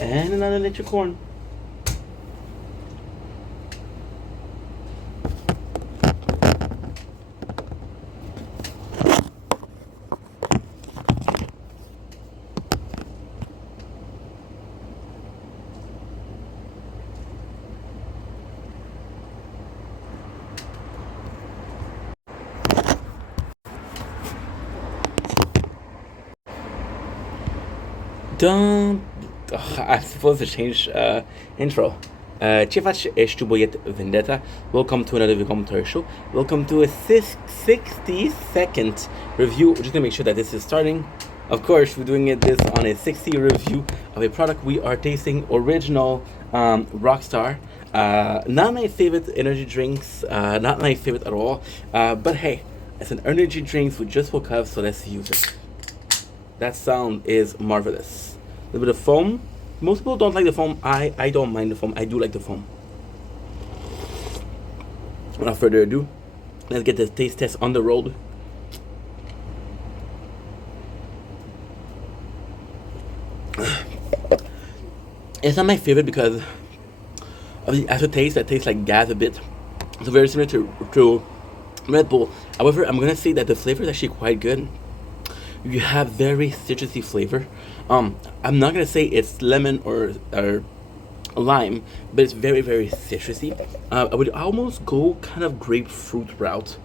And another nature corn. Don't. I'm supposed to change intro. Ce face ești boiet Vendetta? Welcome to another commentary show. Welcome to a 60-second review. Just to make sure that this is starting. Of course, we're doing this on a 60 review of a product we are tasting. Original Rockstar. Not my favorite energy drinks. Not my favorite at all. But hey, it's an energy drink we just woke up, so let's use it. That sound is marvelous. A little bit of foam. Most people don't like the foam. I don't mind the foam. I do like the foam. Without further ado, let's get the taste test on the road. It's not my favorite because of the aftertaste that tastes like gas a bit. It's very similar to Red Bull. However, I'm gonna say that the flavor is actually quite good. You have very citrusy flavor. I'm not gonna say it's lemon or lime, but it's very, very citrusy. I would almost go kind of grapefruit route.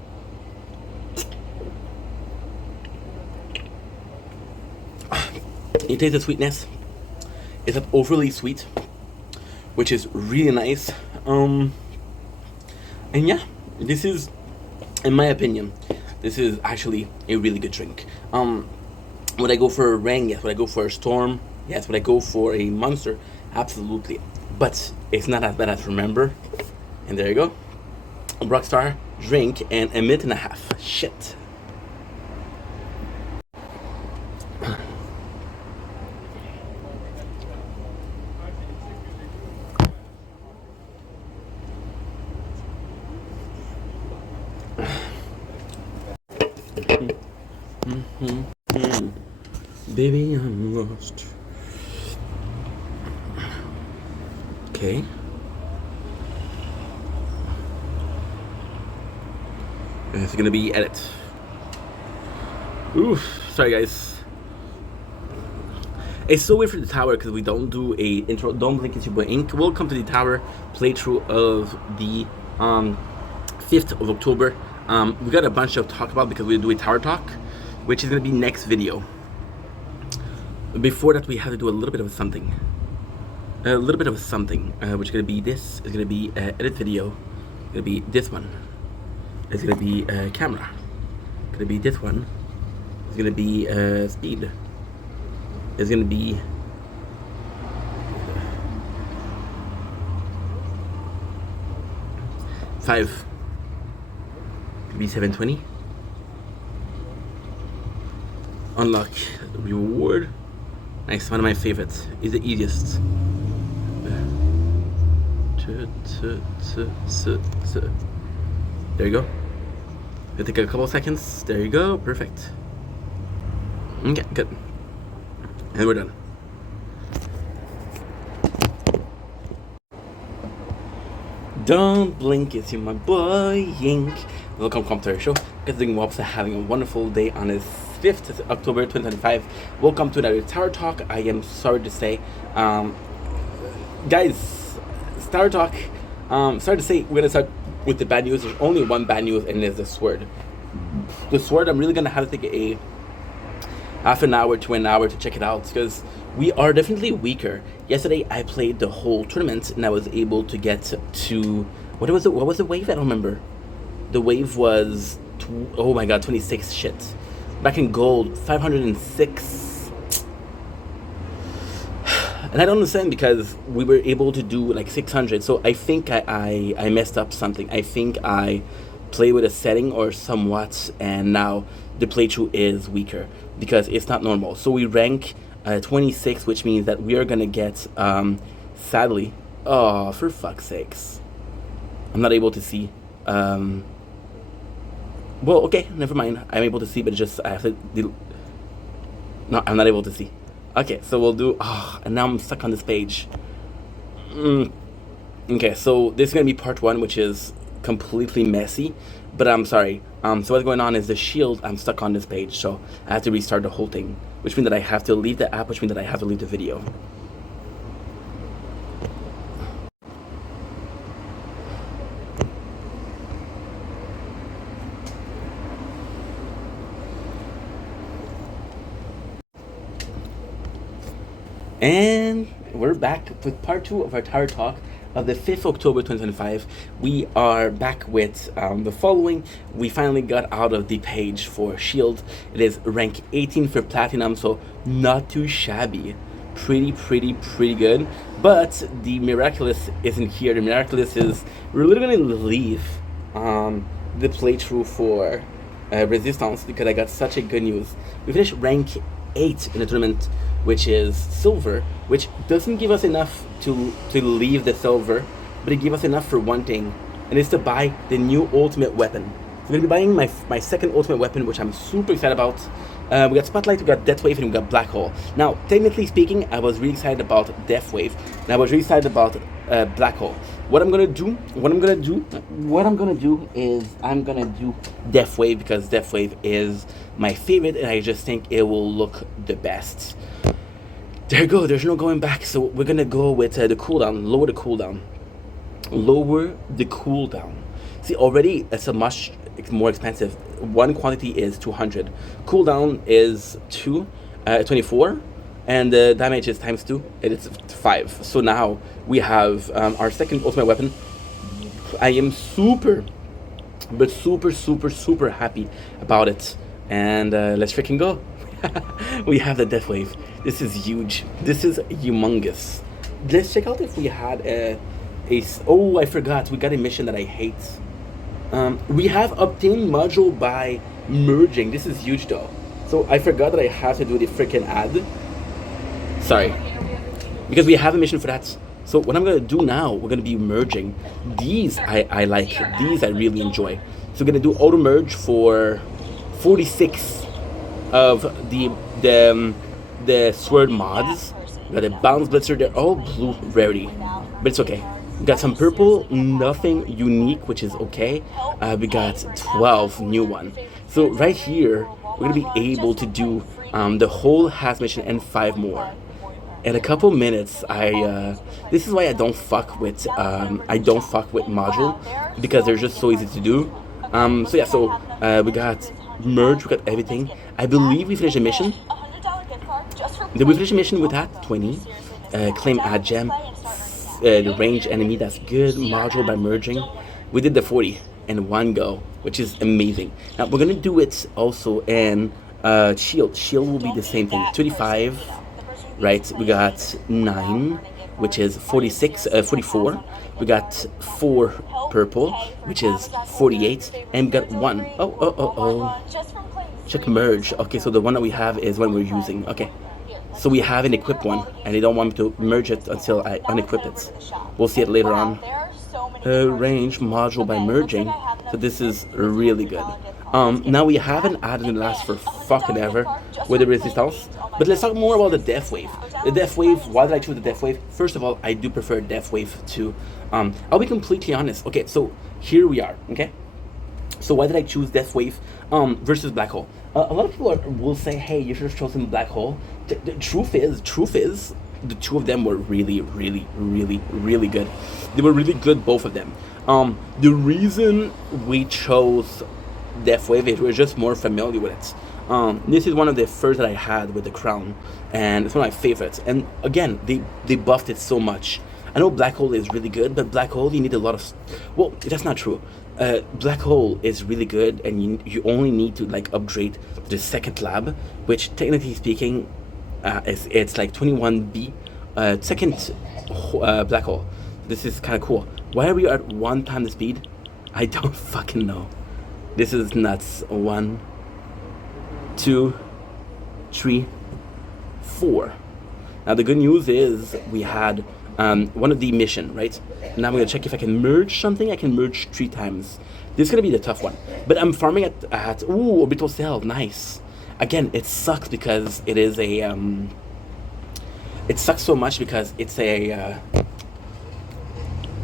You taste the sweetness. It's not overly sweet, which is really nice. And yeah, this is, in my opinion, this is actually a really good drink. Would I go for a Rang? Yes. Would I go for a Storm? Yes. Would I go for a Monster? Absolutely. But it's not as bad as Remember. And there you go. A Rockstar drink and a minute and a half. Shit. Baby, I'm lost. Okay. It's gonna be edit. Oof. Sorry, guys. It's so weird for the tower because we don't do a intro. Don't blink into boy ink. Welcome to the tower playthrough of the 5th of October. We got a bunch of talk about because we do a tower talk, which is gonna be next video. Before that, we have to do a little bit of something. Which is gonna be this. It's gonna be edit video. It's gonna be this one. It's gonna be camera. It's gonna be this one. It's gonna be speed. It's gonna be five. Could be 720. Unlock reward. Nice, one of my favorites. Is the easiest. There you go. It'll take a couple seconds. There you go. Perfect. Okay, good. And we're done. Don't blink, it's you, my boy Yink. Welcome to Commentary Show. Guys, doing Wops are having a wonderful day on this 5th of October 2025. Welcome to another Tower Talk. I am sorry to say, guys, Tower Talk. Sorry to say, we're gonna start with the bad news. There's only one bad news, and it's the sword. The sword. I'm really gonna have to take a half an hour to an hour to check it out because we are definitely weaker. Yesterday, I played the whole tournament, and I was able to get to what was it? What was the wave? I don't remember. The wave was oh my god, 26 shit. Back in gold, 506. And I don't understand because we were able to do like 600. So I think I messed up something. I think I played with a setting or somewhat, and now the playthrough is weaker because it's not normal. So we rank 26, which means that we are gonna get, sadly, oh, for fuck's sakes. I'm not able to see. Well, okay, never mind. I'm able to see, but it's just I have to. No, I'm not able to see. Okay, so we'll do. Oh, and now I'm stuck on this page. Okay, so this is gonna be part one, which is completely messy. But I'm sorry. So what's going on is the shield. I'm stuck on this page, so I have to restart the whole thing, which means that I have to leave the app, which means that I have to leave the video. And we're back with part two of our Tower Talk of the 5th October 2025. We are back with the following. We finally got out of the page for Shield. It is rank 18 for Platinum, so not too shabby. Pretty good. But the Miraculous isn't here. The Miraculous is, we're literally gonna leave the playthrough for Resistance because I got such a good news. We finished rank 8 in the tournament, which is silver, which doesn't give us enough to leave the silver, but it gives us enough for one thing, and it's to buy the new ultimate weapon. So I'm gonna be buying my second ultimate weapon, which I'm super excited about. We got Spotlight, we got Deathwave, and we got Black Hole. Now, technically speaking, I was really excited about Deathwave, and I was really excited about Black Hole. What I'm gonna do is I'm gonna do Deathwave because Deathwave is my favorite, and I just think it will look the best. There you go. There's no going back. So we're gonna go with the cooldown. Lower the cooldown. Lower the cooldown. See, already it's a much more expensive. One quantity is 200. Cooldown is 24, and the damage is times 2. And it's 5. So now we have our second ultimate weapon. I am super happy about it. And let's freaking go. We have the Deathwave. This is huge. This is humongous. Let's check out if we had oh, I forgot. We got a mission that I hate. We have obtained module by merging. This is huge though. So I forgot that I have to do the freaking ad. Sorry. Because we have a mission for that. So what I'm going to do now, we're going to be merging. These I like. These I really enjoy. So we're going to do auto merge for 46 of the sword mods. We got a bounce blitzer. They're all blue rarity, but it's okay. We got some purple, nothing unique, which is okay. We got 12 new one. So right here, we're gonna be able to do the whole HAZ mission and 5 more. In a couple minutes, this is why I don't fuck with module, because they're just so easy to do. So yeah, so we got merge, we got everything. I believe we finished a mission. Did we finish a mission with that? 20. Claim ad gem. The range enemy, that's good. Module by merging. We did the 40 in one go, which is amazing. Now we're gonna do it also in shield. Shield will be the same thing. 35, right? We got 9, which is 46, 44. We got 4 purple, which is 48, and we got 1. Oh. Check merge. Okay, so the one that we have is one we're using. Okay. So we have an equipped one, and they don't want me to merge it until I unequip it. We'll see it later on. Range module by merging. So this is really good. Now we haven't added the last for fucking ever with the Resistance. But let's talk more about the Deathwave. The Deathwave, why did I choose the Deathwave? First of all, I do prefer Deathwave to... I'll be completely honest. Okay, so here we are, okay? So why did I choose Deathwave versus Black Hole? A lot of people will say, hey, you should have chosen Black Hole. The truth is, the two of them were really good. They were really good, both of them. The reason we chose Deathwave is we're just more familiar with it. This is one of the first that I had with the crown, and it's one of my favorites. And again, they buffed it so much. I know Black Hole is really good, but Black Hole you need a lot of... Well, that's not true. Black Hole is really good, and you only need to like upgrade the second lab, which technically speaking, it's like 21B, second Black Hole. This is kind of cool. Why are we at 1 time the speed? I don't fucking know. This is nuts. 1, 2, 3, 4. Now the good news is we had one of the mission, right? Now I'm gonna check if I can merge something. I can merge 3 times. This is gonna be the tough one. But I'm farming at ooh, orbital cell, nice. Again, it sucks because it is a it sucks so much because it's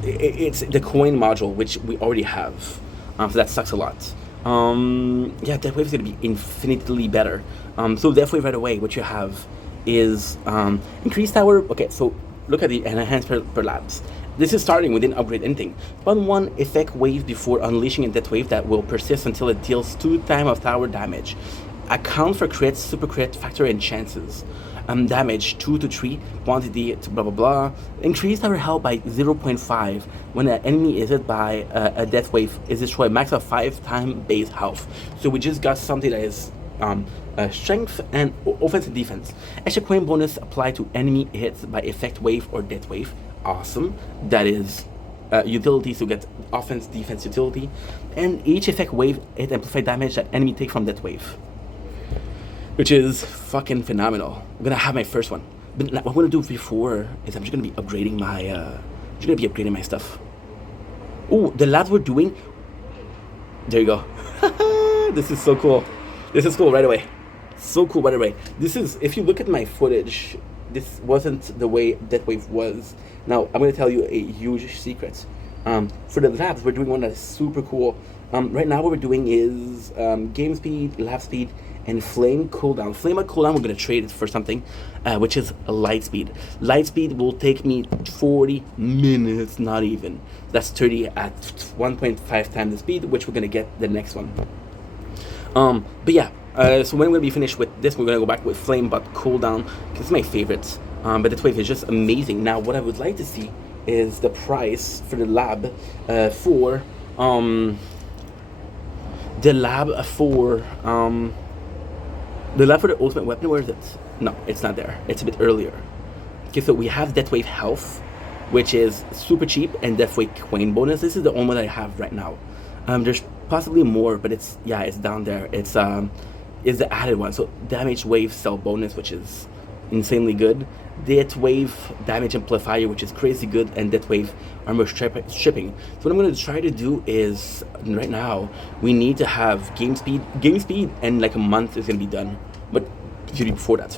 it's the coin module which we already have, so that sucks a lot. Yeah, Death Wave is gonna be infinitely better. So Death Wave right away, what you have is increased tower. Okay, so look at the enhanced per labs. This is starting, we didn't upgrade anything. But one effect wave before unleashing a Death Wave that will persist until it deals 2 times of tower damage. Account for crits, super crit, factor, and chances. Damage 2 to 3, quantity to blah blah blah. Increase our health by 0.5 when an enemy is hit by a Death Wave is destroyed, max of 5 times base health. So we just got something that is strength and offensive defense. Extra coin bonus applied to enemy hits by effect wave or Death Wave. Awesome. That is utilities to get offense, defense, utility, and each effect wave it amplified damage that enemy take from Death Wave, which is fucking phenomenal. I'm gonna have my first one, but what I'm gonna do before is I'm just gonna be upgrading my stuff. Oh, the labs we're doing. There you go. This is so cool. This is cool right away. So cool right away. This is, if you look at my footage, this wasn't the way Death Wave was. Now I'm gonna tell you a huge secret. For the labs, we're doing one that's super cool. Right now, what we're doing is game speed, lab speed, and flame cooldown. Flame at cooldown, we're gonna trade it for something, which is a light speed. Light speed will take me 40 minutes, not even. That's 30 at 1.5 times the speed, which we're gonna get the next one. But yeah, so when we're gonna be finished with this, we're gonna go back with flame, but cooldown, because it's my favorite. But the Wave is just amazing. Now, what I would like to see is the price for the lab for the ultimate weapon. Where is it? No, it's not there. It's a bit earlier. Okay, so we have Death Wave health, which is super cheap, and Death Wave coin bonus. This is the only one that I have right now. There's possibly more, but it's down there. It's the added one. So damage wave cell bonus, which is insanely good. Death Wave damage amplifier, which is crazy good, and Death Wave armor stripping. So what I'm going to try to do is, right now, we need to have game speed, and like a month is going to be done, but usually before that.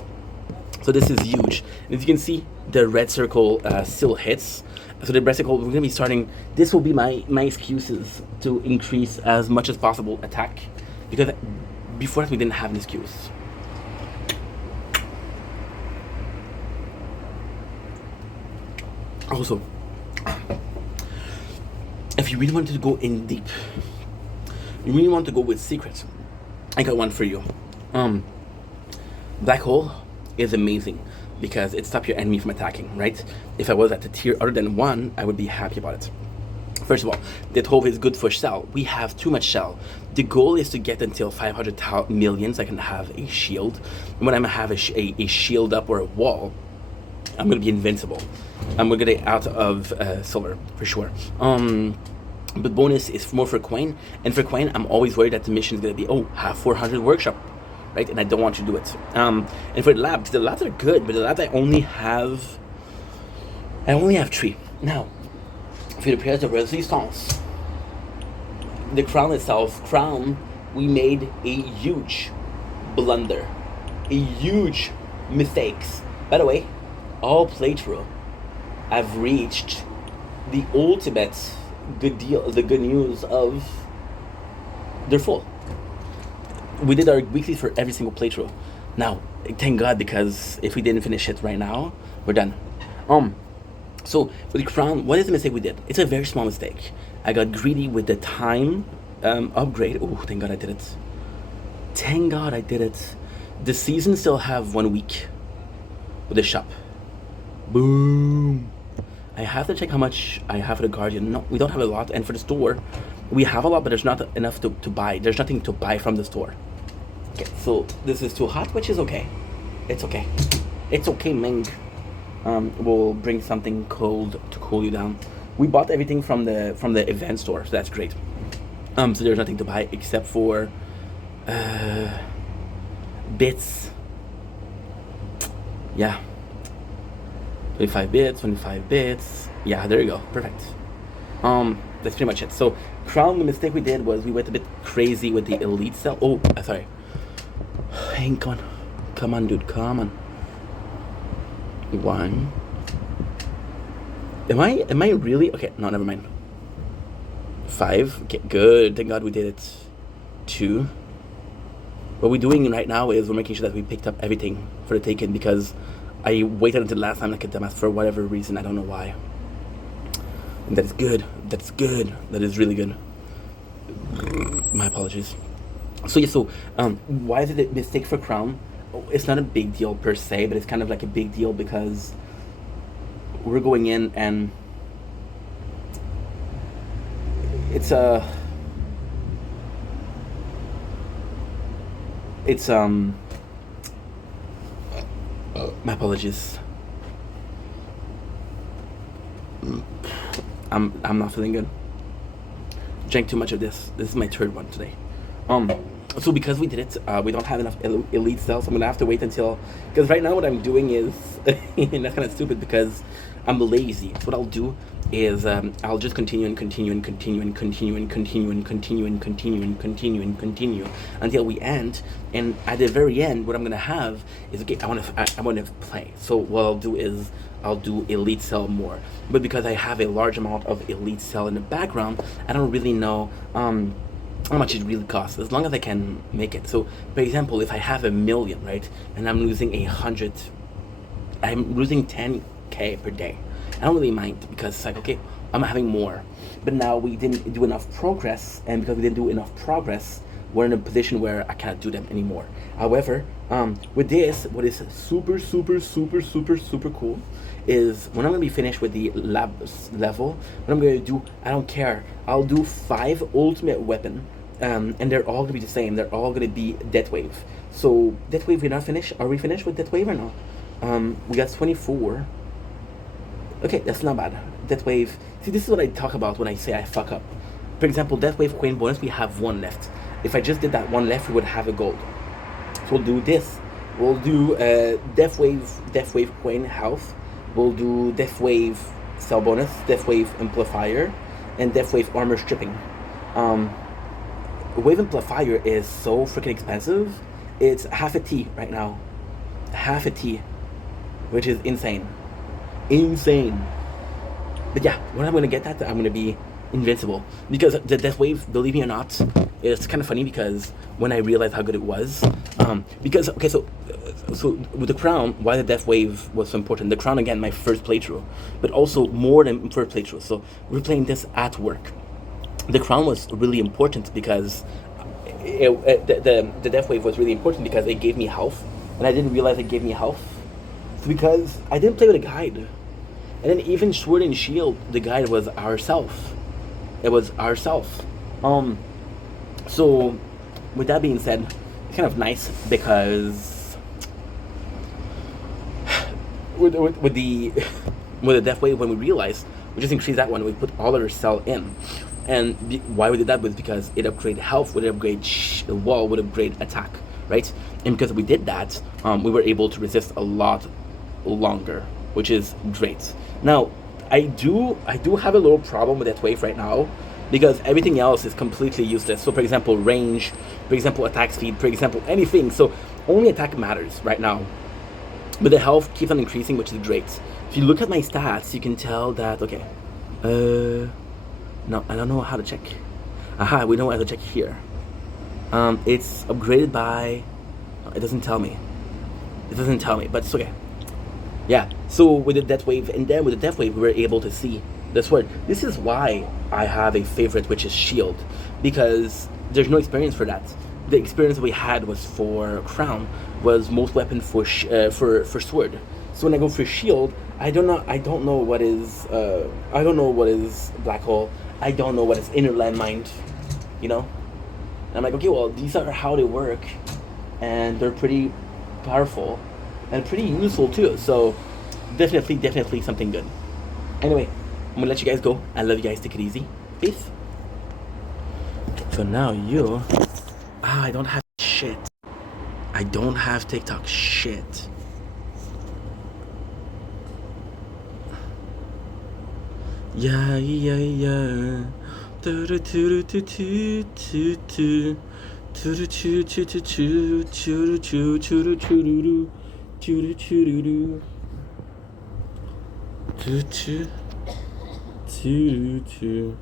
So this is huge. And as you can see, the red circle still hits. So the red circle, we're going to be starting, this will be my excuses to increase as much as possible attack, because before that we didn't have an excuse. Also, if you really wanted to go in deep, you really want to go with secrets, I got one for you. Black Hole is amazing because it stops your enemy from attacking, right? If I was at a tier other than 1, I would be happy about it. First of all, Death Wave is good for shell. We have too much shell. The goal is to get until 500 million so I can have a shield. And when I have a shield up or a wall, I'm gonna be invincible. I'm gonna get out of silver for sure. But bonus is more for coin, and for coin, I'm always worried that the mission is gonna be have 400 workshop, right? And I don't want to do it. And for the labs are good, but the labs I only have 3. Now, for the Pierre de Resistance, the crown itself, we made a huge blunder, a huge mistakes. By the way, all playthrough, I've reached the ultimate good deal, the good news of they're full. We did our weekly for every single playthrough. Now, thank God, because if we didn't finish it right now, we're done. So for the crown, what is the mistake we did? It's a very small mistake. I got greedy with the time upgrade. Oh, thank God I did it. Thank God I did it. The season still have 1 week with the shop. Boom. I have to check how much I have for the Guardian. No, we don't have a lot. And for the store, we have a lot, but there's not enough to buy. There's nothing to buy from the store. Okay, so this is too hot, which is okay. It's okay. It's okay, Ming. We'll bring something cold to cool you down. We bought everything from the event store, so that's great. So there's nothing to buy except for bits. Yeah. 25 bits. Yeah, there you go. Perfect. That's pretty much it. So, crown, the mistake we did was we went a bit crazy with the elite cell. Oh, sorry. Hang on. Come on, dude. Come on. 1. Am I really? Okay, no, never mind. 5. Okay, good. Thank God we did it. 2. What we're doing right now is we're making sure that we picked up everything for the taken because I waited until last time like a dumbass for whatever reason. I don't know why. And that's good. That's good. That is really good. My apologies. So yeah, so why is it a mistake for Crown? It's not a big deal per se, but it's kind of like a big deal because we're going in and it's my apologies. I'm not feeling good. Drank too much of this. This is my third one today. So because we did it, we don't have enough elite cells. I'm gonna have to wait until, because right now what I'm doing is, and that's kind of stupid because I'm lazy. So what I'll do is I'll just continue and continue and continue and continue and continue and continue and continue and continue and continue until we end. And at the very end, what I'm gonna have is, okay, I want to play. So what I'll do is I'll do elite cell more. But because I have a large amount of elite cell in the background, I don't really know how much it really costs, as long as I can make it. So, for example, if I have 1,000,000, right, and I'm losing 100, I'm losing 10K per day. I don't really mind because it's like, okay, I'm having more. But now we didn't do enough progress, and because we didn't do enough progress, we're in a position where I cannot do them anymore. However, with this, what is super, super, super, super, super cool is when I'm going to be finished with the lab level, what I'm going to do, I don't care. I'll do 5 ultimate weapon, and they're all going to be the same. They're all going to be Death Wave. So, Death Wave, we're not finished. Are we finished with Death Wave or no? We got 24. Okay, that's not bad. Death Wave. See, this is what I talk about when I say I fuck up. For example, Death Wave Queen bonus, we have 1 left. If I just did that 1 left, we would have a gold. So we'll do this. We'll do Death Wave Queen health. We'll do Death Wave cell bonus, Death Wave amplifier, and Death Wave armor stripping. Wave amplifier is so freaking expensive. It's half a T right now. Half a T. Which is insane. Insane. But yeah, when I'm gonna get that, I'm gonna be invincible. Because the Death Wave, believe me or not, it's kind of funny because when I realized how good it was, because, okay, so with the Crown, why the Death Wave was so important. The Crown, again, my first playthrough, but also more than first playthrough. So we're playing this at work. The Crown was really important because the Death Wave was really important because it gave me health, and I didn't realize it gave me health because I didn't play with a guide. And then even Sword and Shield, the guide was ourself. It was ourself. So with that being said, it's kind of nice because with the Death Wave, when we realized, we just increased that one. We put all our cell in, and why we did that was because it upgraded health, would upgrade wall, would upgrade attack, right? And because we did that, we were able to resist a lot longer, which is great. Now, I do have a little problem with that wave right now because everything else is completely useless. So, for example, range, for example, attack speed, for example, anything. So, only attack matters right now. But the health keeps on increasing, which is great. If you look at my stats, you can tell that, okay, no, I don't know how to check. Aha, we know how to check here. It's upgraded by, it doesn't tell me. It doesn't tell me, but it's okay. Yeah, so with the Death Wave, and then with the Death Wave, we were able to see the sword. This is why I have a favorite, which is Shield, because there's no experience for that. The experience we had was for Crown, was most weapon for sword. So when I go for Shield, I don't know what is Black Hole. I don't know what is Inner Landmine, you know. And I'm like, okay, well, these are how they work, and they're pretty powerful and pretty useful too. So definitely something good. Anyway, I'm gonna let you guys go. I love you guys. Take it easy. Peace. So now I don't have shit. I don't have TikTok shit. Yeah. Choo choo. Choo choo.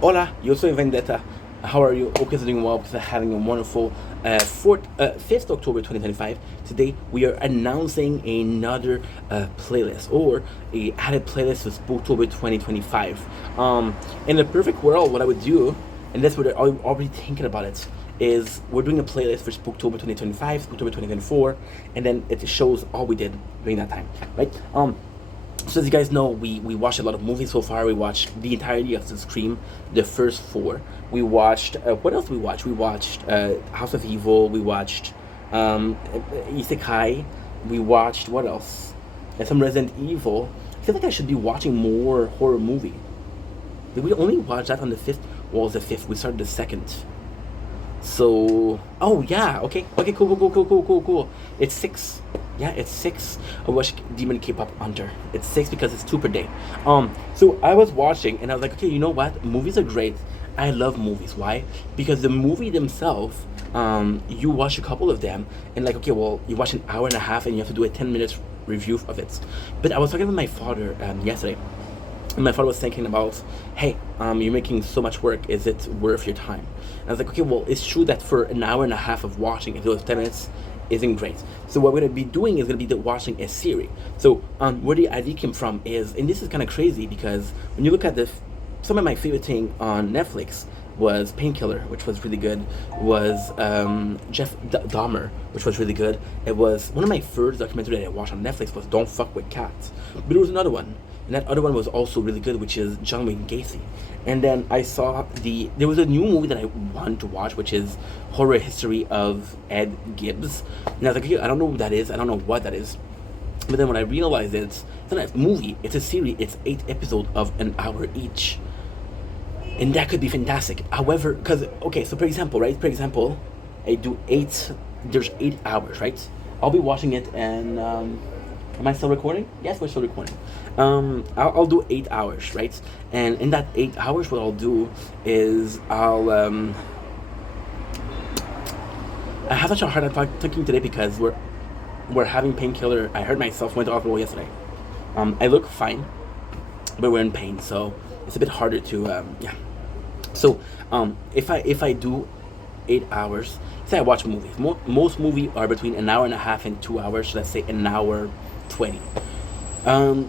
Hola, yo soy Vendetta. How are you? Hope you're doing well because I'm having a wonderful 5th October 2025. Today we are announcing another playlist or a added playlist to Spooktober 2025. In the perfect world, what I would do, and that's what I'm already thinking about it, is we're doing a playlist for Spooktober 2025, Spooktober 2024, and then it shows all we did during that time, right? So as you guys know, we watched a lot of movies so far. We watched the entirety of the Scream, the first four. We watched what else? We watched House of Evil. We watched Isekai. We watched what else? Some Resident Evil. I feel like I should be watching more horror movie. Did we only watch that on the fifth? Well, it was the fifth. We started the second. So, oh yeah, okay, cool. It's six. Yeah, it's six. I watch Demon K-pop Hunter. It's six because it's two per day. So I was watching and I was like, okay, you know what? Movies are great. I love movies. Why? Because the movie themselves, you watch a couple of them and like, okay, well, you watch an hour and a half and you have to do a 10 minutes review of it. But I was talking with my father yesterday. And my father was thinking about, hey, you're making so much work. Is it worth your time? And I was like, okay, well, it's true that for an hour and a half of watching, if it was 10 minutes, isn't great. So what we're going to be doing is going to be watching a series. So where the idea came from is, and this is kind of crazy because when you look at some of my favorite thing on Netflix was Painkiller, which was really good, was Jeff Dahmer, which was really good. It was one of my first documentary that I watched on Netflix was Don't Fuck with Cats. But there was another one, and that other one was also really good, which is John Wayne Gacy. And then I saw there was a new movie that I wanted to watch, which is Horror History of Ed Gibbs. And I was like, okay, I don't know who that is, I don't know what that is. But then when I realized it's not a movie, it's a series, it's 8 episodes of an hour each. And that could be fantastic. However, because, okay, so for example, I do there's 8 hours, right? I'll be watching it and, am I still recording? Yes, we're still recording. I'll do 8 hours, right? And in that 8 hours, what I'll do is I have such a hard time talking today because we're having Painkiller. I hurt myself, went to hospital yesterday. I look fine, but we're in pain, so it's a bit harder to, yeah. So, if I do 8 hours, say I watch movies. Most movies are between an hour and a half and 2 hours. So let's say an hour 20.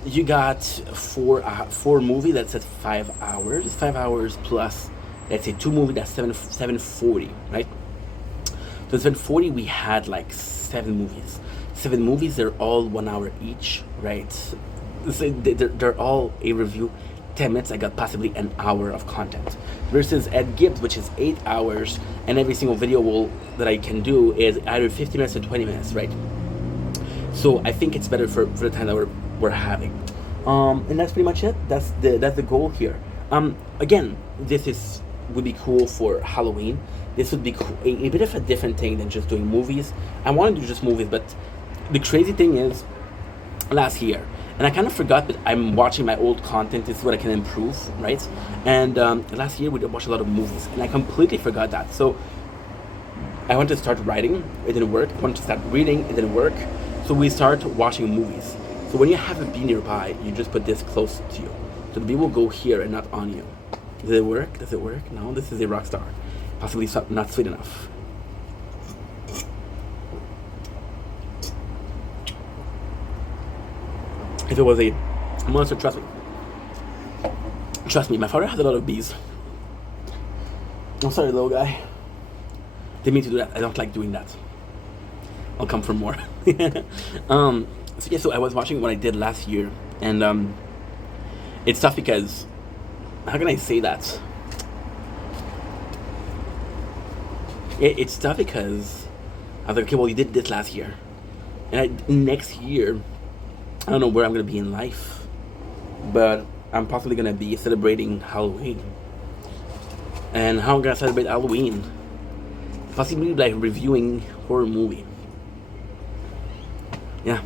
You got four movie that's at 5 hours. 5 hours plus, let's say 2 movie that's 740, right? So 740 we had like 7 movies. 7 movies, they're all 1 hour each, right? So they're all a review. 10 minutes, I got possibly an hour of content. Versus Ed Gibbs, which is 8 hours, and every single video that I can do is either 50 minutes or 20 minutes, right? So I think it's better for the time that we're having. And that's pretty much it. That's the goal here. Again, this would be cool for Halloween. This would be cool, a bit of a different thing than just doing movies. I want to do just movies, but the crazy thing is, last year, and I kind of forgot that I'm watching my old content. This is what I can improve, right? And last year we did watch a lot of movies, and I completely forgot that. So I wanted to start writing, it didn't work. I wanted to start reading, it didn't work. So we start watching movies. So when you have a bee nearby, you just put this close to you. So the bee will go here and not on you. Does it work? Does it work? No, this is a rock star. Possibly not sweet enough. If it was a monster, trust me, my father has a lot of bees. I'm sorry, little guy. Didn't mean to do that. I don't like doing that. I'll come for more. So I was watching what I did last year, and it's tough because, how can I say that? It's tough because I was like, okay, well, you did this last year, and next year, I don't know where I'm gonna be in life, but I'm possibly gonna be celebrating Halloween. And how I'm gonna celebrate Halloween? Possibly like reviewing horror movie. Yeah,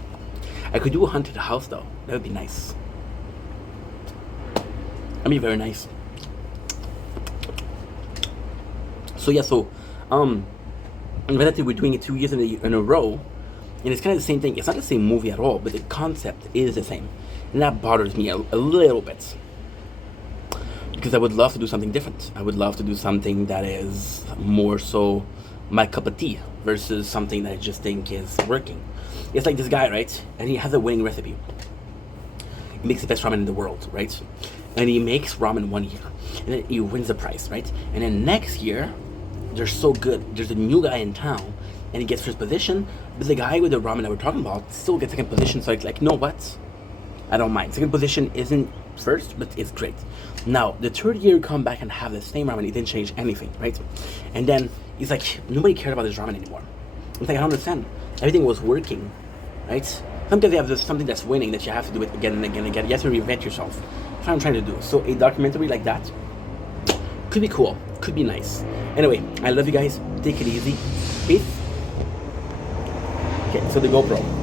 I could do a haunted house though. That would be nice. I mean, very nice. So yeah, in reality, we're doing it 2 years in a row, and it's kind of the same thing. It's not the same movie at all, but the concept is the same, and that bothers me a little bit, because I would love to do something different. I would love to do something that is more so my cup of tea versus something that I just think is working. It's like this guy, right? And he has a winning recipe. He makes the best ramen in the world, right? And he makes ramen 1 year, and then he wins the prize, right? And then next year, they're so good. There's a new guy in town, and he gets first position, but the guy with the ramen that we're talking about still gets second position. So it's like, you know what? I don't mind. Second position isn't first, but it's great. Now, the third year, you come back and have the same ramen. He didn't change anything, right? And then he's like, nobody cared about this ramen anymore. It's like, I don't understand. Everything was working, right? Sometimes you have something that's winning that you have to do it again and again and again. You have to reinvent yourself. That's what I'm trying to do. So a documentary like that could be cool. Could be nice. Anyway, I love you guys. Take it easy. Peace. Okay, so the GoPro.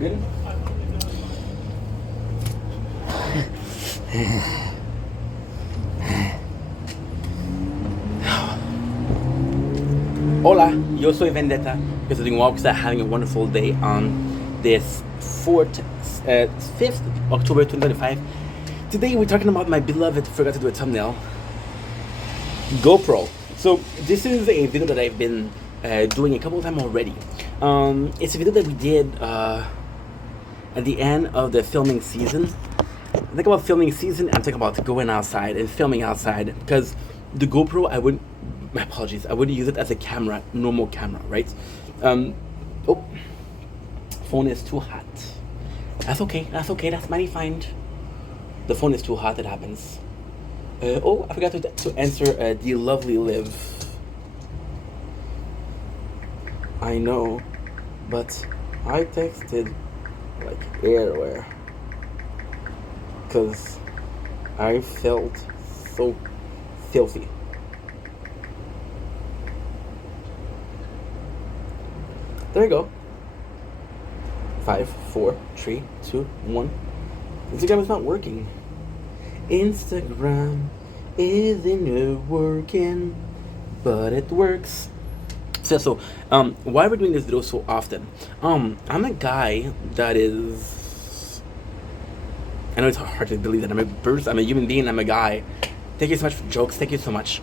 Good? Hola, yo soy Vendetta. Because I'm doing walks, having a wonderful day on this 5th October 2025. Today we're talking about my beloved, forgot to do a thumbnail, GoPro. So this is a video that I've been doing a couple of times already. It's a video that we did at the end of the filming season. I think about filming season, I'm talking about going outside and filming outside, because the GoPro, I wouldn't use it as a camera, normal camera, right? Oh, phone is too hot. That's okay, that's mighty fine. The phone is too hot, it happens. Oh, I forgot to answer the lovely Liv. I know, but I texted like everywhere because I felt so filthy. There you go. 5, 4, 3, 2, 1. Instagram is not working. Instagram isn't working, but it works. So why we're doing this video so often? I'm a guy that is, I know it's hard to believe that I'm a human being, I'm a guy. Thank you so much for jokes, thank you so much.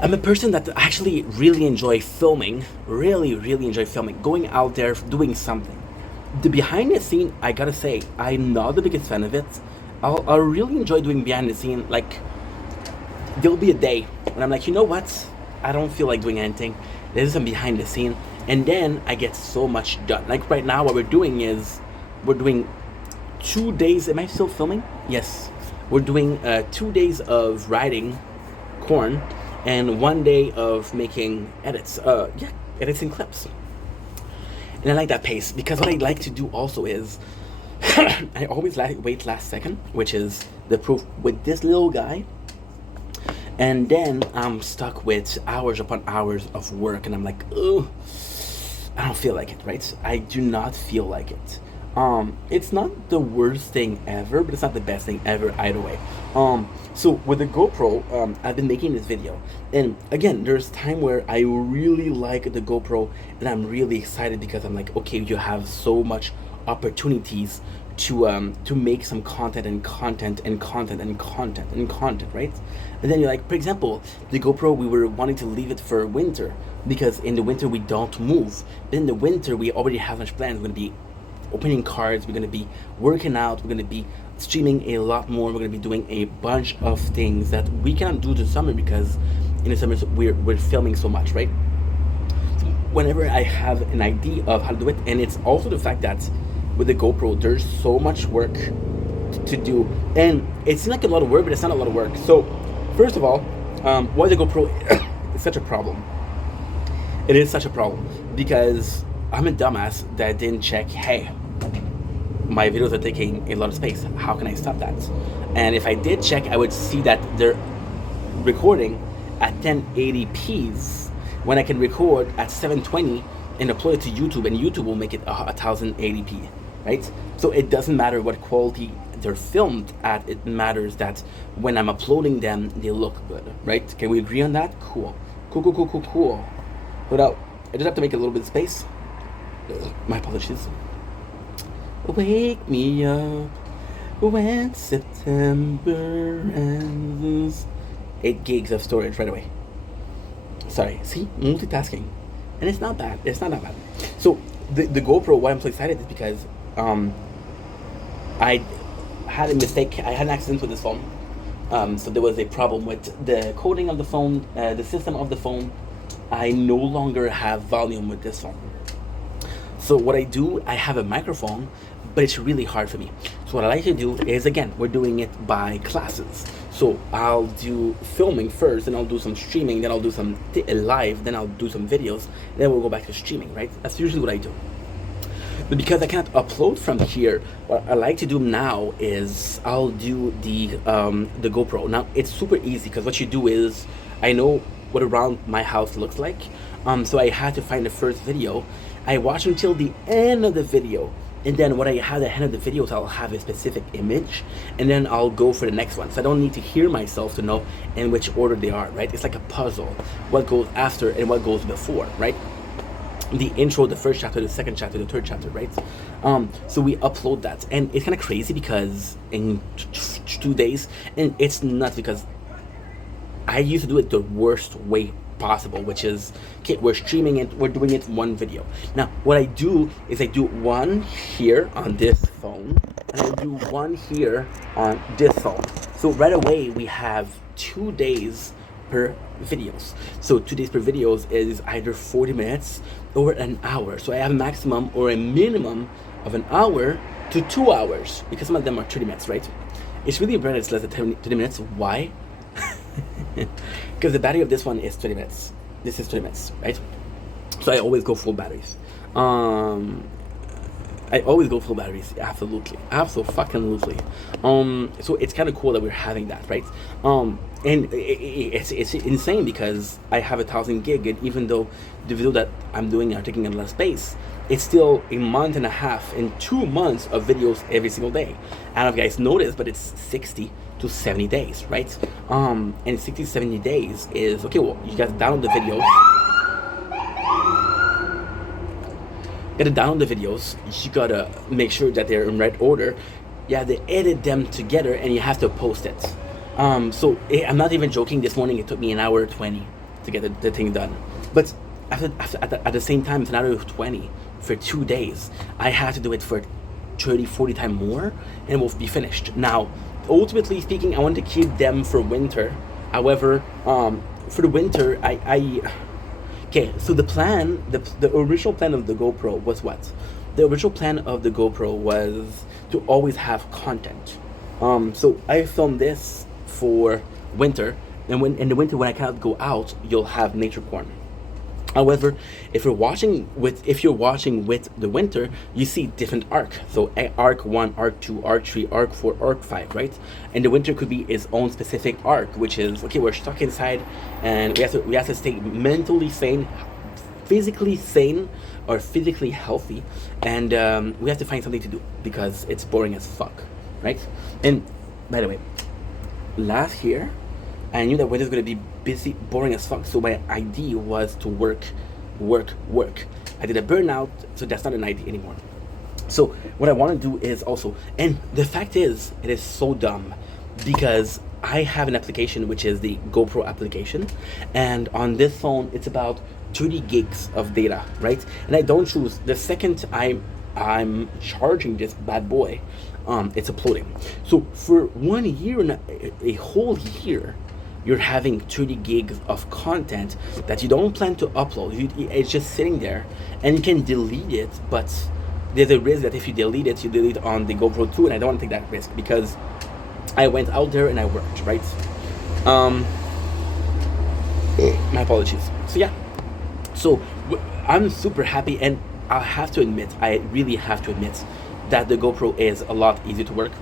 I'm a person that actually really enjoy filming, really enjoy filming, going out there, doing something. The behind the scene, I gotta say, I'm not the biggest fan of it. I'll really enjoy doing behind the scene. Like, there'll be a day when I'm like, you know what? I don't feel like doing anything. There's some behind the scene, and then I get so much done. Like right now, what we're doing is we're doing 2 days. Am I still filming? Yes. We're doing 2 days of riding corn and 1 day of making edits. Edits and clips. And I like that pace, because what I like to do also is I always wait last second, which is the proof with this little guy. And then I'm stuck with hours upon hours of work, and I'm like, ugh, I don't feel like it, right? I do not feel like it. It's not the worst thing ever, but it's not the best thing ever either way. So with the GoPro, I've been making this video, and again, there's time where I really like the GoPro, and I'm really excited because I'm like, okay, you have so much opportunities to make some content and content and content and content and content, right? And then you're like, for example, the GoPro, we were wanting to leave it for winter because in the winter we don't move. But in the winter we already have much plans. We're gonna be opening cards, we're gonna be working out, we're gonna be streaming a lot more, we're gonna be doing a bunch of things that we cannot do this summer because in the summer we're filming so much, right? So whenever I have an idea of how to do it, and it's also the fact that with the GoPro there's so much work to do, and it seems like a lot of work, but it's not a lot of work. So first of all, why the GoPro is such a problem. It is such a problem because I'm a dumbass that didn't check, hey, my videos are taking a lot of space, how can I stop that? And if I did check, I would see that they're recording at 1080p's when I can record at 720 and upload it to YouTube, and YouTube will make it 1080p, right? So it doesn't matter what quality they're filmed at, it matters that when I'm uploading them, they look good, right? Can we agree on that? Cool. Cool. But I just have to make a little bit of space. My apologies. Wake me up when September ends. 8 gigs of storage right away. Sorry, see? Multitasking. And it's not bad. It's not that bad. So the GoPro, why I'm so excited is because I had a mistake. I had an accident with this phone. So there was a problem with the coding of the phone, the system of the phone. I no longer have volume with this phone. So what I do, I have a microphone, but it's really hard for me. So what I like to do is, again, we're doing it by classes. So I'll do filming first, then I'll do some streaming, then I'll do some live, then I'll do some videos, then we'll go back to streaming, right? That's usually what I do. But because I can't upload from here, what I like to do now is I'll do the GoPro. Now it's super easy because what you do is, I know what around my house looks like. So I had to find the first video. I watch until the end of the video, and then what I have at the end of the videos, I'll have a specific image, and then I'll go for the next one. So I don't need to hear myself to know in which order they are, right? It's like a puzzle. What goes after and what goes before, right? The intro, the first chapter, the second chapter, the third chapter, right? So we upload that, and it's kind of crazy because in 2 days, and it's not because I used to do it the worst way possible, which is, okay, we're streaming it, we're doing it one video. Now, what I do is I do one here on this phone, and I do one here on this phone. So right away, we have 2 days per videos. So 2 days per videos is either 40 minutes or an hour. So I have a maximum or a minimum of an hour to 2 hours, because some of them are 30 minutes, right? It's really better it's less than 30 minutes. Why? Because the battery of this one is 30 minutes. This is 30 minutes, right? So I always go full batteries. I always go full batteries. Absolutely. Absolutely. So it's kind of cool that we're having that, right? And it's insane because I have 1,000 gig, and even though the video that I'm doing are taking a lot of space, it's still a month and a half and 2 months of videos every single day. I don't know if you guys noticed, but it's 60 to 70 days, right? And 60 to 70 days is, okay, well, you guys download the videos. You gotta download the videos, you gotta make sure that they're in right order, you have to edit them together, and you have to post it. So I'm not even joking, this morning it took me 1 hour 20 to get the thing done. But at the same time, it's 1 hour 20 for 2 days. I had to do it for 30, 40 times more, and we'll be finished. Now, ultimately speaking, I want to keep them for winter. However, for the winter, okay, so the plan, the original plan of the GoPro was what? The original plan of the GoPro was to always have content. So I filmed this for winter, and when in the winter when I cannot go out, you'll have nature porn. However, if you're watching with the winter, you see different arc. So arc 1, arc 2, arc 3, arc 4, arc 5, right? And the winter could be its own specific arc, which is, okay, we're stuck inside and we have to stay mentally sane, physically sane, or physically healthy, and we have to find something to do because it's boring as fuck, right? And by the way, last year, I knew that winter's gonna be busy, boring as fuck, so my idea was to work. I did a burnout, so that's not an idea anymore. So what I want to do is also, and the fact is, it is so dumb because I have an application which is the GoPro application, and on this phone it's about 30 gigs of data, right? And I don't choose the second I'm charging this bad boy, it's uploading. So for 1 year, a whole year, you're having 30 gigs of content that you don't plan to upload. It's just sitting there, and you can delete it, but there's a risk that if you delete it, you delete on the GoPro 2, and I don't want to take that risk because I went out there and I worked, right? My apologies. So yeah, so I'm super happy, and I have to admit, I really have to admit that the GoPro is a lot easier to work.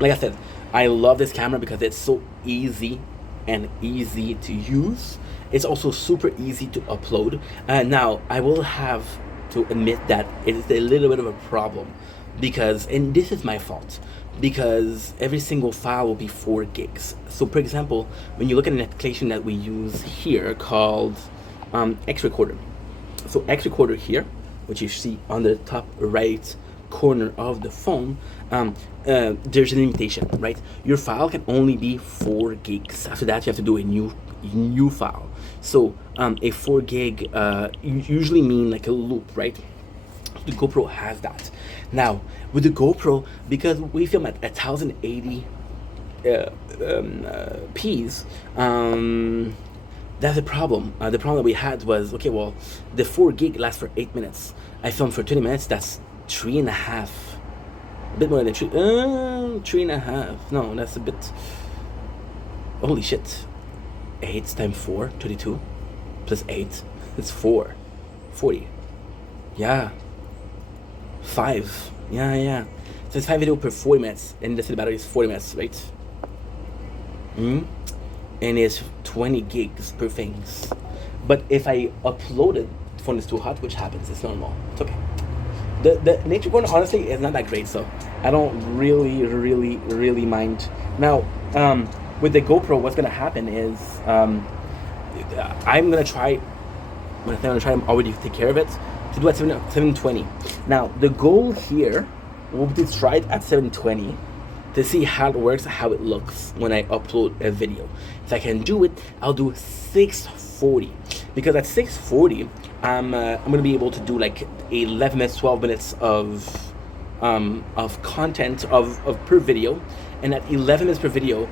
Like I said, I love this camera because it's so easy and easy to use. It's also super easy to upload. Now, I will have to admit that it is a little bit of a problem because, and this is my fault, because every single file will be 4 gigs. So for example, when you look at an application that we use here called X Recorder. So X Recorder here, which you see on the top right corner of the phone, there's an limitation, right? Your file can only be 4 gigs. After that, you have to do a new file. So a 4 gig usually mean like a loop, right? The GoPro has that. Now with the GoPro, because we film at 1080 p's, that's the problem. The problem that we had was, okay, well, the 4 gig lasts for 8 minutes. I filmed for 20 minutes. That's 3.5. A bit more than 3.5. No, that's a bit. Holy shit! 8 times 4, 32, plus 8, it's 4, 40. Yeah. 5. Yeah. So it's 5 video per 40 minutes, and the battery is 40 minutes, right? And it's 20 gigs per things. But if I upload it, the phone is too hot, which happens, it's normal. It's okay. The nature corner honestly is not that great, so I don't really mind. Now, with the GoPro, what's gonna happen is I'm gonna try. I'm already take care of it to do at 720. Now the goal here will be to try it at 720 to see how it works, how it looks when I upload a video. If I can do it, I'll do 640, because at 640 I'm gonna be able to do like 11 minutes, 12 minutes of content of per video, and at 11 minutes per video,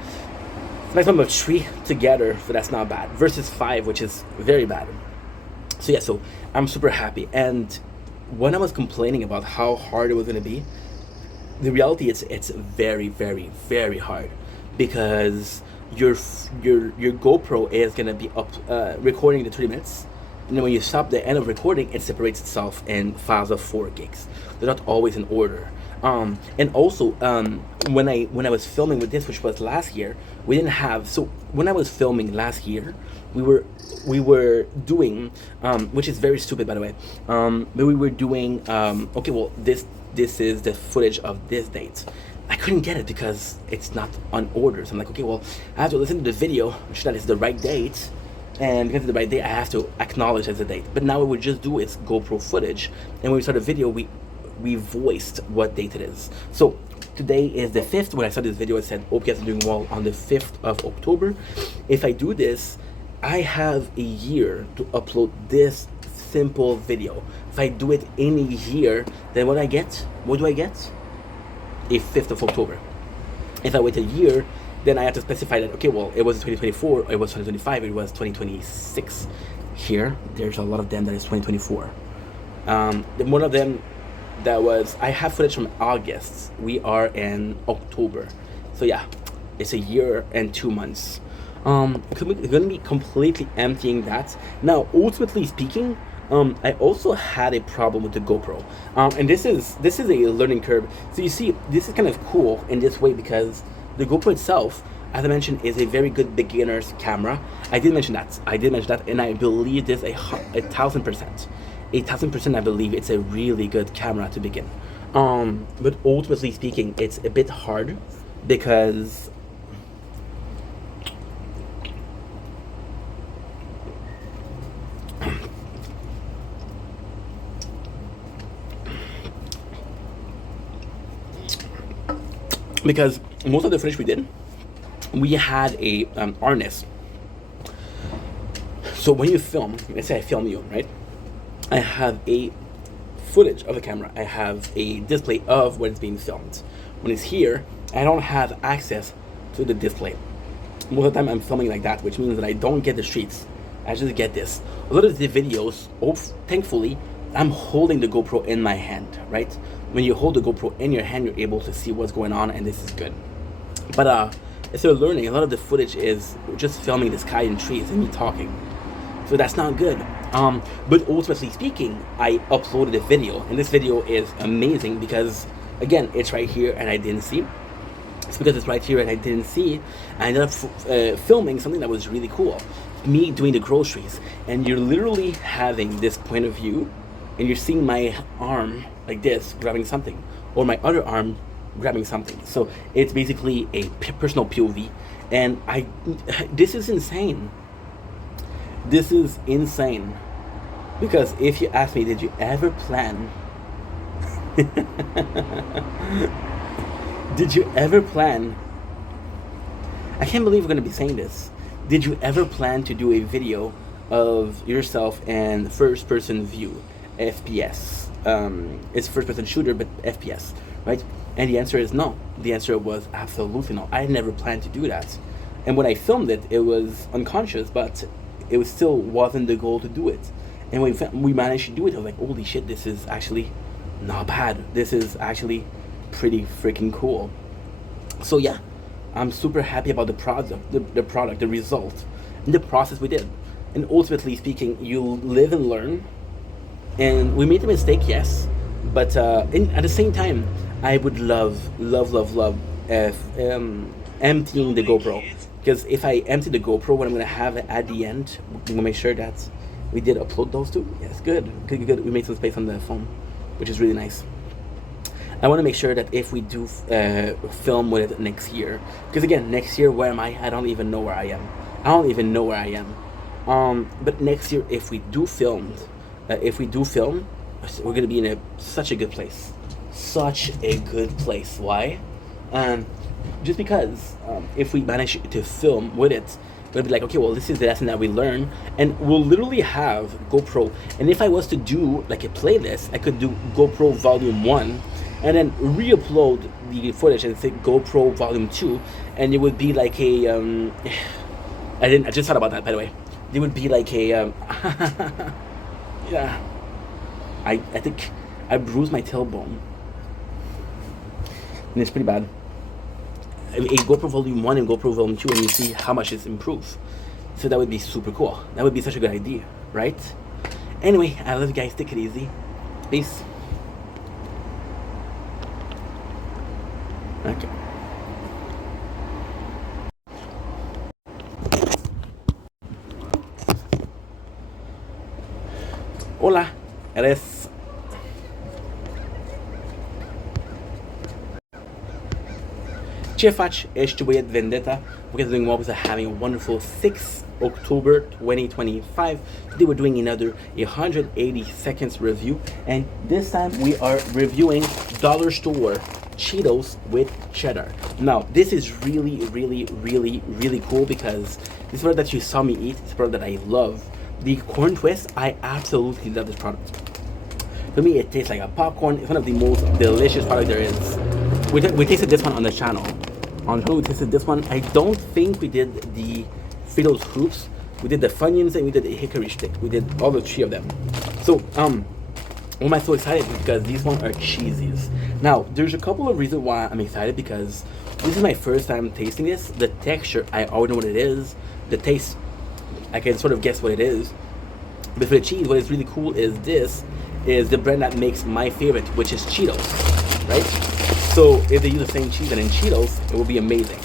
it's like number of 3 together, so that's not bad, versus 5, which is very bad. So yeah, so I'm super happy. And when I was complaining about how hard it was gonna be, the reality it's very hard, because your GoPro is gonna be up recording the 30 minutes, and then when you stop the end of recording, it separates itself in files of 4 gigs. They're not always in order. And also, when I was filming with this, which was last year, we didn't have. So when I was filming last year, we were doing, which is very stupid, by the way. But we were doing. Okay, well, this is the footage of this date. I couldn't get it because it's not on order. So I'm like, okay, well, I have to listen to the video, make sure that it's the right date. And because it's the right date, I have to acknowledge as the date. But now what we just do is GoPro footage, and when we start a video, we voiced what date it is. So today is the 5th. When I started this video, I said, hope you guys are doing well on the 5th of October. If I do this, I have a year to upload this simple video. If I do it in a year, then what do I get? A 5th of October. If I wait a year, then I have to specify that, okay, well, it was 2024, it was 2025, it was 2026. Here, there's a lot of them that is 2024. One of them that was, I have footage from August. We are in October. So yeah, it's a year and 2 months. We're gonna be completely emptying that. Now, ultimately speaking, I also had a problem with the GoPro. And this is a learning curve. So you see, this is kind of cool in this way because the GoPro itself, as I mentioned, is a very good beginner's camera. I did mention that, and I believe this 1,000%. 1,000%, I believe it's a really good camera to begin. But ultimately speaking, it's a bit hard because because most of the footage we did, we had a harness. So when you film, let's say I film you, right? I have a footage of the camera. I have a display of what is being filmed. When it's here, I don't have access to the display. Most of the time I'm filming like that, which means that I don't get the streets. I just get this. A lot of the videos, thankfully, I'm holding the GoPro in my hand, right? When you hold the GoPro in your hand, you're able to see what's going on, and this is good. But instead of learning, a lot of the footage is just filming the sky and trees and me talking. So that's not good. But ultimately speaking, I uploaded a video, and this video is amazing because, again, it's right here and I didn't see. It's because it's right here and I didn't see. I ended up filming something that was really cool. Me doing the groceries, and you're literally having this point of view, and you're seeing my arm like this grabbing something, or my other arm grabbing something. So it's basically a personal POV, and this is insane. This is insane, because if you ask me, did you ever plan did you ever plan, I can't believe we're going to be saying this, did you ever plan to do a video of yourself and first person view, FPS? It's first person shooter, but FPS, right? And the answer is no. The answer was absolutely no. I never planned to do that. And when I filmed it, it was unconscious, but it was still wasn't the goal to do it. And when we managed to do it, I was like, holy shit, this is actually not bad. This is actually pretty freaking cool. So yeah, I'm super happy about the product, the result, and the process we did. And ultimately speaking, you live and learn. And we made a mistake, yes, but at the same time, I would love emptying the GoPro. Because if I empty the GoPro, what I'm going to have at the end, we're going to make sure that we did upload those two. Yes, good. We made some space on the phone, which is really nice. I want to make sure that if we do film with it next year, because again, next year, where am I? I don't even know where I am. But next year, if we do film, we're going to be in such a good place. Such a good place. Why? Just because if we manage to film with it, we'll be like, okay, well, this is the lesson that we learn, and we'll literally have GoPro. And if I was to do like a playlist, I could do GoPro Volume 1, and then re-upload the footage and say GoPro Volume 2, and it would be like a I just thought about that, by the way. It would be like a yeah. I think I bruised my tailbone, and it's pretty bad. A GoPro Volume 1 and GoPro Volume 2, and you see how much it's improved. So that would be super cool. That would be such a good idea, right? Anyway, I love you guys. Take it easy. Peace. Okay. Hola, eres... Ce faci? Ești băiat Vendetta. We're doing what was having a wonderful 6 October 2025. Today we're doing another 180 seconds review, and this time we are reviewing Dollar Store Cheetos with cheddar. Now this is really cool because this product that you saw me eat, it's a product that I love. The corn twist, I absolutely love this product. For me, it tastes like a popcorn. It's one of the most delicious products there is. We tasted this one on the channel. On who we tasted this one, I don't think we did the Fritos Hoops. We did the Funyuns and we did the Hickory Stick. We did all the three of them. So, why am I so excited? Because these ones are cheesies. Now, there's a couple of reasons why I'm excited, because this is my first time tasting this. The texture, I already know what it is. The taste, I can sort of guess what it is. But for the cheese, what is really cool is this is the brand that makes my favorite, which is Cheetos, right? So if they use the same cheese and in Cheetos, it will be amazing.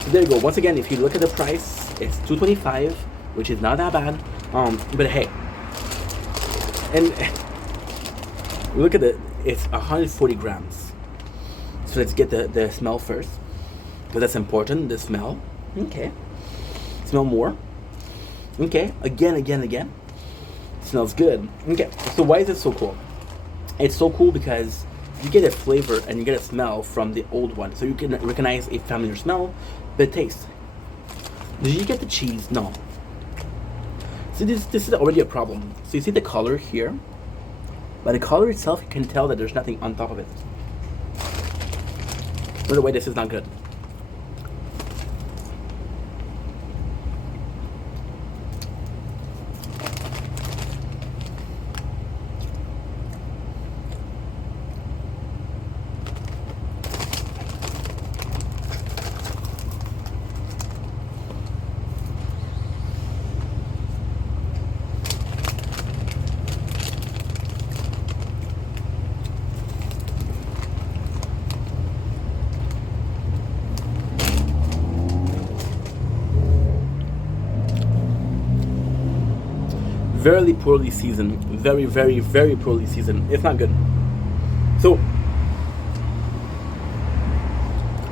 So there you go. Once again, if you look at the price, it's $2.25, which is not that bad. But hey, and look at it's 140 grams. So let's get the smell first, because that's important. The smell. Okay. Smell more. Okay. Again. Smells good. Okay. So why is it so cool? It's so cool because you get a flavor and you get a smell from the old one. So you can recognize a familiar smell, but taste. Did you get the cheese? No. See, this is already a problem. So you see the color here? By the color itself, you can tell that there's nothing on top of it. By the way, this is not good. Very poorly seasoned. Very, very, very poorly seasoned. It's not good. So,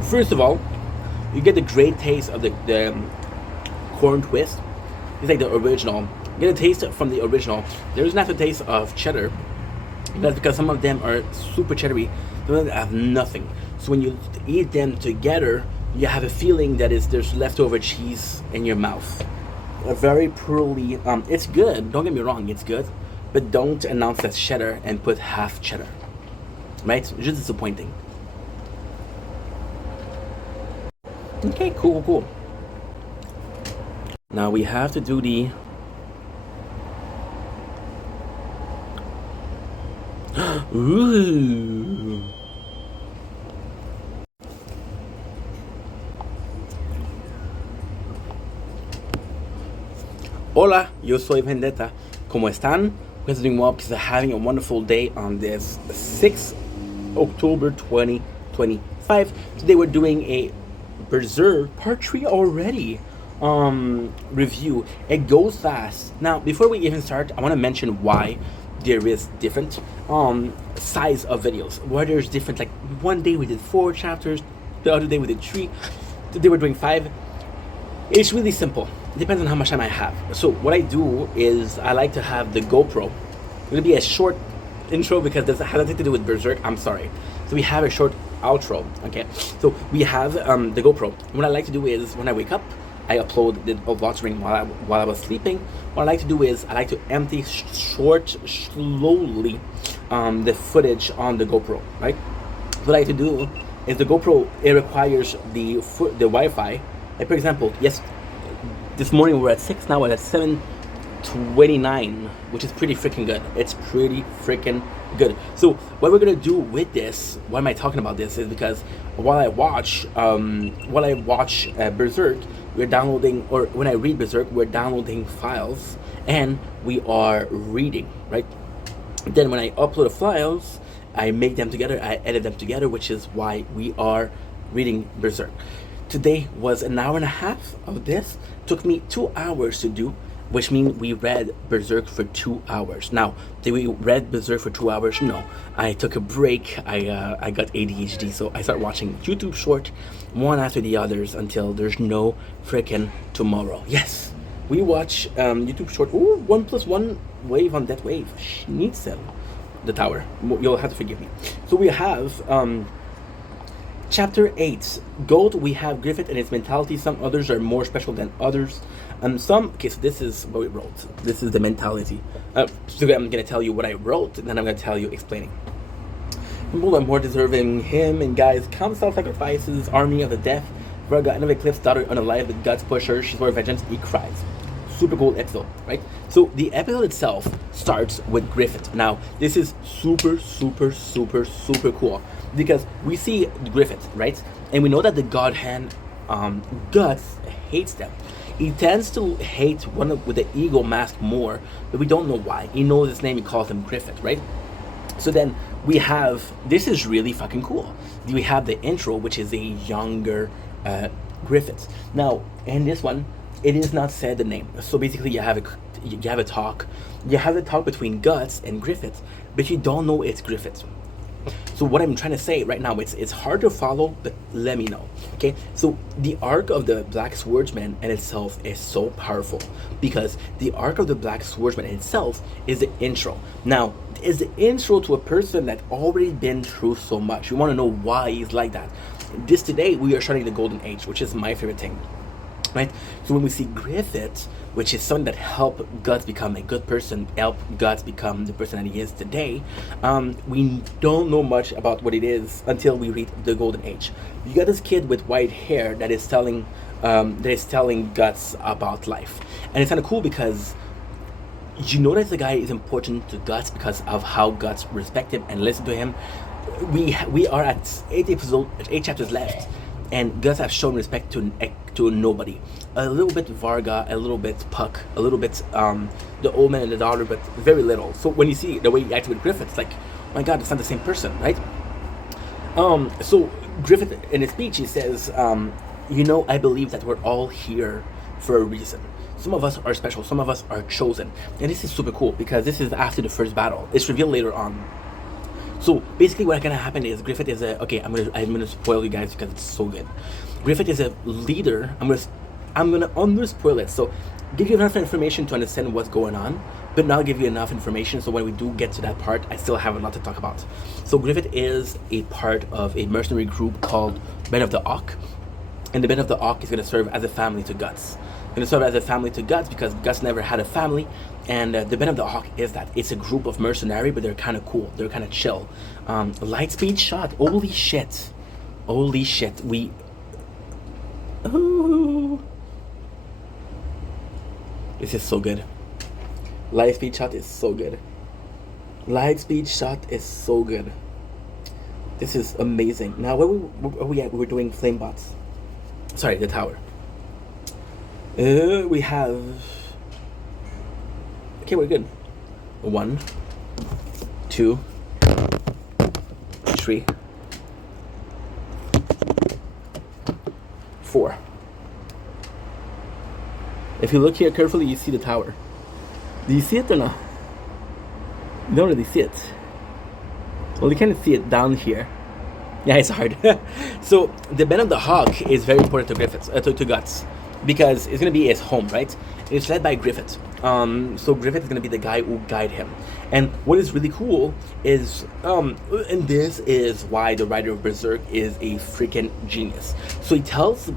first of all, you get the great taste of the corn twist. It's like the original. You get a taste from the original. There's not the taste of cheddar. That's because some of them are super cheddary. Some of them have nothing. So when you eat them together, you have a feeling that there's leftover cheese in your mouth. A very poorly. It's good. Don't get me wrong. It's good, but don't announce that's cheddar and put half cheddar. Right? It's just disappointing. Okay, cool. Now we have to do the. Ooh. Hola, yo soy Vendetta. ¿Cómo están? We're doing well because they're having a wonderful day on this 6th October 2025. Today we're doing a Berserk Part 3 already review. It goes fast. Now, before we even start, I want to mention why there is different size of videos. Where there's different, like one day we did 4 chapters, the other day we did 3, today we're doing 5. It's really simple. It depends on how much time I have. So what I do is I like to have the GoPro. It's gonna be a short intro because this has nothing to do with Berserk. I'm sorry. So we have a short outro. Okay. So we have the GoPro. What I like to do is when I wake up, I upload the vlog stream while I was sleeping. What I like to do is I like to empty slowly the footage on the GoPro. Right. What I like to do is the GoPro, it requires the Wi-Fi. Like for example, yes, this morning we were at 6, now we're at 7:29, which is pretty freaking good. It's pretty freaking good. So what we're gonna do with this, why am I talking about this, is because while I watch Berserk, we're downloading, or when I read Berserk, we're downloading files and we are reading, right? Then when I upload the files, I make them together, I edit them together, which is why we are reading Berserk. Today was an hour and a half of this. Took me 2 hours to do, which means we read Berserk for 2 hours. Now, did we read Berserk for 2 hours? No. I took a break. I got ADHD, so I started watching YouTube short, one after the others, until there's no freaking tomorrow. Yes, we watch YouTube short. Ooh, 1+1 wave on that wave. Schnitzel. The tower. You'll have to forgive me. So we have Chapter 8, Gold. We have Griffith and its mentality. Some others are more special than others. Okay, so this is what we wrote. This is the mentality. So I'm going to tell you what I wrote, and then I'm going to tell you explaining. People are more deserving him, and guys, count self-sacrifices, army of the death. Virga, end of Eclipse, daughter unalive, the guts pusher, she's for vengeance, he cries. Super cool episode, right? So the episode itself starts with Griffith. Now, this is super cool because we see Griffith, right? And we know that the God Hand Guts hates them. He tends to hate one with the eagle mask more, but we don't know why. He knows his name, he calls him Griffith, right? So then we have, this is really fucking cool. We have the intro, which is a younger Griffith. Now, in this one, it is not said the name. So basically you have a talk. You have a talk between Guts and Griffith, but you don't know it's Griffith. So what I'm trying to say right now, it's hard to follow, but let me know. Okay, so the arc of the Black Swordsman in itself is so powerful because the arc of the Black Swordsman in itself is the intro. Now, is the intro to a person that already been through so much. You want to know why he's like that. This today we are starting the golden age, which is my favorite thing, right? So when we see Griffith, which is someone that helped Guts become a good person, help Guts become the person that he is today, we don't know much about what it is until we read the golden age. You got this kid with white hair that is telling Guts about life, and it's kind of cool because you know that the guy is important to Guts because of how Guts respect him and listen to him. We are at 8 chapters left, and Guts have shown respect to nobody. A little bit Varga, a little bit Puck, a little bit the old man and the daughter, but very little. So when you see the way he acted with Griffith, it's like, oh my God, it's not the same person, right? So Griffith in his speech, he says, I believe that we're all here for a reason. Some of us are special, some of us are chosen. And this is super cool because this is after the first battle. It's revealed later on. So basically what's gonna happen is Griffith is I'm gonna spoil you guys because it's so good. Griffith is a leader. I'm gonna under spoil it. So give you enough information to understand what's going on, but not give you enough information so when we do get to that part, I still have a lot to talk about. So Griffith is a part of a mercenary group called Men of the Hawk. And the Men of the Hawk is gonna serve as a family to Guts. Gonna serve as a family to Guts because Guts never had a family, and the Men of the Hawk is that. It's a group of mercenary, but they're kind of cool. They're kind of chill. Light speed shot. Holy shit. Ooh. This is so good. Light speed shot is so good. Light speed shot is so good. This is amazing. Now, where are we at? We're doing flame bots. Sorry, the tower. We have... Okay, we're good. 1, 2, 3, 4. If you look here carefully, you see the tower. Do you see it or not? You don't really see it. Well, you can see it down here. Yeah, it's hard. So the Men of the Hawk is very important to Griffith, to Guts, because it's gonna be his home, right? It's led by Griffith. So Griffith is gonna be the guy who guide him. And what is really cool is, and this is why the writer of Berserk is a freaking genius. So he tells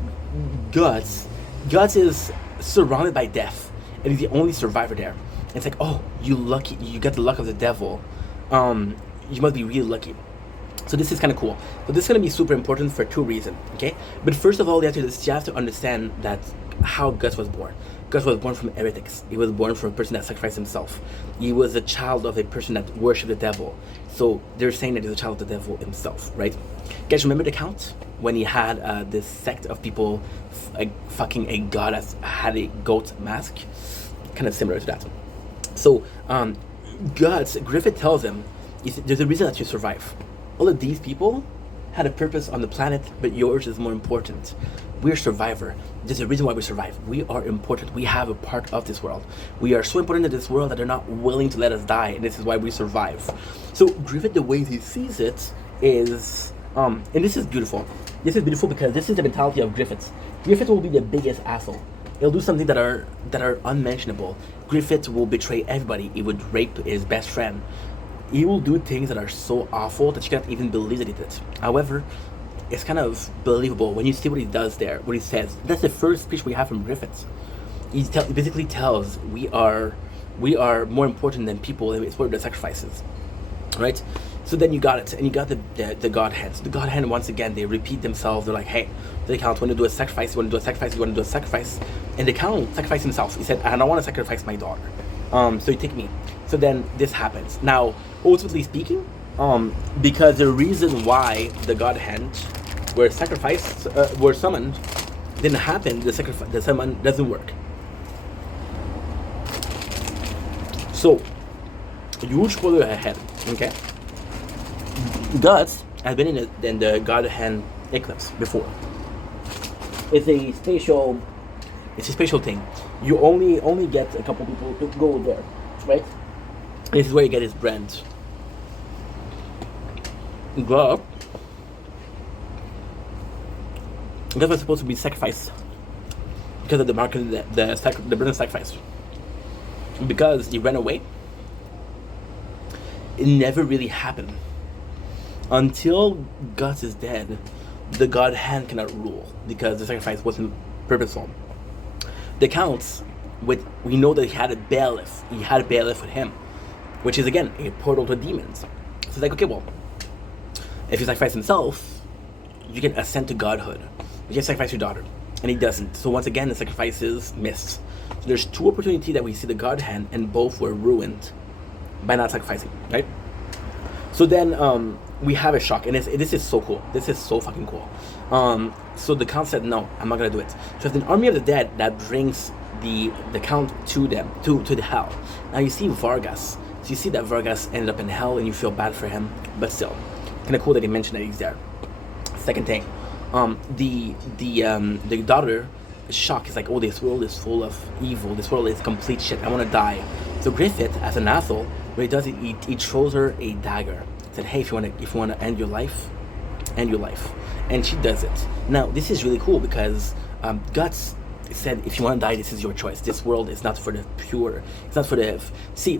Guts is surrounded by death, and he's the only survivor there. And it's like, oh, you lucky, you got the luck of the devil. You must be really lucky. So this is kind of cool. So this is going to be super important for 2 reasons, okay? But first of all, you have to understand that how Guts was born. Guts was born from heretics. He was born from a person that sacrificed himself. He was a child of a person that worshipped the devil. So they're saying that he's a child of the devil himself, right? Guys, remember the Count? When he had this sect of people fucking a god that had a goat mask? Kind of similar to that. So Griffith tells him, there's a reason that you survive. All of these people had a purpose on the planet, but yours is more important. We're survivor. There's a reason why we survive. We are important. We have a part of this world. We are so important to this world that they're not willing to let us die, and this is why we survive. So Griffith, the way he sees it is, and this is beautiful. This is beautiful because this is the mentality of Griffith. Griffith will be the biggest asshole. He'll do something that are unmentionable. Griffith will betray everybody. He would rape his best friend. He will do things that are so awful that you can't even believe that he did. However, it's kind of believable when you see what he does there, what he says. That's the first speech we have from Griffith. He basically tells we are more important than people, and it's worth the sacrifices, right? So then you got it, and you got the Godheads. The Godhead, once again, they repeat themselves. They're like, hey, the Count, want to do a sacrifice? You want to do a sacrifice? You want to do a sacrifice? And the Count sacrificed himself. He said, I don't want to sacrifice my daughter. So you take me. So then this happens. Now, ultimately speaking, because the reason why the Godhead were summoned didn't happen, the summon doesn't work. So, huge spoiler ahead, okay? Guts has been in the Godhead eclipse before. It's a spatial thing. You only get a couple people to go there, right? This is where you get his brand. God was supposed to be sacrificed because of the mark of the burden sacrifice. Because he ran away, it never really happened. Until Guts is dead, the God Hand cannot rule because the sacrifice wasn't purposeful. The counts, with we know that he had a bailiff. He had a bailiff with him, which is again a portal to demons. So it's like, okay, well, if you sacrifice himself, you can ascend to godhood. You can sacrifice your daughter, and he doesn't. So once again, the sacrifice is missed. So there's two opportunities that we see the God Hand, and both were ruined by not sacrificing, right? So then we have a shock, and this is so cool. This is so fucking cool. So the count said, no, I'm not gonna do it. So it's an army of the dead that brings the count to them, to the hell. Now you see Vargas. So you see that Vargas ended up in hell, and you feel bad for him, but still, kind of cool that he mentioned that he's there. Second thing, the daughter is shocked. It's like, oh, this world is full of evil. This world is complete shit. I want to die. So Griffith, as an asshole, what he does, he throws her a dagger. Said, hey, if you want to end your life, end your life, and she does it. Now this is really cool because Guts said, if you want to die, this is your choice. This world is not for the pure. It's not for the. See,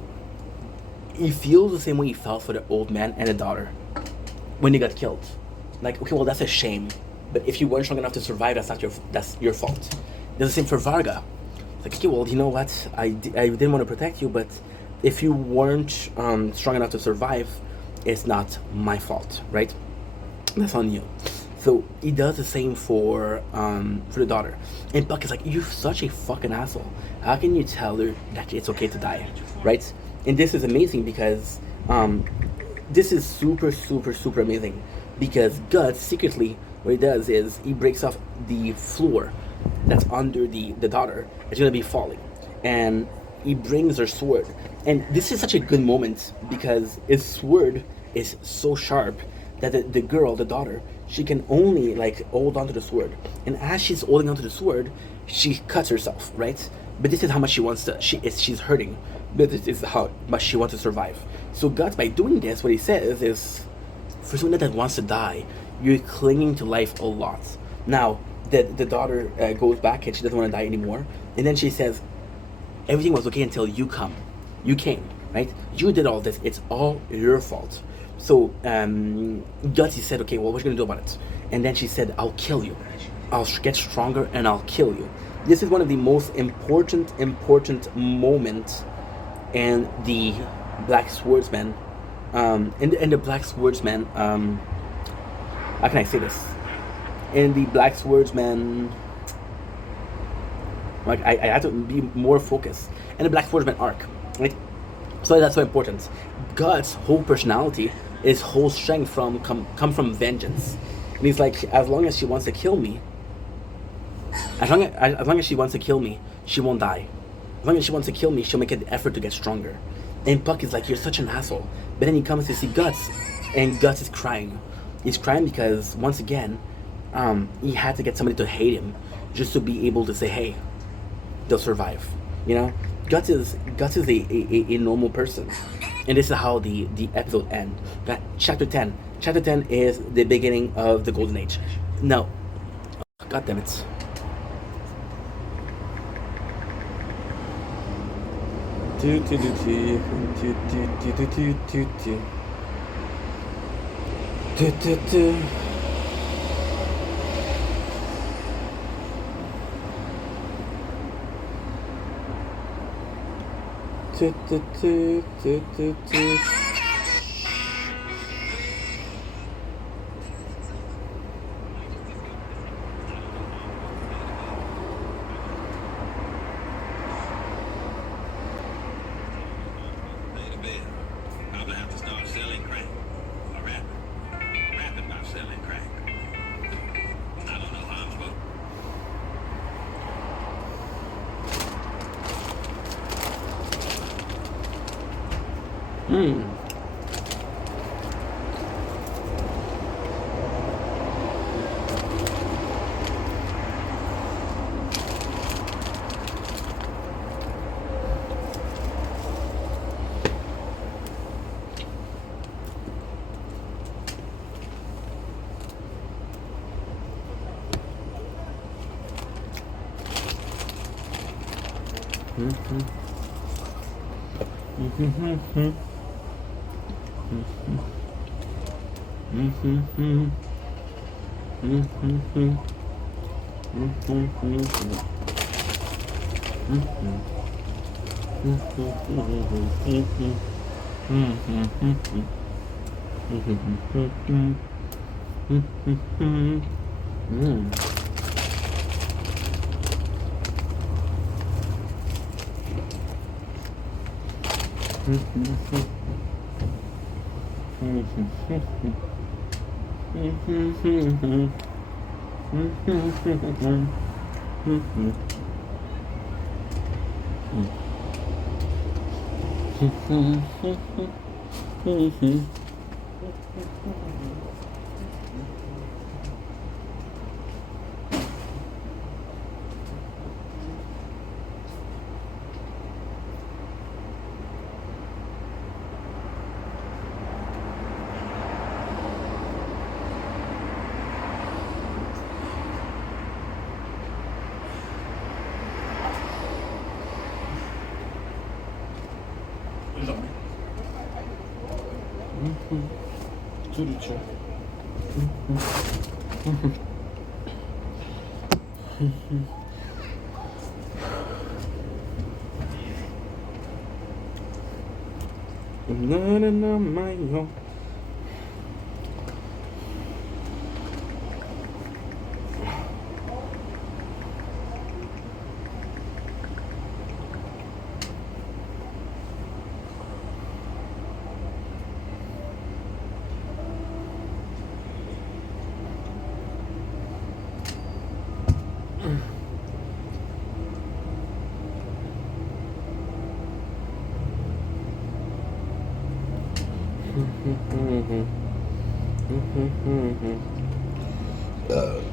he feels the same way he felt for the old man and the daughter when they got killed. Like, okay, well, that's a shame, but if you weren't strong enough to survive, that's your fault. It's the same for Varga. It's like, okay, well, you know what? I didn't want to protect you, but if you weren't strong enough to survive, it's not my fault, right? That's on you. So he does the same for the daughter. And Buck is like, you're such a fucking asshole. How can you tell her that it's okay to die, right? And this is amazing because this is super, super, super amazing. Because Guts, secretly, what he does is he breaks off the floor that's under the daughter. It's going to be falling. And he brings her sword. And this is such a good moment because his sword is so sharp that the girl, the daughter, she can only like hold onto the sword. And as she's holding onto the sword, she cuts herself, right? But this is how much she wants to, she's hurting. But this is how much she wants to survive. So Guts, by doing this, what he says is, for someone that wants to die, you're clinging to life a lot. Now, the daughter goes back and she doesn't want to die anymore. And then she says, everything was okay until you come. You came, right? You did all this. It's all your fault. So Gutsy said, okay, well, what are you going to do about it? And then she said, I'll kill you. I'll get stronger and I'll kill you. This is one of the most important moments in the Black Swordsman. In the Black Swordsman, how can I say this? In the Black Swordsman, like I have to be more focused. In the Black Swordsman arc, right? So that's so important. Guts' whole personality, his whole strength come from vengeance. And he's like, as long as she wants to kill me, as long as she wants to kill me, she won't die. As long as she wants to kill me, she'll make an effort to get stronger. And Puck is like, you're such an asshole. But then he comes to see Guts, and Guts is crying. He's crying because, once again, he had to get somebody to hate him just to be able to say, hey, they'll survive. You know? Guts is a normal person. And this is how the episode ends. Chapter 10. Chapter 10 is the beginning of the Golden Age. No. God damn it.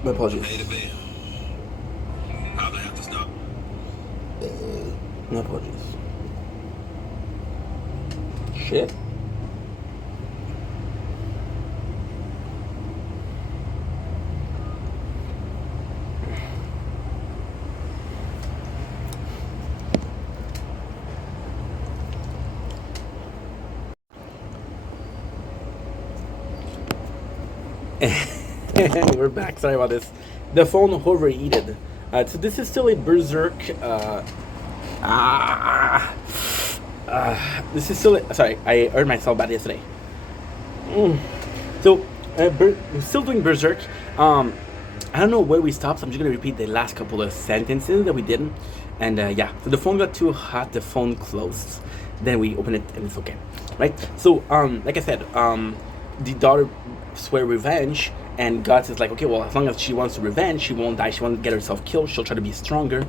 My apologies. Probably have to stop. My apologies. Shit. We're back. Sorry about this. The phone overheated. So this is still a Berserk. This is still. Sorry, I heard myself bad yesterday. So we're still doing Berserk. I don't know where we stopped, so I'm just gonna repeat the last couple of sentences that we did. And yeah, so the phone got too hot. The phone closed. Then we open it, and it's okay, right? So like I said, the daughter swear revenge, and Guts is like, okay, well, as long as she wants to revenge, she won't die, she won't get herself killed, she'll try to be stronger,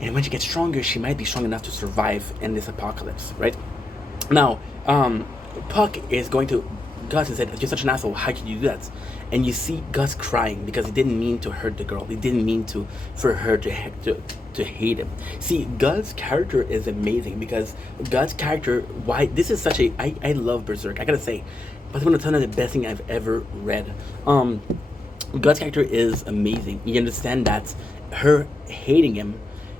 and when she gets stronger, she might be strong enough to survive in this apocalypse, right? Now, Puck is going to Gus and said, you're such an asshole, how could you do that? And you see Gus crying because he didn't mean to hurt the girl, he didn't mean for her to hate him. See, Gus' character is amazing because Gus' character, why this is such a I love Berserk, I gotta say, but one of the best thing I've ever read. Gus' character is amazing. You understand that her hating him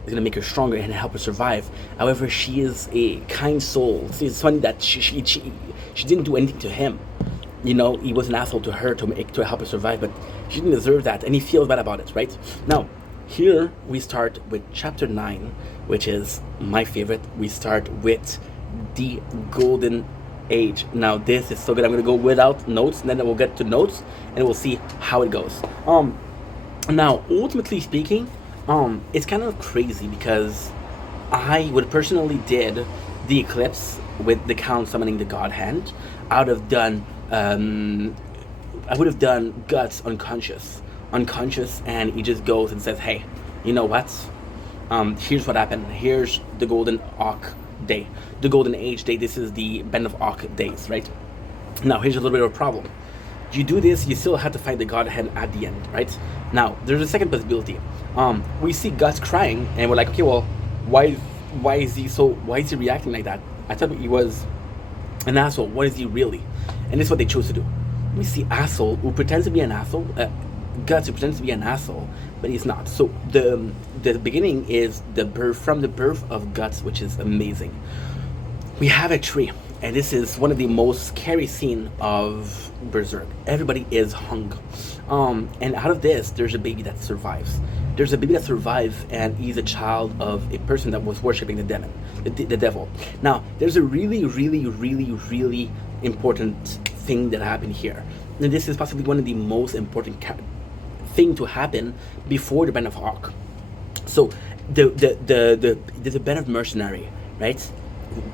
is gonna make her stronger and help her survive. However, she is a kind soul. See, it's funny that she didn't do anything to him. You know, he was an asshole to her to help her survive, but she didn't deserve that, and he feels bad about it, right? Now, here we start with chapter 9, which is my favorite. We start with the Golden Age. Now this is so good. I'm gonna go without notes, and then we'll get to notes, and we'll see how it goes. Now, ultimately speaking, it's kind of crazy because I would personally did the eclipse with the Count summoning the God Hand. I would have done Guts unconscious, and he just goes and says, "Hey, you know what? Here's what happened. Here's the Golden Auk Day, the Golden Age Day. This is the Band of Auk days, right? Now, here's a little bit of a problem. You do this, you still have to fight the God Hand at the end, right? Now, there's a second possibility. We see Guts crying, and we're like, okay, well, why is he reacting like that? I thought he was an asshole. What is he really? And this is what they chose to do. We see asshole who pretends to be an asshole, Guts who pretends to be an asshole, but he's not. So the beginning is from the birth of Guts, which is amazing. We have a tree. and this is one of the most scary scene of Berserk. Everybody is hung, and out of this, there's a baby that survives. There's a baby that survives, and he's a child of a person that was worshiping the demon, the devil. Now, there's a really, really, really, really important thing that happened here, and this is possibly one of the most important thing to happen before the Band of Hawk. So, there's a band of mercenary, right?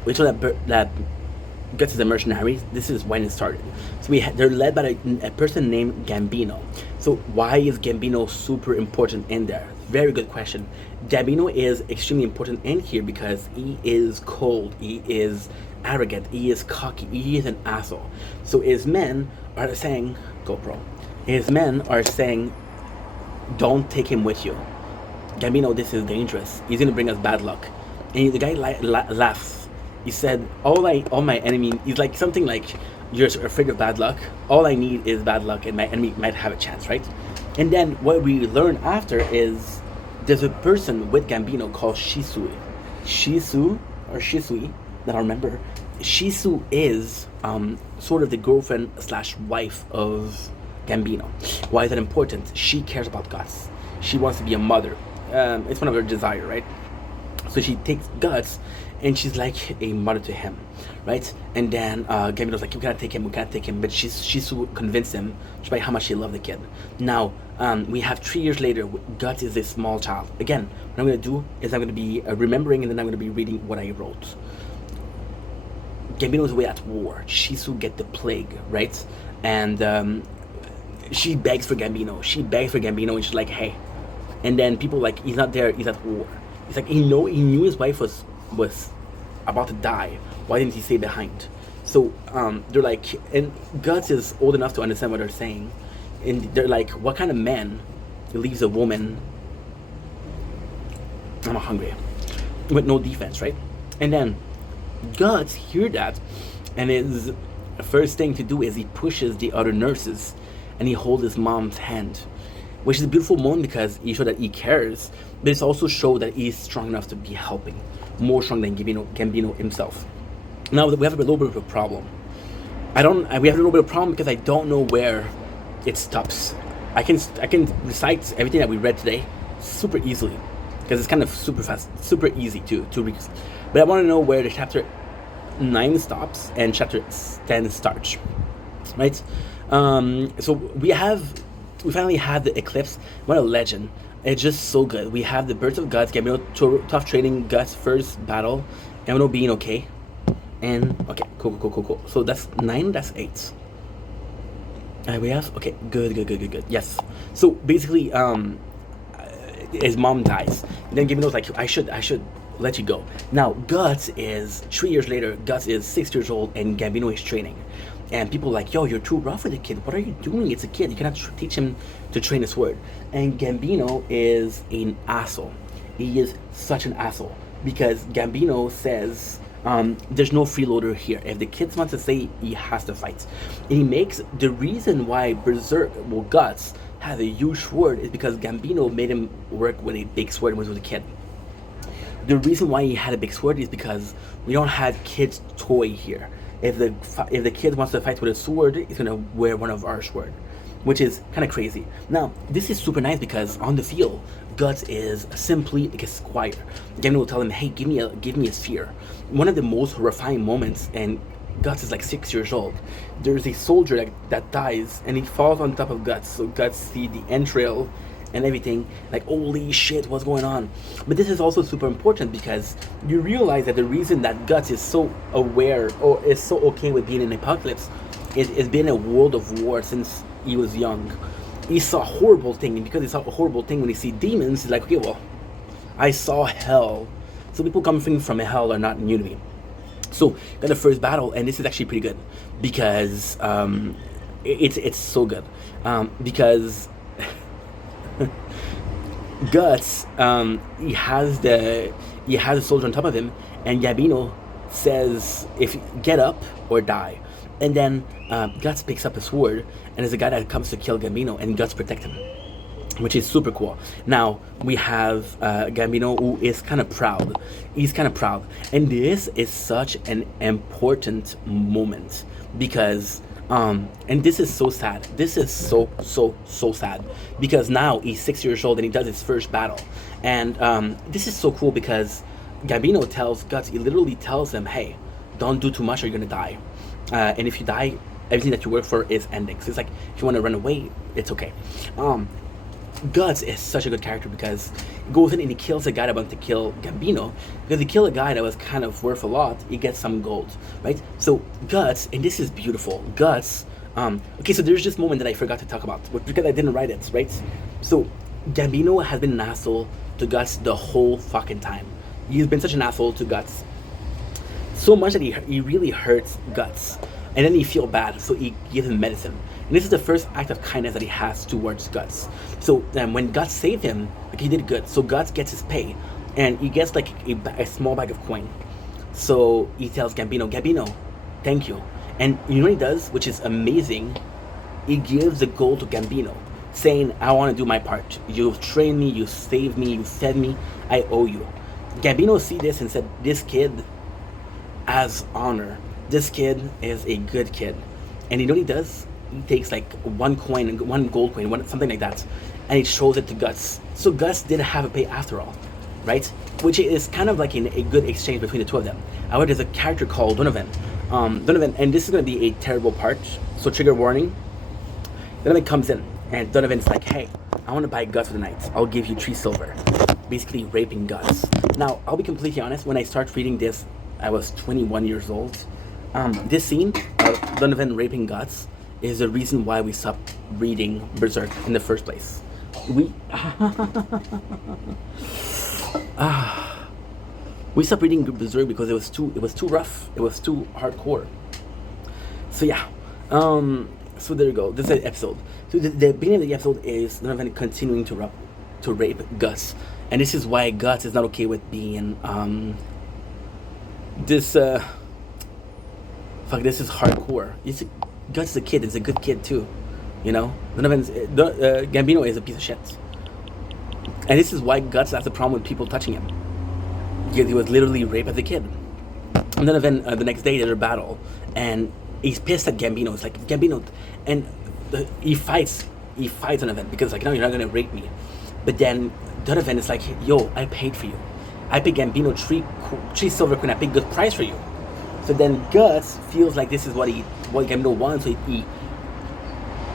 Which that Guts is a mercenary. This is when it started. So they're led by a person named Gambino. So why is Gambino super important in there? Very good question. Gambino is extremely important in here because he is cold, he is arrogant, he is cocky, he is an asshole. So his men are saying, GoPro, his men are saying, don't take him with you. Gambino, this is dangerous. He's gonna bring us bad luck. And the guy laughs. He said, all my enemy, he's like something like, you're afraid of bad luck. All I need is bad luck and my enemy might have a chance, right? And then what we learn after is there's a person with Gambino called Shisui. Shisui, I don't remember. Shisui is sort of the girlfriend / wife of Gambino. Why is that important? She cares about Guts. She wants to be a mother. It's one of her desire, right? So she takes Guts, and she's like a mother to him, right? And then Gambino's like, we can't take him. But she's convinced him just by how much she loved the kid. Now, we have 3 years later, Guts is a small child. Again, what I'm going to do is I'm going to be remembering, and then I'm going to be reading what I wrote. Gambino's away at war. Shisu get the plague, right? And she begs for Gambino. And she's like, hey. And then people like, he's not there, he's at war. He's like, he knew his wife was about to die. Why didn't he stay behind? So they're like, and Guts is old enough to understand what they're saying. And they're like, what kind of man leaves a woman, I'm hungry, with no defense, right? And then Guts hear that, and his first thing to do is he pushes the other nurses and he holds his mom's hand, which is a beautiful moment because he showed that he cares, but it's also showed that he's strong enough to be helping, more strong than Gambino himself. Now we have a little bit of a problem. We have a little bit of a problem because I don't know where it stops. I can recite everything that we read today super easily because it's kind of super fast, super easy to read. But I want to know where the chapter 9 stops and chapter 10 starts, right? So we finally have the Eclipse. What a legend. It's just so good. We have the Birds of Guts, Gambino tough training, Guts first battle, Gambino being okay. And, okay, cool. So that's 9, that's 8. We have, okay, good. Yes. So basically, his mom dies. And then Gambino's like, I should let you go. Now, Guts is, 3 years later, Guts is 6 years old and Gambino is training. And people are like, yo, you're too rough with the kid. What are you doing? It's a kid. You cannot teach him to train a sword. And Gambino is an asshole. He is such an asshole. Because Gambino says, there's no freeloader here. If the kids want to say, he has to fight. And he makes the reason why Guts has a huge sword is because Gambino made him work with a big sword when he was a kid. The reason why he had a big sword is because we don't have kids' toy here. If the kid wants to fight with a sword, he's gonna wear one of our sword, which is kind of crazy. Now, this is super nice because on the field, Guts is simply like a squire. Gambino will tell him, "Hey, give me a sphere." One of the most horrifying moments, and Guts is like 6 years old. There's a soldier that dies, and he falls on top of Guts. So Guts see the entrail and everything, like, holy shit, what's going on? But this is also super important because you realize that the reason that Guts is so aware or is so okay with being in Apocalypse is it's been a world of war since he was young. He saw a horrible thing, and because he saw a horrible thing, when he see demons, he's like, okay, well, I saw hell. So people coming from hell are not new to me. So got the first battle, and this is actually pretty good because it's so good because Guts, he has a soldier on top of him, and Gambino says, "If get up or die." And then Guts picks up a sword, and there's a guy that comes to kill Gambino, and Guts protects him. which is super cool. Now we have Gambino, who is kind of proud. He's kind of proud, and this is such an important moment because, and this is so sad. This is so sad because now he's 6 years old and he does his first battle, and this is so cool because Gambino tells Guts. He literally tells him, "Hey, don't do too much or you're gonna die, and if you die, everything that you work for is ending." So it's like if you want to run away, it's okay. Guts is such a good character because he goes in and he kills a guy that wants to kill Gambino. Because he killed a guy that was kind of worth a lot, he gets some gold, right? So Guts, and this is beautiful. Guts, okay, so there's this moment that I forgot to talk about because I didn't write it, right? So Gambino has been an asshole to Guts the whole fucking time. He's been such an asshole to Guts, so much that he really hurts Guts, and then he feel bad, so he gives him medicine. And this is the first act of kindness that he has towards Guts. So when Guts saved him, like he did good. So Guts gets his pay, and he gets like a small bag of coin. So he tells Gambino, "Gambino, thank you." And you know what he does, which is amazing? He gives the gold to Gambino, saying, "I want to do my part. You've trained me, you saved me, you fed me. I owe you." Gambino see this and said, "This kid has honor. This kid is a good kid." And you know what he does? He takes like one coin, one gold coin, something like that, and he shows it to Guts. So Guts did have a pay after all, right? Which is kind of like a good exchange between the two of them. However, there's a character called Donovan. Donovan, and this is going to be a terrible part, so trigger warning. Donovan comes in, and Donovan's like, "Hey, I want to buy Guts for the night. I'll give you 3 silver." Basically raping Guts. Now, I'll be completely honest, when I start reading this, I was 21 years old. This scene of Donovan raping Guts is the reason why we stopped reading Berserk in the first place. We stopped reading Berserk because it was too rough. It was too hardcore. So yeah, so there you go. This is the episode. So the beginning of the episode is Donovan continuing to rape Guts, and this is why Guts is not okay with being this is hardcore. Guts is a kid. It's a good kid too, you know. Gambino is a piece of shit, and this is why Guts has a problem with people touching him, because he was literally raped as a kid. And then the next day there's a battle, and he's pissed at Gambino. It's like, "Gambino," and he fights Donovan because like, "No, you're not gonna rape me." But then Donovan is like, "Yo, I paid for you. I paid Gambino three silver coin. I paid good price for you." So then Guts feels like this is what Gambino wants, so he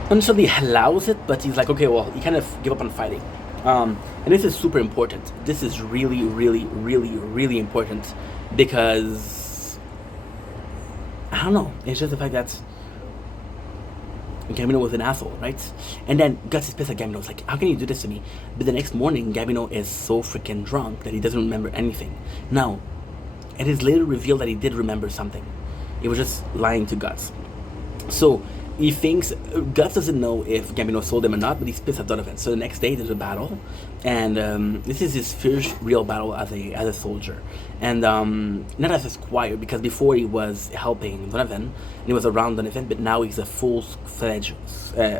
not necessarily allows it, but he's like, okay, well, he kind of give up on fighting. And this is super important. This is really, really, really, really important because I don't know. It's just the fact that Gambino was an asshole, right? And then Guts is pissed at Gambino. It's like, "How can you do this to me?" But the next morning, Gambino is so freaking drunk that he doesn't remember anything. Now, it is later revealed that he did remember something. He was just lying to Guts. So he thinks Guts doesn't know if Gambino sold him or not, but he's pissed at Donovan. So the next day there's a battle, and this is his first real battle as a soldier, and not as a squire, because before he was helping Donovan and he was around Donovan, but now he's a full-fledged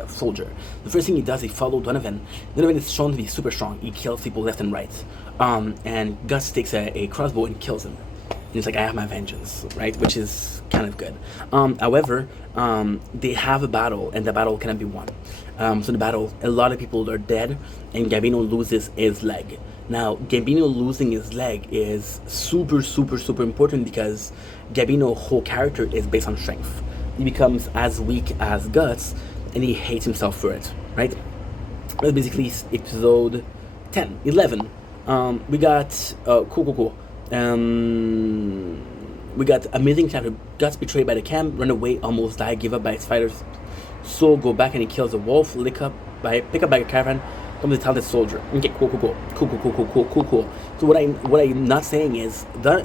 soldier. The first thing he does, he follows Donovan. Donovan is shown to be super strong. He kills people left and right, and Guts takes a crossbow and kills him. And he's like, "I have my vengeance," right? Which is kind of good. However, they have a battle, and the battle cannot be won. So the battle, a lot of people are dead, and Gambino loses his leg. Now, Gambino losing his leg is super, super, super important because Gambino's whole character is based on strength. He becomes as weak as Guts, and he hates himself for it, right? That's basically episode 10, 11. We got cool. We got amazing chapter. Guts betrayed by the camp, run away, almost die, give up by his fighters. Soul go back and he kills a wolf, pick up by a caravan, comes a talented soldier. Okay, cool. So what I'm not saying is that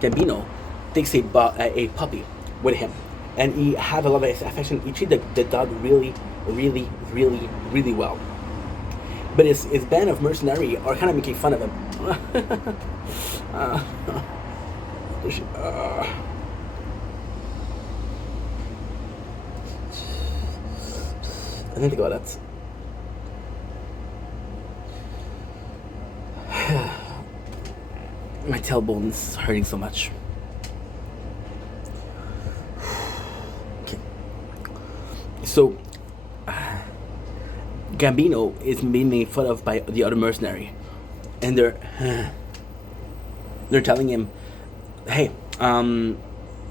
Gambino takes a puppy with him, and he have a lot of affection. He treat the dog really, really, really, really well. But his band of mercenary are kind of making fun of him. I think about that. My tailbone's hurting so much. Okay. So, Gambino is being made fun of by the other mercenary, and they're telling him, "Hey,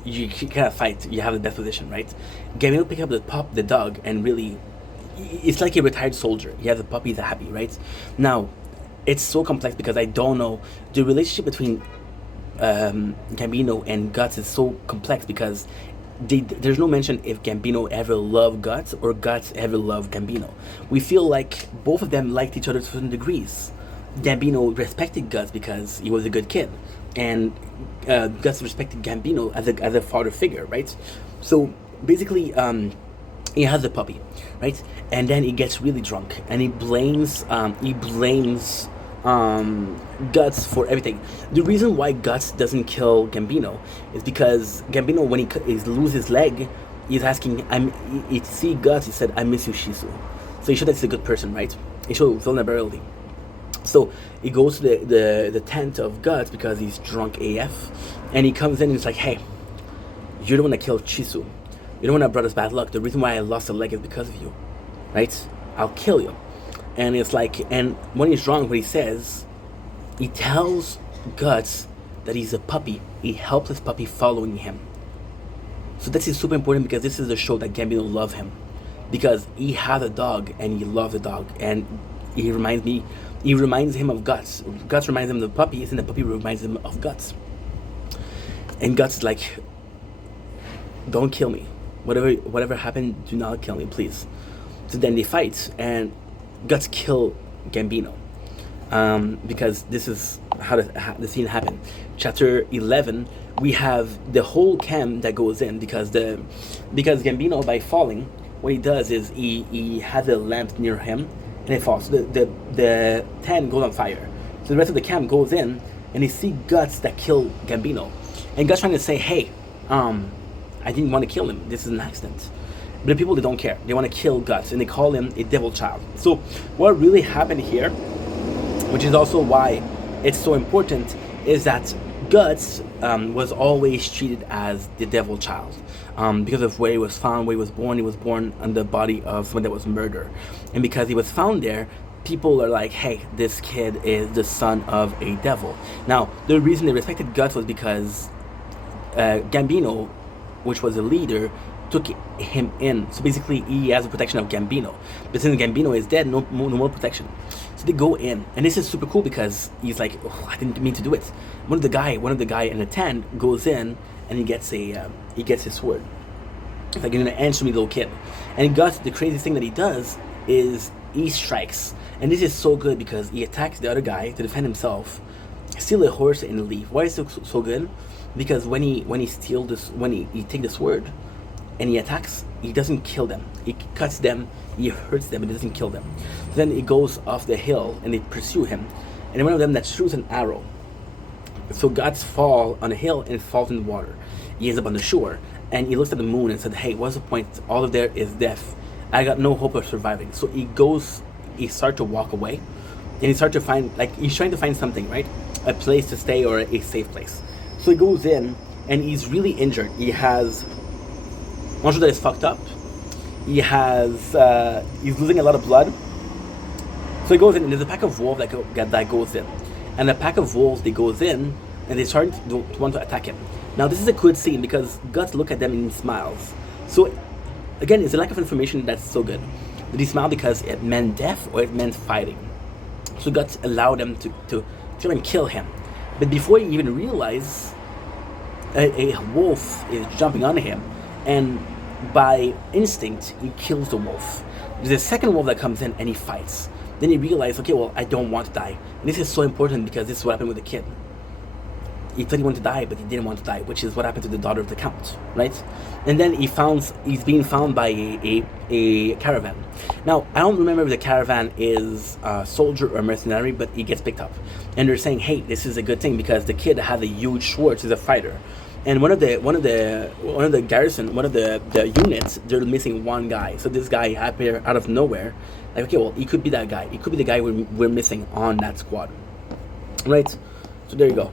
you can't fight. You have the best position, right?" Gambino pick up the dog, and really, it's like a retired soldier. He has a puppy. He's happy, right? Now, it's so complex because I don't know the relationship between Gambino and Guts is so complex because there's no mention if Gambino ever loved Guts or Guts ever loved Gambino. We feel like both of them liked each other to certain degrees. Gambino respected Guts because he was a good kid, and Guts respected Gambino as a father figure, right? So basically, he has a puppy, right? And then he gets really drunk and he blames Guts for everything. The reason why Guts doesn't kill Gambino is because Gambino, when he loses his leg, he's asking, he see Guts, he said, "I miss you, Shisu." So he showed that he's a good person, right? He showed vulnerability. So he goes to the tent of Guts because he's drunk AF, and he comes in and he's like, "Hey, you're the one that killed Chisu. You're the one that brought us bad luck. The reason why I lost a leg is because of you, right? I'll kill you." And it's like, and when he's drunk, what he says, he tells Guts that he's a puppy, a helpless puppy following him. So this is super important because this is a show that Gambino loves him, because he has a dog and he loves the dog, and he reminds him of Guts. Guts reminds him of the puppies, and the puppy reminds him of Guts. And Guts is like, "Don't kill me. Whatever happened, do not kill me, please." So then they fight, and Guts kill Gambino, because this is how the scene happened. Chapter 11, we have the whole camp that goes in because Gambino, by falling, what he does is he has a lamp near him and it falls. So the tent goes on fire. So the rest of the camp goes in and they see Guts that kill Gambino, and Guts trying to say, "Hey, I didn't want to kill him. This is an accident." But the people, they don't care. They want to kill Guts, and they call him a devil child. So what really happened here, which is also why it's so important, is that Guts was always treated as the devil child because of where he was found, where he was born. He was born on the body of someone that was murdered. And because he was found there, people are like, "Hey, this kid is the son of a devil." Now, the reason they respected Guts was because Gambino, which was a leader, took him in. So basically, he has the protection of Gambino. But since Gambino is dead, no more protection. So they go in, and this is super cool because he's like, "Oh, I didn't mean to do it." One of the guy in the tent goes in, and he gets his sword. It's like, "You're gonna answer me, little kid." And the craziest thing that he does is he strikes, and this is so good because he attacks the other guy to defend himself, steal a horse and leave. Why is it so good? Because when he take the sword and he attacks, he doesn't kill them. He cuts them, he hurts them, but he doesn't kill them. Then he goes off the hill and they pursue him. And one of them that shoots an arrow. So Guts fall on a hill and falls in the water. He ends up on the shore and he looks at the moon and said, "Hey, what's the point? All of there is death. I got no hope of surviving." So he starts to walk away, and he starts to find, like, he's trying to find something, right? A place to stay or a safe place. So he goes in and he's really injured. He has one shoulder that is fucked up. He's losing a lot of blood. So he goes in, and there's a pack of wolves that goes in. And the pack of wolves, they goes in, and they start to want to attack him. Now, this is a good scene because Guts look at them and he smiles. So, again, it's a lack of information that's so good. Did he smile because it meant death or it meant fighting? So Guts allowed them to try and kill him. But before he even realized, a wolf is jumping on him, and by instinct, he kills the wolf. There's a second wolf that comes in and he fights. Then he realized, okay, well, I don't want to die. And this is so important because this is what happened with the kid. He thought he wanted to die, but he didn't want to die, which is what happened to the daughter of the count, right? And then he's being found by a caravan. Now, I don't remember if the caravan is a soldier or mercenary, but he gets picked up. And they're saying, "Hey, this is a good thing because the kid has a huge sword, he's a fighter." And one of the units, they're missing one guy. So this guy appeared out of nowhere. Like, okay, well, he could be that guy. He could be the guy we're missing on that squad, right? So there you go.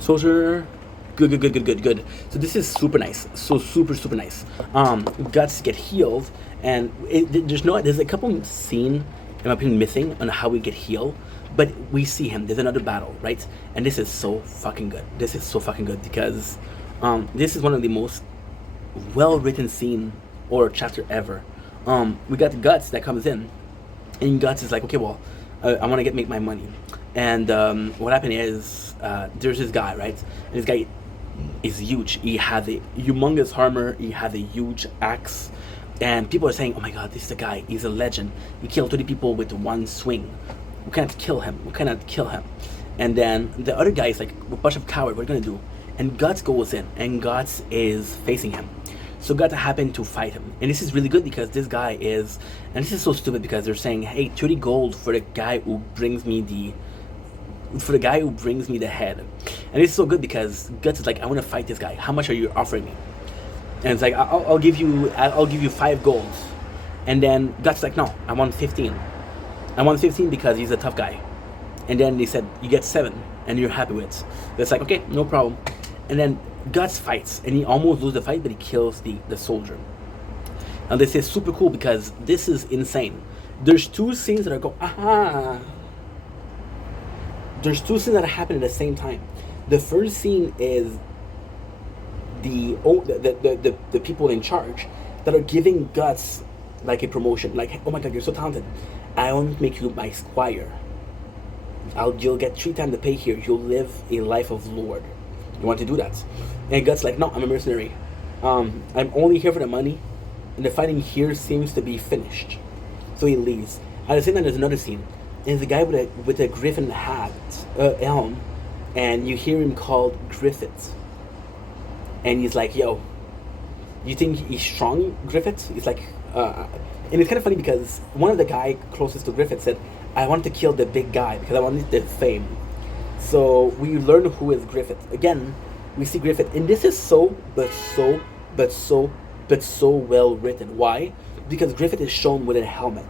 Soldier. Good. So this is super nice. So super nice. Guts get healed, and there's a couple scene, in my opinion, missing on how we get healed. But we see him. There's another battle, right? And this is so fucking good. This is so fucking good because this is one of the most well-written scene or chapter ever. We got Guts that comes in, and Guts is like, okay, well, I want to make my money. And what happened is there's this guy, right? And this guy is huge. He has a humongous armor. He has a huge axe. And people are saying, oh my god, this is the guy. He's a legend. He killed 30 people with one swing. We cannot kill him. And then the other guy is like, a bunch of cowards. What are you going to do? And Guts goes in. And Guts is facing him. So Guts happened to fight him. And this is really good because this guy is... And this is so stupid because they're saying, hey, 30 gold for the guy who brings me the... head. And it's so good because Guts is like, I want to fight this guy. How much are you offering me? And it's like, I'll give you 5 golds. And then Guts is like, no, I want 15. I want 15 because he's a tough guy. And then they said, you get 7 and you're happy with it. It's like, okay, no problem. And then Guts fights and he almost loses the fight, but he kills the soldier. And this is super cool because this is insane. There's 2 scenes that are There's 2 scenes that happen at the same time. The first scene is the people in charge that are giving Guts like a promotion. Like, oh my god, you're so talented. I want to make you my squire. You'll get 3 times the pay here. You'll live a life of lord. You want to do that? And Guts like, no, I'm a mercenary. I'm only here for the money, and the fighting here seems to be finished. So he leaves. At the same time, there's another scene. There's a guy with a griffin hat, helm, and you hear him called Griffith. And he's like, yo, you think he's strong, Griffith? He's like, and it's kind of funny because one of the guy closest to Griffith said, I wanted to kill the big guy because I wanted the fame. So we learn who is Griffith. Again, we see Griffith, and this is so well written. Why? Because Griffith is shown with a helmet.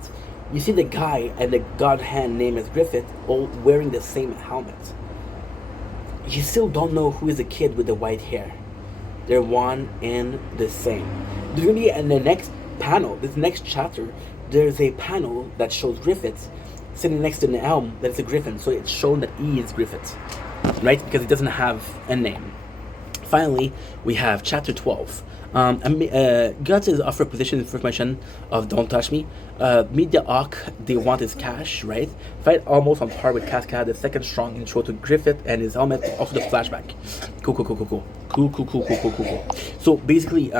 You see the guy and the god hand name is Griffith all wearing the same helmet. You still don't know who is the kid with the white hair. They're one and the same. There's gonna be in the next panel, this next chapter, there's a panel that shows Griffith sitting next to the helm that is a griffin. So it's shown that he is Griffith, right? Because he doesn't have a name. Finally, we have chapter 12. Guts is offered a position in the first mission of Don't Touch Me. Meet the Hawk, they want his cash, right? Fight almost on par with Casca, the second strong intro to Griffith and his helmet, also the flashback. Cool. So basically,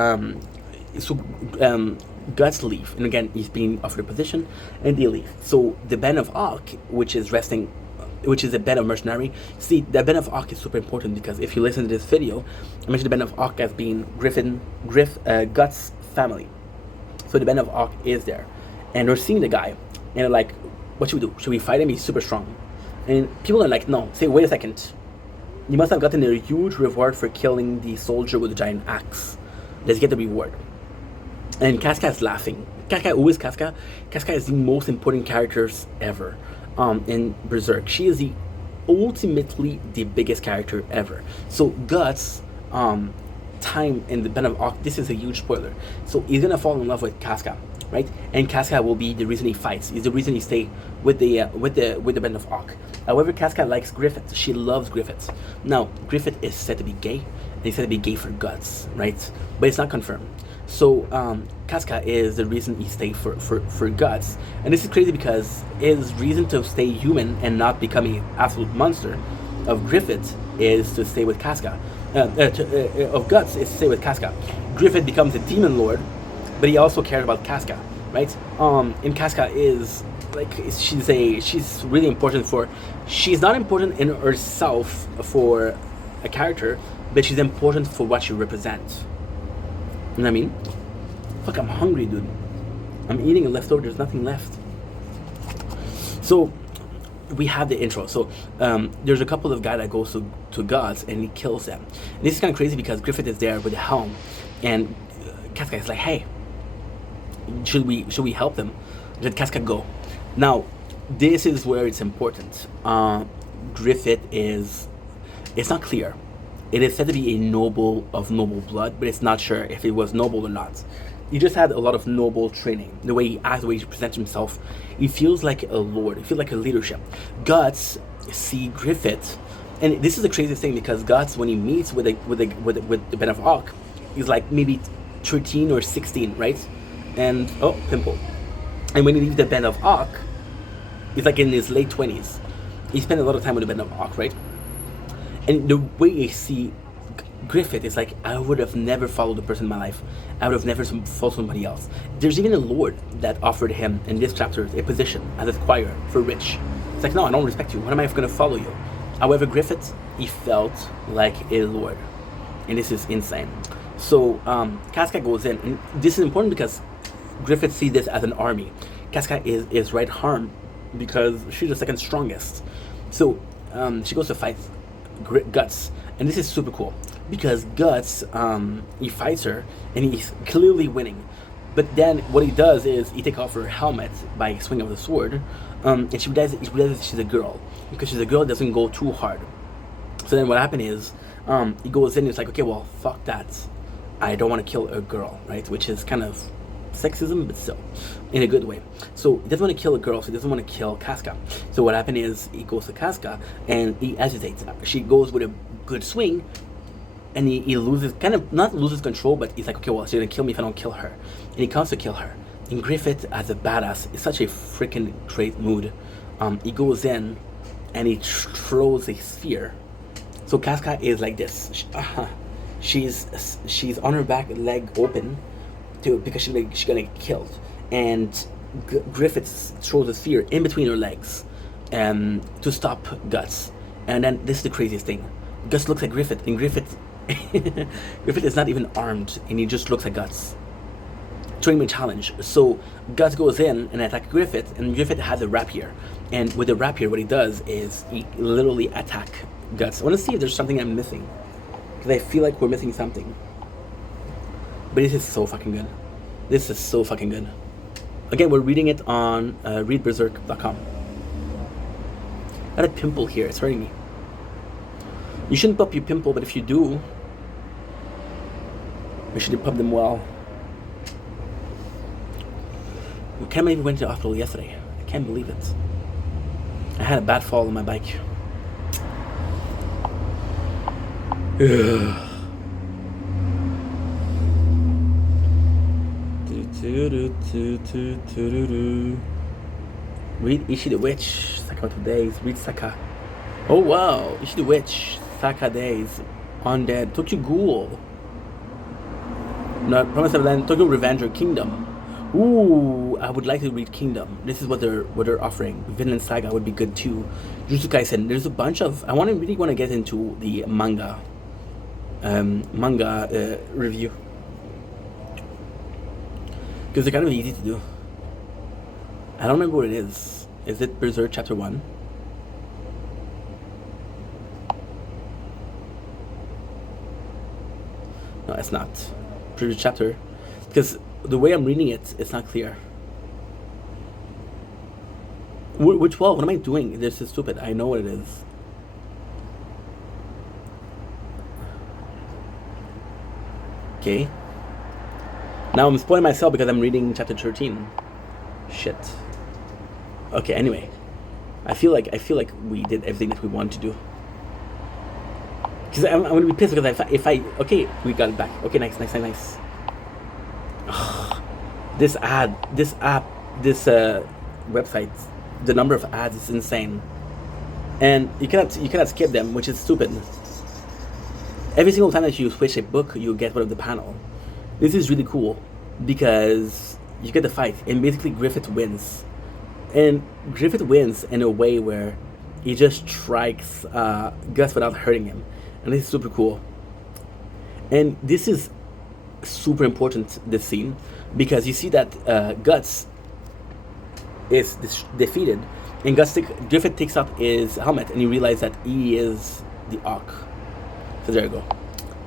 Guts leave, and again, he's being offered a position, and they leave. So the band of Hawk, which is a band of mercenary. See, the band of Hawk is super important because if you listen to this video, I mentioned the band of Hawk as being Guts' family. So the band of Hawk is there, and they're seeing the guy, and they're like, "What should we do? Should we fight him? He's super strong." And people are like, "No." Say, wait a second. You must have gotten a huge reward for killing the soldier with the giant axe. Let's get the reward. And Casca is laughing. Who is Casca? Casca is the most important characters ever. In Berserk, she is ultimately the biggest character ever. So Guts, time in the band of Hawk, this is a huge spoiler. So he's gonna fall in love with Casca, right? And Casca will be the reason he fights. Is the reason he stay with the band of Hawk. However, Casca likes Griffith. She loves Griffith. Now, Griffith is said to be gay, and he's said to be gay for Guts, right? But it's not confirmed. So Casca is the reason he stayed for Guts, and this is crazy because his reason to stay human and not become an absolute monster of Griffith is to stay with Casca. Of Guts is to stay with Casca. Griffith becomes a demon lord, but he also cares about Casca, right? And Casca is like she's really important for. She's not important in herself for a character, but she's important for what she represents. You know what I mean? Fuck, I'm hungry, dude. I'm eating a leftover. There's nothing left. So we have the intro. So there's a couple of guys that goes to Guts and he kills them. And this is kind of crazy because Griffith is there with the helm, and Casca is like, "Hey, should we help them?" Let Casca go. Now, this is where it's important. Griffith is, it's not clear. It is said to be a noble of noble blood, but it's not sure if it was noble or not. He just had a lot of noble training. The way he acts, the way he presents himself, he feels like a lord. He feels like a leadership. Guts see Griffith, and this is the craziest thing because Guts, when he meets with the Ben of Arc, he's like maybe 13 or 16, right? And oh, pimple. And when he leaves the Ben of Arc, he's like in his late 20s. He spent a lot of time with the Ben of Arc, right? And the way you see Griffith is like, I would have never followed a person in my life. I would have never followed somebody else. There's even a lord that offered him in this chapter a position as a squire for rich. It's like, no, I don't respect you. What am I going to follow you? However, Griffith, he felt like a lord. And this is insane. So Casca goes in, and this is important because Griffith sees this as an army. Casca is right harm because she's the second strongest. So she goes to fight Guts, and this is super cool because Guts he fights her and he's clearly winning, but then what he does is he takes off her helmet by swinging of the sword, and she realizes she's a girl. Because she's a girl, it doesn't go too hard. So then what happened is he goes in and it's like, okay, well, fuck that, I don't want to kill a girl, right? Which is kind of sexism, but still in a good way. So he doesn't want to kill a girl, so he doesn't want to kill Casca. So what happened is he goes to Casca and he hesitates. She goes with a good swing and he loses, kind of not loses control, but he's like, okay, well, she's gonna kill me if I don't kill her. And he comes to kill her. And Griffith, as a badass, is such a freaking great mood. He goes in and he throws a spear. So Casca is like this. She's on her back, leg open, because she's gonna get killed, and Griffith throws a spear in between her legs to stop Guts. And then this is the craziest thing: Guts looks at Griffith, and Griffith is not even armed, and he just looks at Guts, throwing him a challenge. So Guts goes in and attacks Griffith, and Griffith has a rapier, and with the rapier, what he does is he literally attack Guts. I want to see if there's something I'm missing, because I feel like we're missing something. But this is so fucking good. This is so fucking good. Again, we're reading it on readberserk.com. Got a pimple here. It's hurting me. You shouldn't pop your pimple, but if you do, you should pop them well. I can't believe we went to the hospital yesterday. I can't believe it. I had a bad fall on my bike. Read Ishi the Witch, Saka Days, read Saka. Oh wow, Ishi the Witch, Saka Days, Undead, Tokyo Ghoul. No, Promise of Land, Tokyo Revenge or Kingdom. Ooh, I would like to read Kingdom. This is what they're offering. Vinland Saga would be good too. Jujutsu Kaisen, there's a bunch of, I really want to get into the manga review. Because they're kind of easy to do. I don't remember what it is. Is it Berserk Chapter 1? No, it's not. Previous chapter. Because the way I'm reading it, it's not clear. Which wall? What am I doing? This is stupid. I know what it is. Okay. Now I'm spoiling myself because I'm reading chapter 13. Shit. Okay, anyway. I feel like we did everything that we wanted to do. Because I'm gonna be pissed because if I okay, we got it back. Okay, nice. Ugh. This website, the number of ads is insane. And you cannot skip them, which is stupid. Every single time that you switch a book, you get one of the panel. This is really cool because you get the fight, and basically Griffith wins. And Griffith wins in a way where he just strikes Gus without hurting him. And this is super cool. And this is super important, this scene, because you see that Guts is defeated, and Griffith takes off his helmet, and you realize that he is the Ark. So there you go.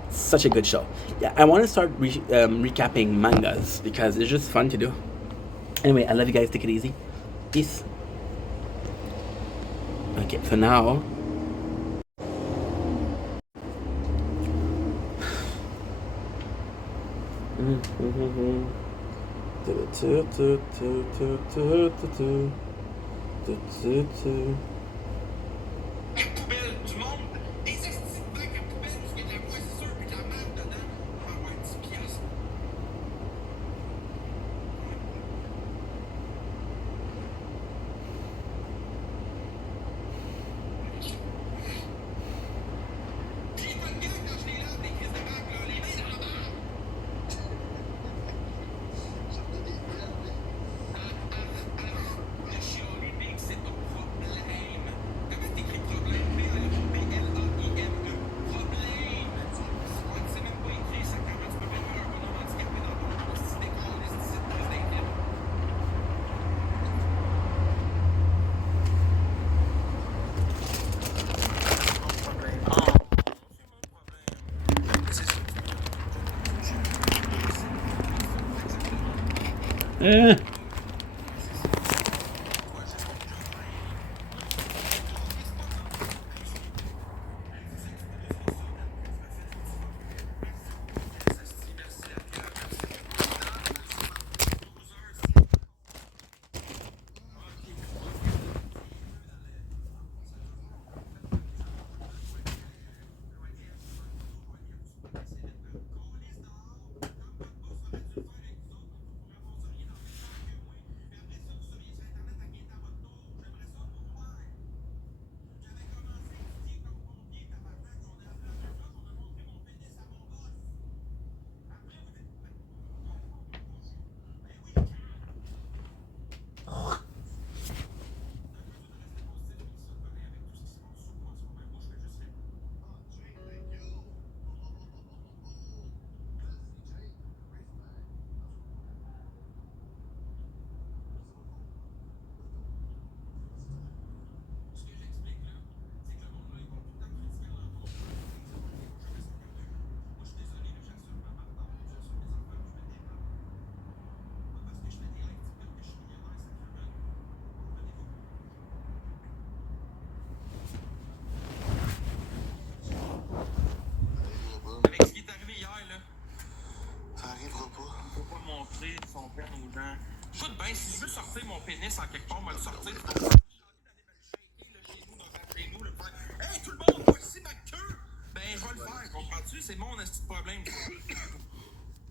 Such a good show. Yeah, I want to start recapping mangas because it's just fun to do. Anyway, I love you guys. Take it easy. Peace. Okay, so now. Poubelle du monde, des estis de bacs à poubelle, parce qu'il y a de la moisissure puis de la merde dedans. Ah ouais, 10 piastres. Puis j'ai pas de gants quand je les lave, les crises de bacs, là, les mains dans la marde. Le chialer, Big, c'est pas problème. Comment t'écris problème? P-L-A-I-M-E. Problème. Ouais, tu sais même pas écrire, ça comment tu peux bien faire un bonhomme handicapé dans ton nom si t'écris les petites crises d'inquiète. Avec ce qui est arrivé hier, là, Ça arrivera pas. faut pas montrer son peine aux gens. Écoute bien, si je veux sortir mon pénis en quelque part, moi le sortir. J'ai envie d'aller me le shaker là, chez nous, dans chez nous, le faire. Hey tout le monde, voici ma queue! Ben je vais le faire, comprends-tu? C'est mon petit problème.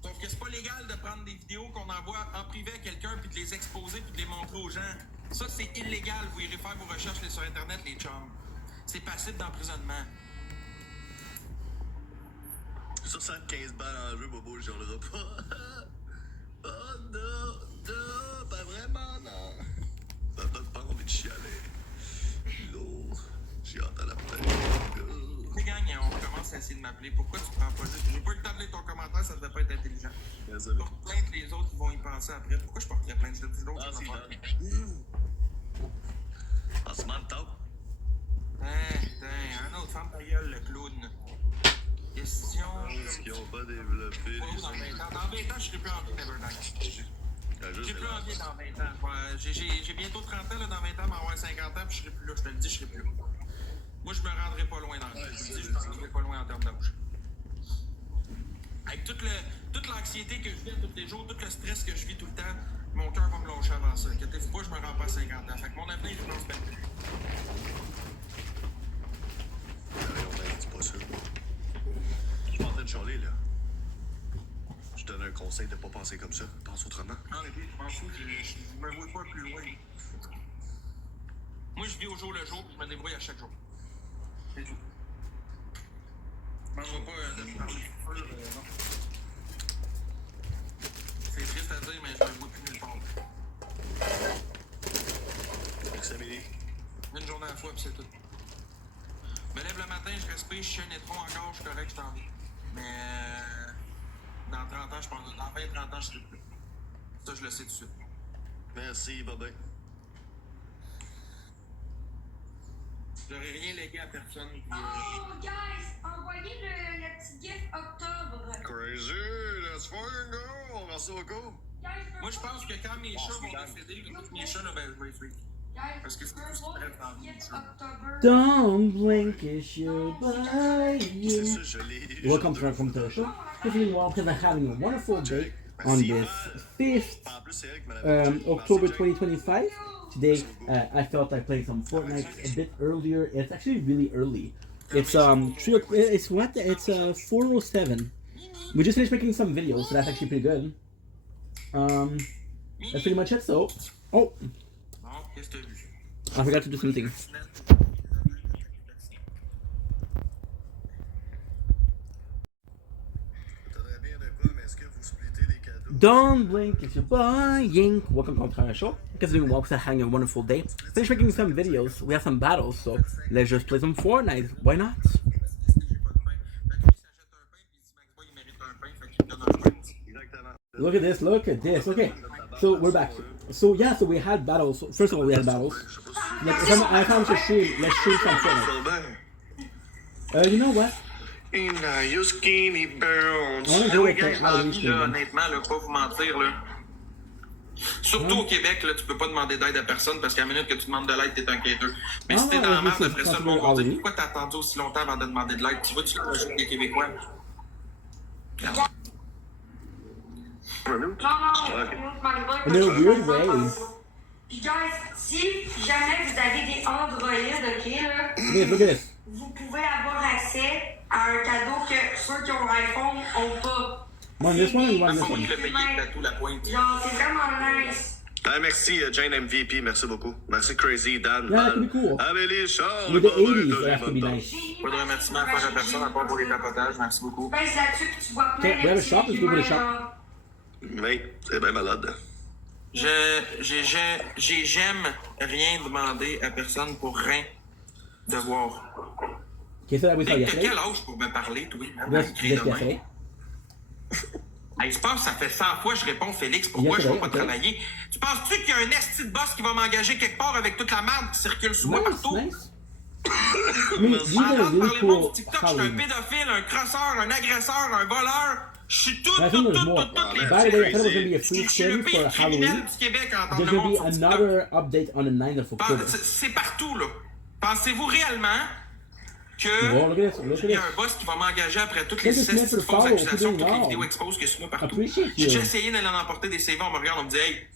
Sauf que c'est pas légal de prendre des vidéos qu'on envoie en privé à quelqu'un puis de les exposer puis de les montrer aux gens. Ça c'est illégal, vous irez faire vos recherches sur internet les chums. C'est passible d'emprisonnement. 75 balles en jeu, Bobo, je hurlerai pas. Oh non, non, pas vraiment, non. Ça me donne pas envie de chialer. Non, j'ai hâte à la fin. Les gang, on commence à essayer de m'appeler. Pourquoi tu prends pas juste. J'ai pas eu le temps de lire ton commentaire, ça devait pas être intelligent. Désolé. Je porte plainte, les autres ils vont y penser après. Pourquoi je porterais plainte? C'est l'autre Ah, qui c'est va bon. faire. En small talk. Un autre femme ta gueule, le clown. Question. Est-ce qu'ils ont pas développé Dans 20 ans. Dans 20 ans, je serai plus en vie, Neverland. J'ai plus envie dans 20 ans. J'ai bientôt 30 ans, là, dans 20 ans, mais avoir 50 ans, puis je serai plus là. Je te le dis, je serai plus là. Moi, je me rendrai pas loin dans le temps. Je te le dis, je me rendrai pas loin en termes d'âge. Avec toute l'anxiété que je vis tous les jours, tout le stress que je vis tout le temps, mon cœur va me lâcher avant ça. Inquiétez-vous pas, je me rends pas à 50 ans. Fait que mon avenir, je pense bien. C'est pas sûr. Je suis pas en train de chialer, là. Je te donne un conseil de pas penser comme ça. Pense autrement. Non, mais je m'en fous, je me vois pas plus loin. Moi, je vis au jour le jour, puis je me débrouille à chaque jour. C'est tout. Demande-moi pas de me parler. Non. C'est triste à dire, mais je me vois plus nulle part. Merci, Amélie. Une journée à la fois, puis c'est tout. Je me lève le matin, je respire, je suis un étron encore, je suis correct, je t'en vis. Mais dans 30 ans, je pense, dans 20-30 ans, je serai plus. Ça, je le sais tout de suite. Merci, bye-bye. J'aurais rien légué à personne. Puis, Oh, guys, envoyez le petit gif octobre. Crazy, let's fucking go. Merci beaucoup. Guys, moi, je pense que quand mes chats vont décéder, tous mes chats, là, ben, je vais les suivre. Parce que c'est tout ce qui reste dans le Gift jeu. October. Don't blink, it's your bye. C'est ça, je l'ai. Welcome to the show. Feeling well because I'm having a wonderful day on this 5th En plus, c'est elle qui m'avait dit, October 2025. Today, I felt like playing some Fortnite a bit earlier. It's actually really early. It's it's what? It's 4:07. We just finished making some videos, so that's actually pretty good. That's pretty much it. So, oh, Bon, qu'est-ce que t'as vu? I forgot to do something. T'aurais bien de quoi, mais est-ce que vous splittez les cadeaux? Don't blink, it's your boy Yink. Welcome to our show. Because doing well, because having a wonderful day. Finished making some videos. We have some battles, so let's just play some Fortnite. Why not? Exactement. Look at this, look at this. Okay, so we're back. So yeah, so we had battles. First of all, we had battles. Like, if I'm to stream, let's stream some Fortnite. Ben, You know what? in your skinny bones. I wanna Ah go oui, with gars, je how we l'envie, là, stream. honnêtement, là, pas vous mentir, là. Surtout au Québec, là, tu peux pas demander d'aide à personne parce qu'à la minute que tu demandes de l'aide, t'es un quêteur. Mais si t'es dans la oui, merde, c'est après ça, le complètement monde va dire oui. pourquoi t'as attendu aussi longtemps avant de demander de l'aide? Tu vois-tu le jeu des Québécois? Non, non, In a weird way. Puis guys, si jamais vous avez des Android, ok, là, Okay, look at this. vous pouvez avoir accès à un cadeau que ceux qui ont l'iPhone ont pas. Want this one or you want Pas this moi one? qui l'ai payé, t'as tout la pointe. Genre, c'est vraiment nice. Ah, merci, Jane MVP, merci beaucoup. Merci, Crazy, Dan, Yeah, that Val, could be cool. Amélie, Charles, With the Paul, 80s, Dolly, that has to be Bonbon. nice. Pas de remerciement à faire à personne à part pour les tapotages. Merci beaucoup. Pèse là-dessus, puis tu vois plein Okay, we have a shop, let's go with a shop. Mais, c'est bien malade. J'aime rien demander à personne pour rien devoir. Okay, so that we saw T'as yesterday. quel âge pour me parler, toi? This Écrit de même. yesterday. Hey, je pense que ça fait 100 fois que je réponds, Félix, pourquoi je ne vais pas Ok. travailler? Tu penses-tu qu'il y a un esti de boss qui va m'engager quelque part avec toute la merde qui circule sous moi Nice, partout? nice. I mean, these are Entendre really parler de monde cool sur TikTok, je suis un Halloween. pédophile, un crosseur, un agresseur, un voleur. Je suis tout, I think there's more. toutes les By the way, I thought it was going to be a Je free suis le skin pire for criminel Halloween. du Québec à entendre There's le going monde to be sur TikTok. another update on the 9th of October. C'est partout, là. Pensez-vous réellement que Wow, look at this, look at il y a this. un boss qui va m'engager après toutes Look les at this 6 for fausses follow, accusations, keep toutes les doing vidéos well. exposent que c'est moi partout. Appreciate J'ai you. déjà essayé d'aller en emporter des CV, on me regarde, on me dit hey,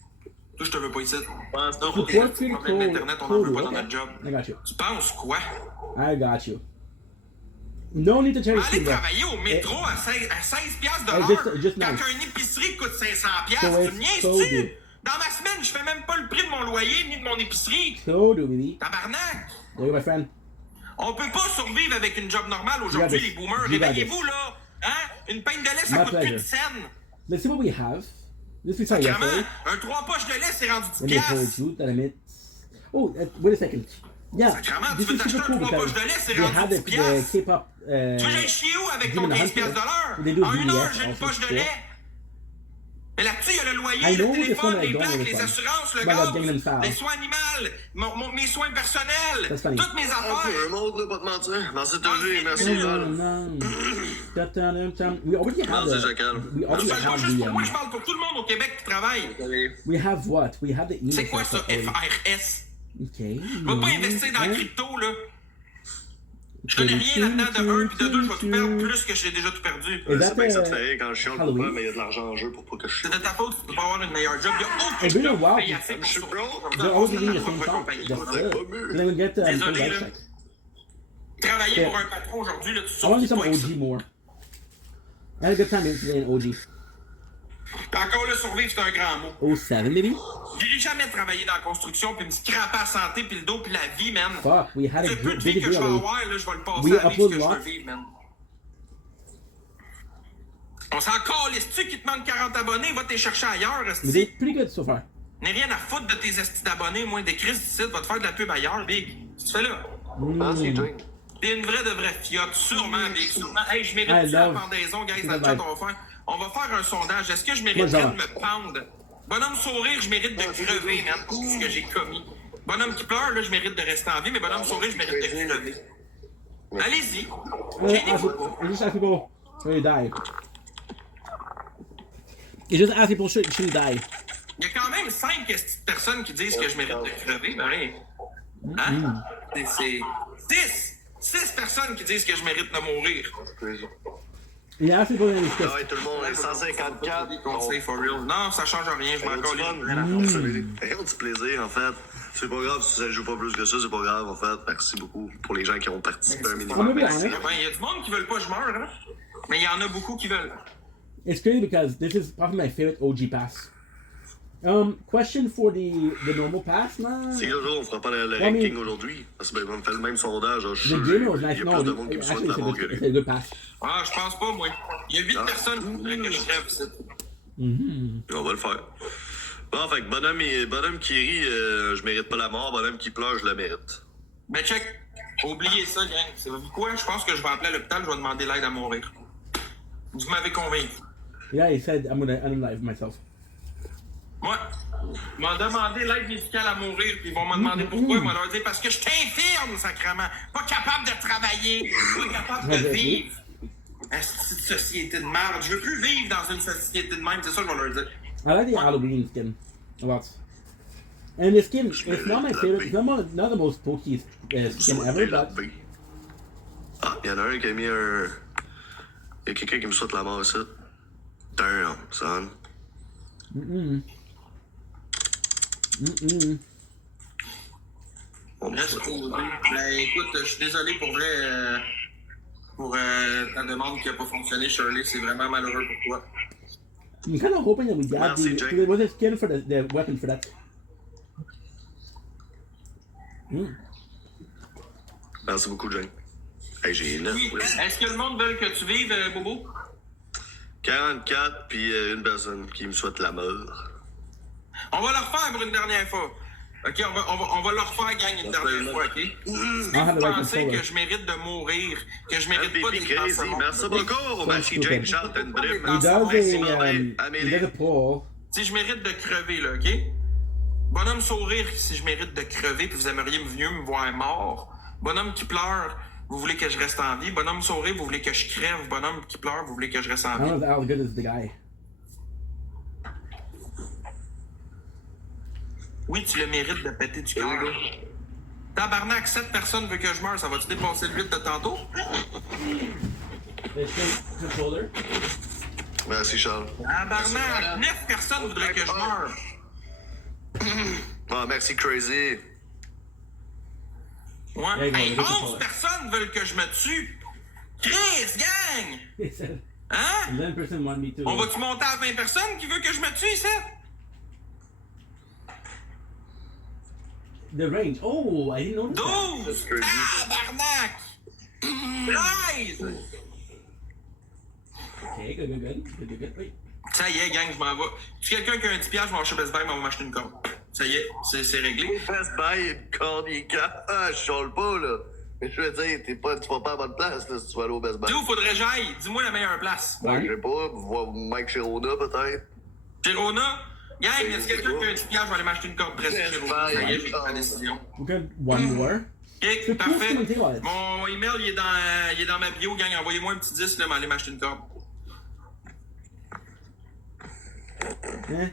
toi je te veux pas ici. Pense donc. Pour Support des problèmes critical d'internet, on n'en veut pas dans code, notre job. I got you. Tu penses quoi? I got you. No need to change Aller screen, bro. travailler au métro à 16 piastres de Hey, l'heure just quand nice. une épicerie coûte 500 So piastres, tu it's me so niaises-tu? good. Dans ma semaine, je fais même pas le prix de mon loyer ni de mon épicerie. So do we. Tabarnak! There you go, my friend. On peut pas survivre avec une job normale aujourd'hui, this. les boomers. You got Réveillez-vous, là! Hein? Une peine de lait, ça My coûte plus de pleasure. scène. Let's see what we have. This we saw Vraiment, yesterday. un 3 poches de lait, c'est rendu 10 Let me hold piastres. you that I meant. Oh, wait a second. Yeah, Sacrément, this tu veux is super t'acheter cool un 3 because poches de lait, c'est they rendu had 10 the piastres. K-pop. Tu veux que j'aille chier où avec ton Demon 15 Hunter. piastres de l'heure? They do En une heure, DBS j'ai une also poche de still. lait. Mais là-dessus, il y a le loyer, I le know this téléphone, one I les don't plaques, les understand. assurances, le But that Gangnam gaz, Style. les soins animaux, mes soins personnels, That's funny. toutes mes Un affaires. peu, un mot, là, pas te mentir. Merci, Ah, Togi, c'est merci, No, Val. no. We already have Merci, the. Jacal. We Je already parle pas have juste the. pour moi, je parle pour tout le monde au Québec qui travaille. We have what? We have the email. C'est quoi ça, already. FRS? Okay. Je vais pas investir dans la crypto, là. Je connais rien là-dedans de 1, puis de 2, je vais tout perdre plus que j'ai déjà tout perdu. Is C'est that bien que ça te the- fait rire quand je chiale pour Halloween? toi, mais il y a de l'argent en jeu pour pas que je C'est chiale. de ta faute, tu peux pas avoir une meilleure job. Il y a aucun It's been a job while qui paye since- assez pour Je suis ça. broke. They're always giving the Comme same ça, song. compagnie. That's Ouais, good. pas mieux. And then we get Désolé, pay là. check. Travailler Yeah. pour un patron aujourd'hui, là, tu I want to do sors some pas avec ça. OG more. I had a good time yesterday in OG. Puis encore là, survivre, c'est un grand mot. 07 maybe? J'irai jamais travailler dans la construction puis me scraper la santé puis le dos puis la vie, man. Fuck, we had a Le peu good de vie big que je vais deal. avoir, là, je vais le passer We à vivre ce upload que je what? veux vivre, man. On s'en calisse-tu qui te manque 40 abonnés? Va te chercher ailleurs, We esti. did pretty good so far. N'ai rien à foutre de tes estis d'abonnés, moi, des crises d'ici, va te faire de la pub ailleurs, Big. Qu'est-ce que tu fais là? Merci, Jane. T'es une vraie de vraie fiotte, sûrement, Big, sûrement. Hey, je mérite I la love- pendaison, guys, C'est dans le la chat, vibe. on va faire un sondage. Est-ce que je Moi, mériterais genre. de me pendre? Bonhomme sourire, je mérite de crever, man, pour tout ce que j'ai commis. Bonhomme qui pleure, là, je mérite de rester en vie, mais bonhomme sourire, je mérite de crever. Allez-y. Gênez-vous pas. It just ask people should they die. It just ask people should he die. Il y a quand même 5 personnes qui disent que je mérite de crever, ben. Hein? C'est 6 personnes qui disent que je mérite de mourir. Yeah, c'est pas une Ah ouais, tout le monde est 154. Des conseils for real. Non, ça change rien, je m'en Du fun. colle. Rien du plaisir, en fait. C'est pas grave si ça joue pas plus que ça, c'est pas grave, en fait. Merci beaucoup pour les gens qui ont participé un minimum. I'm Merci. gonna be honest. Il y a du monde qui veulent pas que je meure, hein? Mais il y en a beaucoup qui veulent. It's crazy because this is probably my favorite OG pass. Question for the normal pass, man. C'est que là, on fera pas le Ouais, mais- ranking aujourd'hui. Parce que ben, on fait le même sondage. Je suis The sûr game was il y a nice. plus No, de monde qui me souhaite actually, l'avoir que it's lui. a good pass. Ah, je pense pas, moi. Il y a 8 personnes qui voudraient que je crève, c'est tout. On va le faire. Bon, fait que bonhomme qui rit, je mérite pas la mort. Bonhomme qui pleure, je la mérite. Mais check, oubliez ça, gang. Savez-vous quoi? Je pense que je vais appeler à l'hôpital, je vais demander l'aide à mourir. Vous m'avez convaincu. Yeah, he said I'm gonna unalive myself. Moi, ils m'ont demandé l'aide médicale à mourir, puis ils vont me demander pourquoi. Ils vont leur dire parce que je t'infirme, sacrément. Pas capable de travailler, pas capable de vivre. Une société de merde. Je veux plus vivre dans une société de même, c'est ça que je vais leur dire. I like the Halloween skin a lot. And the skin, it's not my favorite. It's not the most pokey skin ever, la but paix. Ah, il y en a un qui a mis un. Il y a quelqu'un qui me souhaite la mort ici. Damn, son. Reste posé. Ben écoute, je suis désolé pour vrai pour ta demande qui n'a pas fonctionné, Shirley. C'est vraiment malheureux pour toi. I'm kind of hoping that we got Merci, Jake. there was a skin for the weapon for that. Merci beaucoup, Jane. Hey, j'ai 9. Oui. Est-ce que le monde veut que tu vives, Bobo? 44, puis une personne qui me souhaite la mort. On va le refaire pour une dernière fois. OK, on va le refaire, gang, une dernière fois, OK? Si have vous the right pensez controller. que je mérite de mourir, que je mérite pas MVP d'être dans ce Crazy, monde, merci beaucoup. Merci, stupid. Jane Charlton Drip. He does Merci, he Marley, does Amélie. a poll. si je mérite de crever, là, OK? Bonhomme sourire, si je mérite de crever, puis vous aimeriez mieux me voir mort. Bonhomme qui pleure, vous voulez que je reste en vie. Bonhomme sourire, vous voulez que je crève. Bonhomme qui pleure, vous voulez que je reste en I don't know vie. if Al Good is the guy. Oui, tu le mérites de péter du cœur. Tabarnak, 7 personnes veulent que je meure, ça va-tu dépasser le 8 de tantôt? The skin controller. Merci, Charles. Tabarnak, 9 personnes voudraient que je meure. Ah, merci, Crazy. Ouais. Hey, Hey, bon, 11 personnes veulent que je me tue. Chris, gang! He said, Hein? and then person want me to. On va-tu monter à 20 personnes qui veulent que je me tue ici? The range. Oh, I didn't know that. 12! Tabarnak! 13! Okay, good. Wait. Ça y est, gang, je m'en vais. Si quelqu'un qui a un 10$, je vais marcher Best Buy, mais on va m'acheter une corde. Ça y est, c'est réglé. Best Buy, une corde, il Ah, je chiale pas, là. Mais je veux dire, tu vas pas à bonne place, là, si tu vas aller au Best Buy. Dis où faudrait que j'aille? Dis-moi la meilleure place. Ouais, je sais pas, voir Mike Chirona, peut-être. Girona? Gang, y a quelqu'un qui a un 10$, je vais aller m'acheter une corde presse chez Girona. Ça y est, j'ai pris ma décision. We got one more. Ok, parfait. cool, c'est Mon email, il est dans ma bio, gang. Envoyez-moi un petit 10, là, m'aller m'acheter une corde. Hein?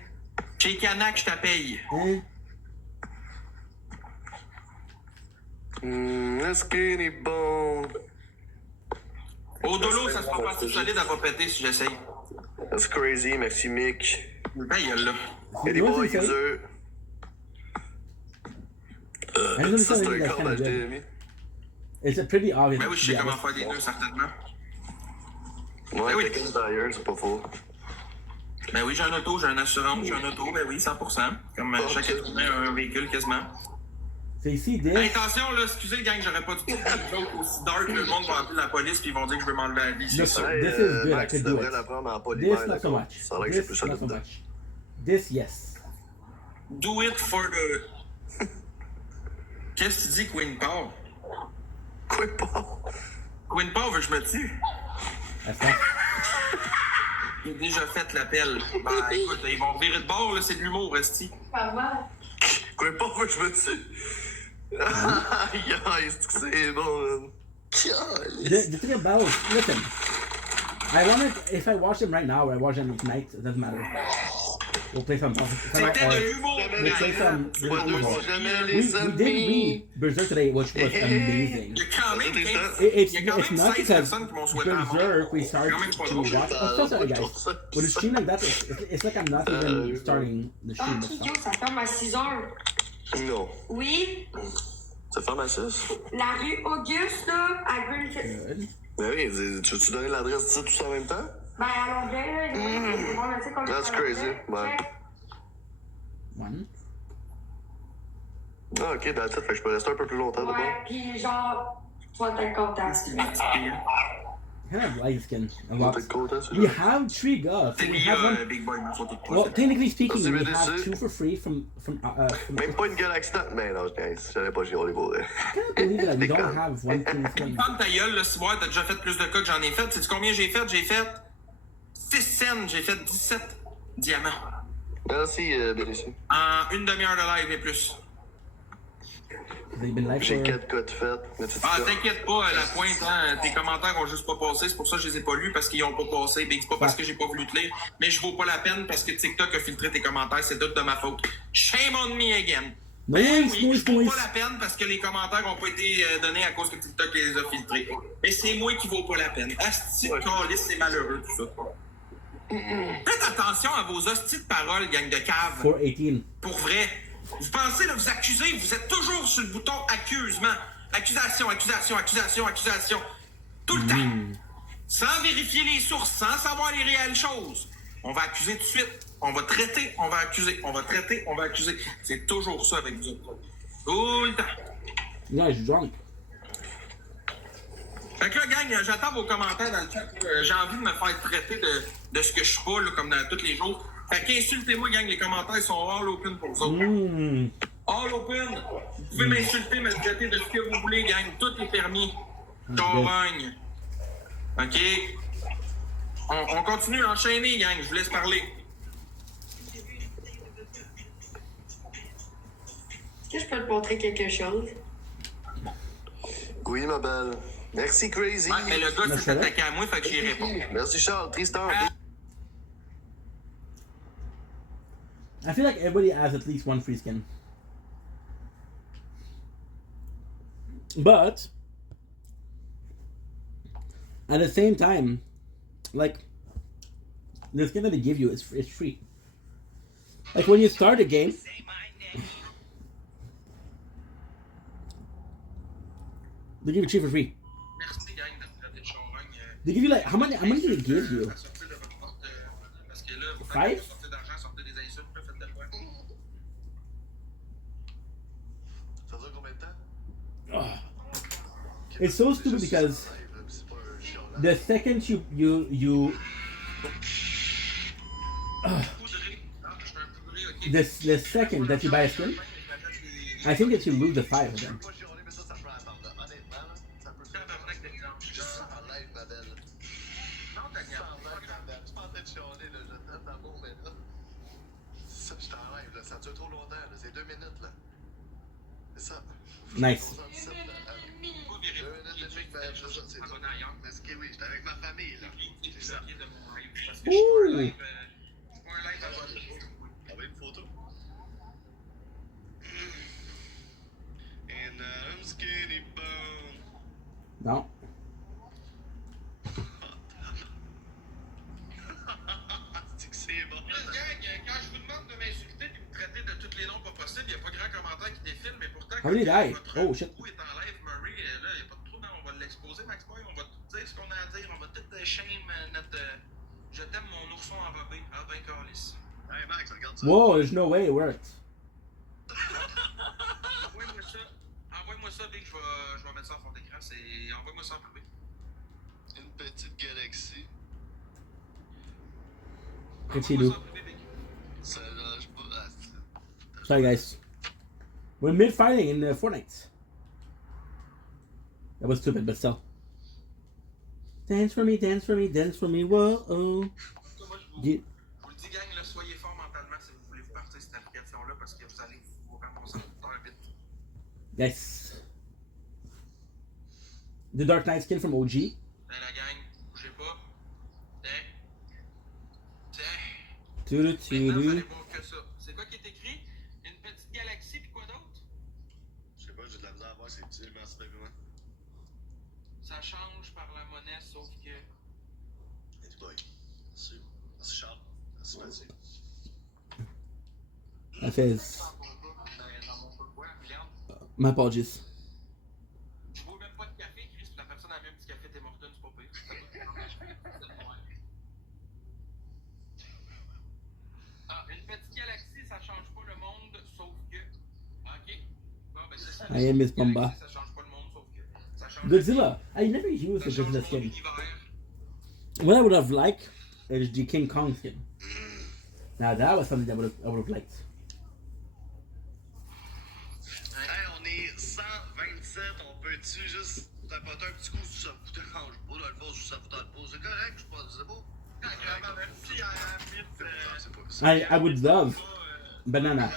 Chez Canac, je t'appelle. Hein? Est-ce qu'il est bon? Au dolo, ça sera pas assez solide à pas péter si j'essaye. That's crazy, merci Mick. Ben, il y a là. Il y a des What bons does he say? users. I don't Ça, c'est understand un that's corde kind à of good. HDMI. It's a pretty obvious. Ben oui, je sais yeah. comment faire des nœuds, certainement. Ouais, oui. quelqu'un d'ailleurs, c'est pas faux. Ben oui, j'ai un auto, j'ai une assurance, j'ai un auto, ben oui, 100%. Comme chaque être humain a un véhicule quasiment. So you see this? Hey, attention, là, excusez, gang, j'aurais pas dû dire des jokes aussi dark. Le monde va appeler la police puis ils vont dire que je veux m'enlever la vie, c'est Look, sûr. Hey, this is good. I Max, tu could do devrais it. l'apprendre en This polymère, not so d'accord? much. Ça a l'air que c'est This plus solide not so dedans. much. This yes. Do it for the... Qu'est-ce que tu dis, Queen Paul? Quoi pas? Queen Paul veut que je me tue. That's not. J'ai déjà fait l'appel. Ben écoute, ils vont virer de bord, là, c'est de l'humour, Esti. Quoi pas, faut que je me tue? Aïe, aïe, c'est que c'est bon, man. The thing about listen, I want it if I watch them right now or I watch them tonight, it doesn't matter. We'll play some. C'était de l'humour, We'll play some. Pas deux, si jamais We les did amis. read Berserk today, which was amazing. Il y a quand même, C'était ça. It's il y a quand it's même not 16 because personnes qui m'ont souhaité la mort. Berserk we started Quand même pas to drôle. watch. Oh, so sorry guys. With a stream like that, it's like I'm not even starting the Ah, stream. Kikyo, ça ferme à 6 heures. Non. Oui, Ça ferme à 6? la rue Auguste, là, à Greenfield. Good. Ben oui, tu veux-tu donner l'adresse de ça tout ça en même temps? Ben, à Longueuil, là, il y a des gens, tu sais, comme That's ça, crazy, là. ouais. One. Ah, ok, that's it. Fait que je peux rester un peu plus longtemps d'abord. Ouais, pis genre, tu vas être content. I kind of like skin a On lot. va être content, c'est We ça. have 3 guns. C'est We lui, have one. Big Boy, ils sont tous Well, proches. technically speaking, Merci, we merci. have 2 for free from Même pas une gueule accident. Mais non, j'allais pas chialer pour vrai. I can't believe that we don't have one clean skin. Ferme ta gueule, là, si ouais, t'as déjà fait plus de cas que j'en ai fait. Sais-tu combien j'ai fait? J'ai fait 6 scènes, j'ai fait 17 diamants. Merci, Bénéfice. En une demi-heure de live et plus. They've been live J'ai for. 4 cas de fête. Mais tu Ah, t'inquiète pas, la pointe, hein, tes commentaires ont juste pas passé. C'est pour ça que je les ai pas lus, parce qu'ils ont pas passé. Ben, c'est pas parce que j'ai pas voulu te lire, mais je vaux pas la peine parce que TikTok a filtré tes commentaires. C'est tout de ma faute. Shame on me again. Ben Nice, oui, nice, je vaux nice. pas la peine parce que les commentaires ont pas été donnés à cause que TikTok les a filtrés. Mais c'est moi qui vaux pas la peine. Asti de câlisse, c'est malheureux tout ça. Faites attention à vos hosties de paroles, gang de cave. 418. Pour vrai. Vous pensez, là, vous accusez, vous êtes toujours sur le bouton accusement. Accusation, accusation, accusation, accusation. Tout le temps. Sans vérifier les sources, sans savoir les réelles choses. On va accuser tout de suite. On va traiter, on va accuser. On va traiter, on va accuser. C'est toujours ça avec vous autres. Tout le temps. Nice drunk. Fait que là, gang, j'attends vos commentaires dans le chat. J'ai envie de me faire traiter de ce que je suis pas, là, comme dans tous les jours. Fait qu'insultez-moi, gang, les commentaires sont all open pour vous autres. All open. Vous pouvez m'insulter, me jeter de ce que vous voulez, gang. Tout est permis. Chorogne. OK? On continue à enchaîner, gang. Je vous laisse parler. Est-ce que je peux te montrer quelque chose? Oui, ma belle. Merci, Crazy. Ouais, mais le gars c'est s'est vrai. attaqué à moi, fait que j'y réponds. Merci, Charles. Tristan. I feel like everybody has at least one free skin. But at the same time, like the skin that they give you is free. Like when you start a game, they give you 3 for free. Merci, gang, de me traiter de chorogne. They give you like how many do they give you? À sortir de votre porte, parce que là, vous Five? sortez d'argent, sortez des insultes, là, faites de quoi. Ça dure combien de temps? It's so stupid because the second you the second that you buy a skin, I think that you lose the 5 of them. Pas chialer, mais ça peut attendre. Honnêtement, là, ça peut se faire. Juste ça en live, ma belle. Non, t'as Ça en live, ma belle. Je suis pas en train de chialer, là. Je t'aime d'amour, mais là. Ça, je suis en live, là. Ça dure trop longtemps, là. C'est 2 minutes, là. C'est ça. Nice. 2 minutes de musique, ben, c'est ça, c'est tout. Mais ce qui est, oui, j'étais avec ma famille, là. C'est ça. Ooh. Envoyez une photo. And I'm skinny bone. No. C'est que c'est bon. Quand je vous demande de m'insulter et de me traiter de tous les noms pas possibles, il n'y a pas grand commentaire qui défile, mais pourtant, How did I? votre Oh, shit. trou est en live, Murray, là, il n'y a pas de trou, on va l'exposer, Max Boy, on va tout dire ce qu'on a à dire, on va tout shame notre... je t'aime mon ourson enrobé. Ah ben, calice. Hey Max, regarde ça. Whoa, there's no way it works. Envoie-moi ça, Big, je vais mettre ça en fond d'écran, envoie-moi ça en privé. Une petite galaxie. Petit Envoie-moi loup. ça en privé, Big. Ça lâche pas. Ah, Sorry guys. We're mid fighting in Fortnite. That was stupid, but still. Dance for me, dance for me, dance for me, whoa. Oh. Moi, je You- vous le dis, gang, là, soyez forts mentalement si vous voulez vous partir cette application-là parce que vous allez vous ramasser en terre vite. Yes. The Dark Knight skin from OG. Tiens, la gang, bougez pas. Tiens. Tiens. Tudu Maintenant, vous allez tudu. voir ouais, c'est utile, merci beaucoup. Ça change par la monnaie, sauf que. Et boy. Merci. Merci, Charles. Merci, Mathieu. That says, Dans mon pourquoi, regarde. my apologies. Je bois même pas de café, Chris, puis la personne a mis un petit café Tim Hortons, c'est pas pire. Ah, une petite galaxie, ça change pas le monde, sauf que. Ok. Bon, ben c'est ça. I am Miss Bomba. Ça change pas le monde, sauf que. Ça change Godzilla. I never used the ça change Godzilla mon skin. univers. What I would have liked is the King Kong skin. Now that was something that I would have liked. Hey, on est 127, on peut-tu juste tapoter un petit coup si ça vous dérange pas dans le fond, si ça vous tente pas? C'est correct, je pense, c'est beau. Agréable, merci à Mythe. C'est pas ça. I would love banana.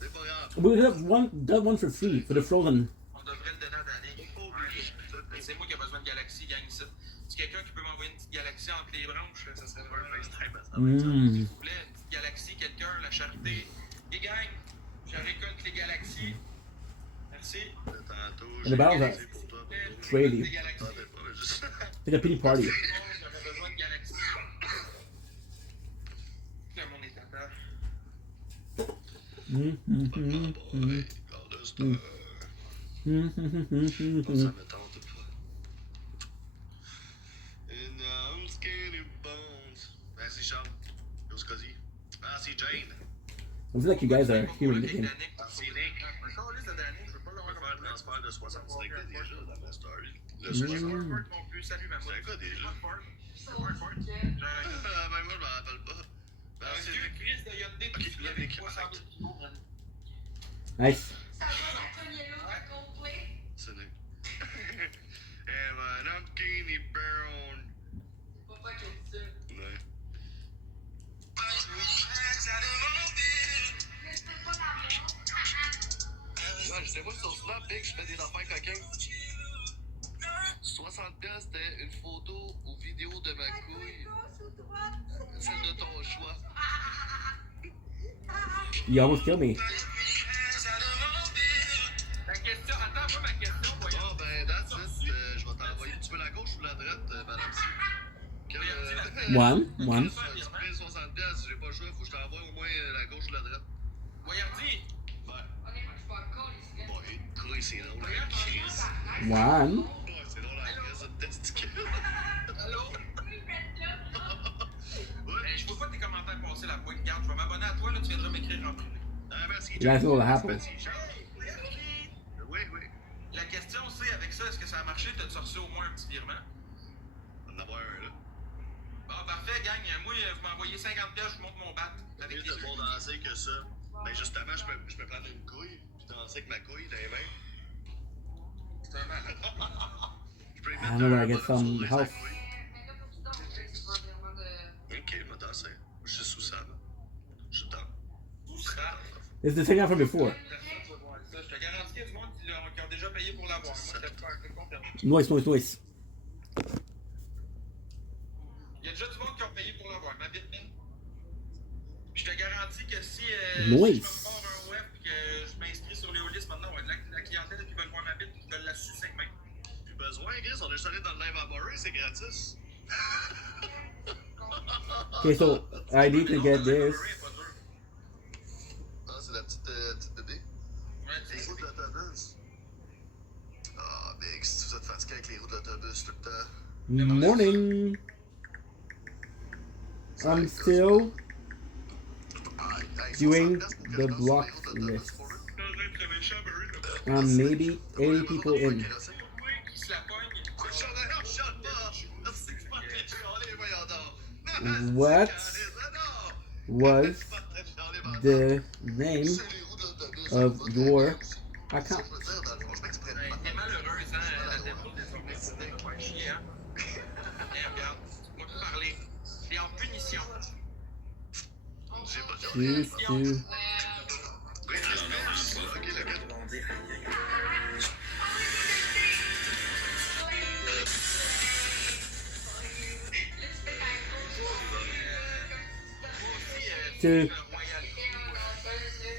C'est pas grave. We would have that one for free for the frozen. On devrait le donner à Danny. C'est moi qui ai besoin de galaxie, gang ici. Si quelqu'un qui peut m'envoyer une petite galaxie entre les branches, ça serait pas un FaceTime. Si vous voulez une petite galaxie, quelqu'un, la charité. Et gang, je récolte les galaxies. Merci. Tantôt, And the battles are c'est pour toi. crazy. Des galaxies. Attendez pas, juste. It's like a pity party. J'avais besoin de galaxies. Le monde est à terre. Ouais, garde ça. Ça me tente pas. And I'm skinny bones. Merci, Charles. Yo, Scotty. Ah, c'est Jane. I feel like you guys are hearing the game. Ah, c'est Nick. Encore liste de Danny, je veux pas On l'avoir va faire un comme transfert de 65 déjà dans ma story. Le J'ai 60. pas de non plus. Salut, ma C'est un gars déjà. C'est pas fort. Même moi, je m'en rappelle pas. Ben, Un c'est vieux Nick. Chris de Hyundai Ok, qui filait avec Nick. 300 000 kilos. Nice. Ça va, la Tony-là, Coldplay? C'est Nick. And I'm skinny brown. Pas qu'elle dit ça. Ouais. Mais c'est pas la Ouais, je sais pas sur Snap, Big, je fais des affaires coquins. 60 piastres, c'était une photo ou vidéo de ma couille. Celle de ton choix. You almost killed me. La question, attends, moi ma question, voyons. Ah, ben, that's it. Je vais t'envoyer. Tu veux la gauche ou la droite, madame C? One. Si tu payes 60 piastres, j'ai pas le choix, faut que je t'envoie au moins la gauche ou la droite. Voyardi, Ouais. Honnêtement, je suis pas encore ici. Ouais, couille, c'est drôle, la crise. One. Ouais, c'est drôle, la crise de testicule. allô? Ouais. Hey, je vois pas tes commentaires passer la pointe. Regarde, je vais m'abonner à toi, là, tu viendras m'écrire en privé. Ah, merci. You guys know what happened. Merci, Charles. Oui, oui. La question, c'est, avec ça, est-ce que ça a marché? T'as-tu reçu au moins un petit virement? On en a un, là. Bon, parfait, gang. Moi, vous m'envoyez 50$, je vous montre mon bat. Avec Plus les de bon danser que ça. Ben, justement, je peux prendre une couille, puis danser avec ma couille dans les mains. C'est un mal. Je peux y I mettre know where I un get bonhomme some sur les health. couilles. Mais là, faut que tu dormes, c'est pas vraiment de. Ok, je vais danser. Je suis sous ça, là. Je suis dans. Tout ça. It's the same guy from before. Personne va voir ça. Je te garantis qu'il y a du monde qui ont déjà payé pour l'avoir. Moi, je te fais confiance. Noise. Il y a déjà du monde qui ont payé pour l'avoir. Ma bite, man. Je te garantis que si Nice. je me pars un web et que je m'inscris sur les listes maintenant, on va être la clientèle qui veulent voir ma bite et qui veulent la sucer même. Plus besoin, Chris, on est juste allé dans le live à Murray, c'est gratis. Okay, so I need to get this. Ah, c'est la petite bébé. Ouais, Les roues de l'autobus. Ah, Big, si vous êtes fatigué avec les roues de l'autobus tout le temps. Morning. I'm still Ah, hey, doing 60 piastres pour que the je danse sur block les roues de l'autobus list. pour eux. Maybe 80 people in. qui se la pogne. What was the name of your account? Elle est malheureuse, hein, la démo des organismes. C'est pas chier, hein. Et regarde, moi te parler. T'es en punition. Two. Two.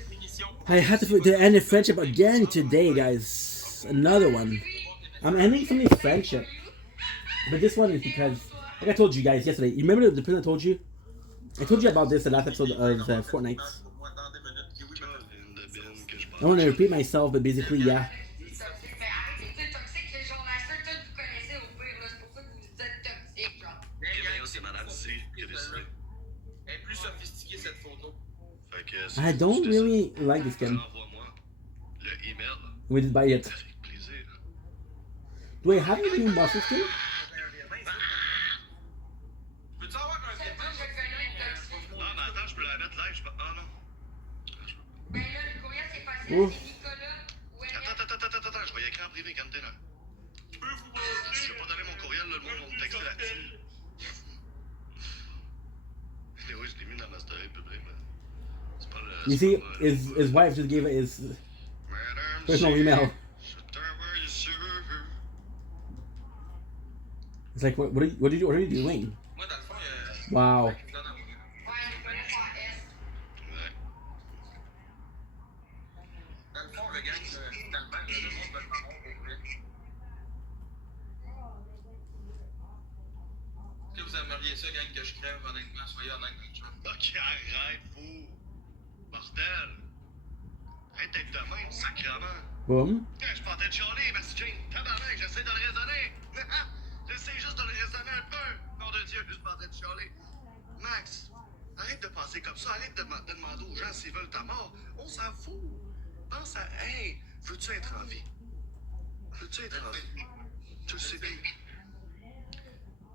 Punition. I had to end a friendship again today, guys. Another one. I'm ending so many friendship. But this one is because, like I told you guys yesterday, you remember the person I told you? I told you about this in the last episode of Fortnite. Une de bine que je I don't want to repeat myself, but basically, yeah. C'est toxique. Mais arrêtez de dire toxique, les journalistes, tous vous connaissez au pire, là. C'est pour ça que vous êtes toxique, genre. Gabriel, c'est Madame C qui a décidé. Elle est plus sophistiquée, cette photo. Fait que I don't really like this game. Envoie-moi le email. We did buy it. Avec plaisir. Do I have any new muscle skin? Peux-tu avoir un C'est virement? tout, je connais une toxique. Non, mais attends, je peux la mettre live. Je peux... Ah non. Ben là, le courriel, c'est facile, Ouf. c'est Nicolas ou Attends, je vais y écrire en privé quand t'es là. Si je veux pas donner mon courriel, le monde va me texter là-dessus. Et oui, je l'ai mis dans ma story publique, mais c'est pas le... You see, his wife just gave his Madame personal C, email. je t'envoie sur... It's like, what are you doing? Moi, dans le fond, Wow. il me donne un Ouais, Nicolas sans S. Ouais. Dans le fond, le gars, finalement, le monde veut le maman pour vrai. Est-ce que vous aimeriez ça, gang, que je crève, honnêtement? Soyez honnête avec le chat. Ok, arrête, fou. Bordel. Arrête d'être de même, sacrément. Boom. Je suis pas en train de chialer, merci Jane. Tabarnak, j'essaie de le raisonner. J'essaie juste de le raisonner un peu. Nom de Dieu, je suis pas en train de chialer. Max, arrête de penser comme ça. Arrête de demander aux gens s'ils veulent ta mort. On s'en fout. Pense à, hey, veux-tu être en vie? Veux-tu être en vie? Tu le sais plus.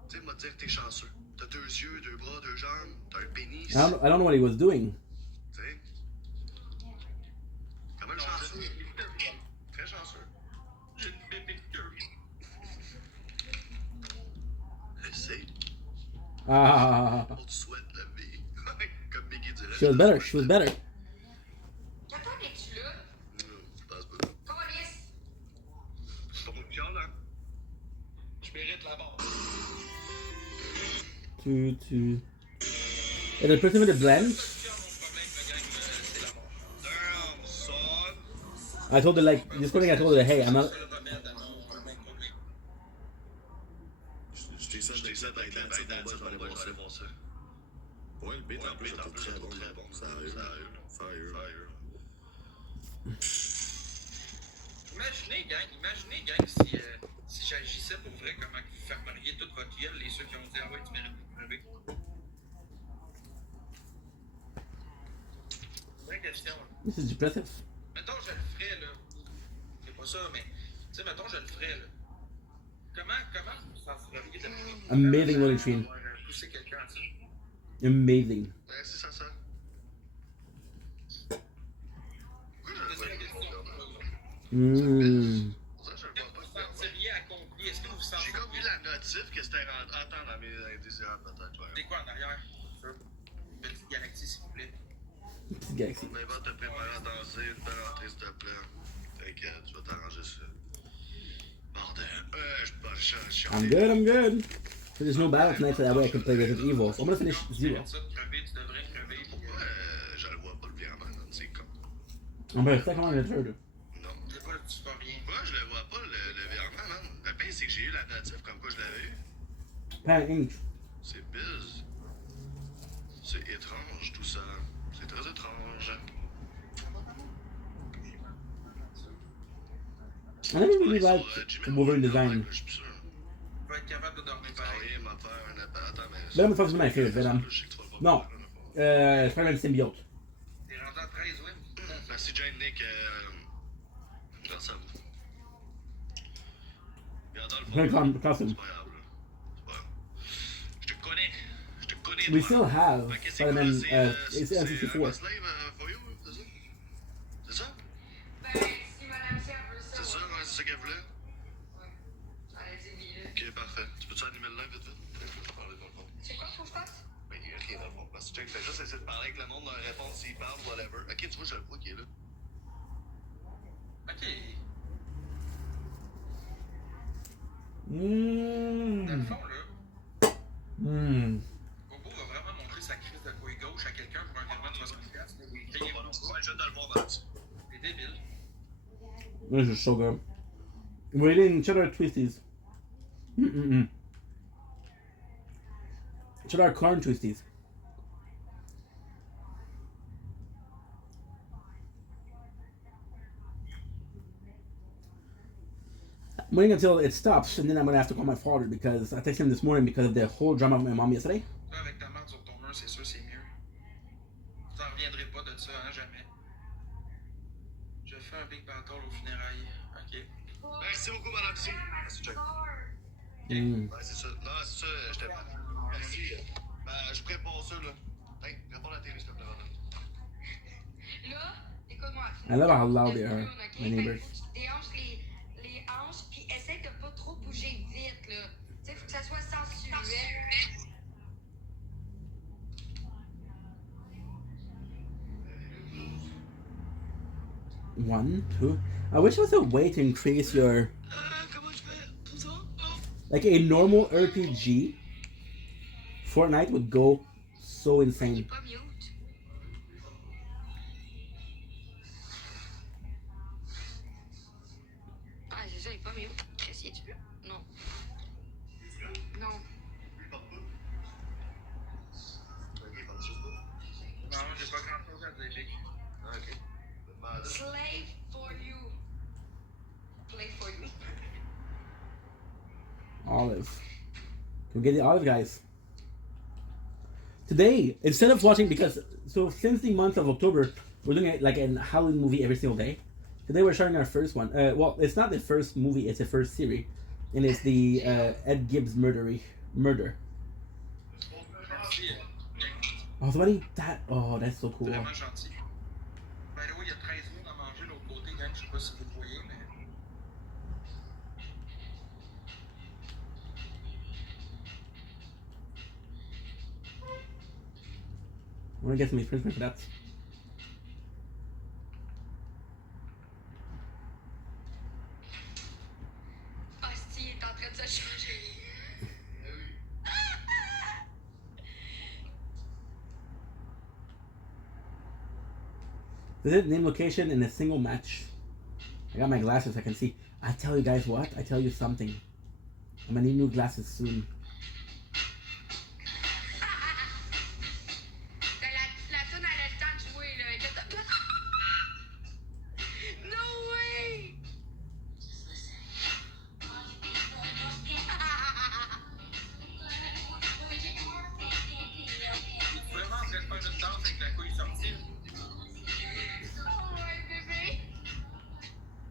Tu sais, m'a dire que t'es chanceux. T'as 2 yeux, 2 bras, 2 jambes. T'as un pénis. I don't know what he was doing. Tu sais? Comment chanceux? Très chanceux. J'ai une bébé de queue. Essaye. Ah, On te souhaite la vie. Comme Biggie dirait. she was better. She was better. Qu'attendais-tu là? Je pense pas. Police! C'est pas mon pion, là. Je mérite la mort. And the person with the blend, Mon problème, le gang, c'est la mort. Damn, son. I told her like this morning. I told her, hey, I'm not. C'est le remède à mon problème. Je t'ai ça avec la bête dans je vais aller voir ça. Ouais, le beat en plus était très bon. Sérieux. Imaginez, gang, si j'agissais pour vrai, comment vous fermeriez toute votre gueule, les ceux qui ont dit, ah ouais, tu mérites de crever. Vraie question. This is depressive. Mettons, je le ferais, là. C'est pas ça, mais, tu sais, mettons, je le ferais, là. Comment vous sentiriez de Amazing Willie Tree. pousser quelqu'un à ça? Amazing. Ouais, c'est ça. Pourquoi je le C'est vois la avec question. Mmm. Ça, je le Est-ce que vois vous pas. sentiriez accompli? Est-ce que vous J'ai sentiriez... comme vu la notif que c'était rentrant dans mes indésirables, peut-être. C'est Ouais. quoi en arrière? Une petite galaxie, s'il vous plaît. Petite galaxie. On va te préparer à danser, une belle entrée, s'il te plaît. T'inquiète, tu vas t'arranger ça. Bordel. I'm good. So there's no battle tonight, so that way I can play Resident Evil. So I'm gonna finish Zero. Ça, de crever, tu devrais crever. Pourquoi je le vois pas le virement, man? C'est con. I'm gonna second one and third. Non. C'est pas, tu fais rien. Pourquoi je le vois pas le virement, man? Le pire, c'est que j'ai eu la notif comme quoi je l'avais eu. Pan Inch. C'est biz. C'est étrange tout ça. C'est très étrange. I never really Sur, liked Gmail, the Wolverine design. Je suis plus sûr. Tu vas être capable de dormir Ah pareil. oui, m'a faire un appel. Attends, mais. Venom Fox is my favorite, Venom. Je sais que tu vas le voir. Non. Spider-Man Symbiote. T'es rendu à 13, oui. Merci Jane Nick. Grâce à vous. Regarde, dans le fond, Costume. c'est pas grave, là. C'est pas grave. Je te connais. We toi. still have Fait que c'est quoi, Spider-Man c'est N64. West Slave for you, c'est ça? C'est ça? Ben, si madame Cher veut ça, C'est ça, ouais. ouais, c'est ça qu'elle voulait? Ouais. J'aurais dit oui, là. Ok, parfait. Tu peux-tu animer le live vite vite? Je vais parler dans le fond. C'est quoi faut que je fasse? Mais il n'y a rien dans le fond. Parce que Jake fait juste essayer de parler avec le monde, leur répondre s'il parle, whatever. Ok, tu vois, je le vois qui est là. Ok. Dans le Mmm. fond, là, Mmm. Bobo va vraiment montrer sa crise de couille gauche à quelqu'un pour un virement de 60$. Ouais, je viens de le voir dans le dessous. débile. This is so good. We're eating cheddar twisties. Cheddar corn twisties. I'm waiting until it stops, and then I'm gonna have to call my father because I texted him this morning because of the whole drama with my mom yesterday. Toi, avec ta marde sur ton mur, c'est sûr, c'est mieux. Tu t'en reviendrais pas de ça, hein, jamais. Je fais un big battle aux funérailles. Ok. Merci beaucoup, madame C. Merci, Chuck. Mm. Ouais, c'est ça. Non, c'est ça, je t'aime. Merci. Ben, je prépare ça, là. Hey, réponds à la télé, s'il te plaît, madame. Là, écoute-moi. I love how loud they Le are, clown, ok? my Fait que neighbors. faut que tu déhanches les hanches, puis essaie de pas trop bouger vite, là. Tu sais, faut que ça soit sensuel. 1, 2. I wish there was a way to increase your Comment je fais pour ça? Oh. like a normal RPG. Fortnite would go so insane. Pas mute. Ah, c'est ça, il est pas mute. Qu'est-ce que tu veux? Non. Non. Il parle pas. Ok, il parle juste pas. Non, j'ai pas grand chose à dire, Big. Ah, ok. Madame. Slave for you. Play for you. Olive. Can we get the olive, guys? Today, instead of watching, because so since the month of October, we're doing like a Halloween movie every single day. Today we're starting our first one. Well, it's not the first movie; it's the first series, and it's the Ed Gibbs murder. Merci. Oh, somebody that. Oh, that's so cool. Vraiment gentil. By the way, il y a 13 mots à manger de l'autre côté, gang. Je sais pas si vous le voyez, mais. I want to get some infringement for that. Hostie, il est en train de se changer. Visit name location in a single match. I got my glasses. I can see. I tell you guys what? I tell you something. I'm gonna need new glasses soon. La toune, elle a le temps de jouer, là. No way! Vraiment, on serait faire une danse avec la couille sortie. Oh, ouais, bébé.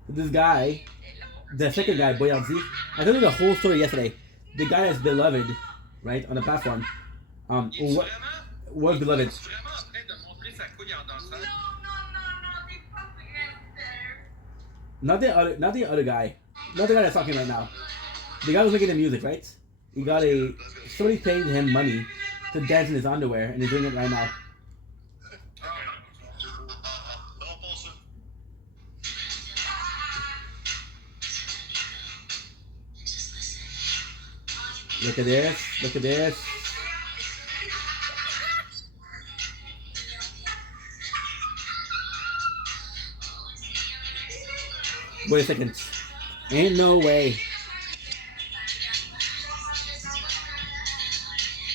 This guy, the second guy, Boyardee, I told you the whole story yesterday. The guy is beloved, right, on the platform. Il est What vraiment. was beloved? Il est vraiment en train de montrer sa couille en dansant. Non, t'es pas prête. Not the other guy. Not the guy that's talking right now. The guy who's making the music, right? He got somebody paid him money to dance in his underwear, and he's doing it right now. On pense ça. Look at this. Look at this. Wait a second. Ain't no way.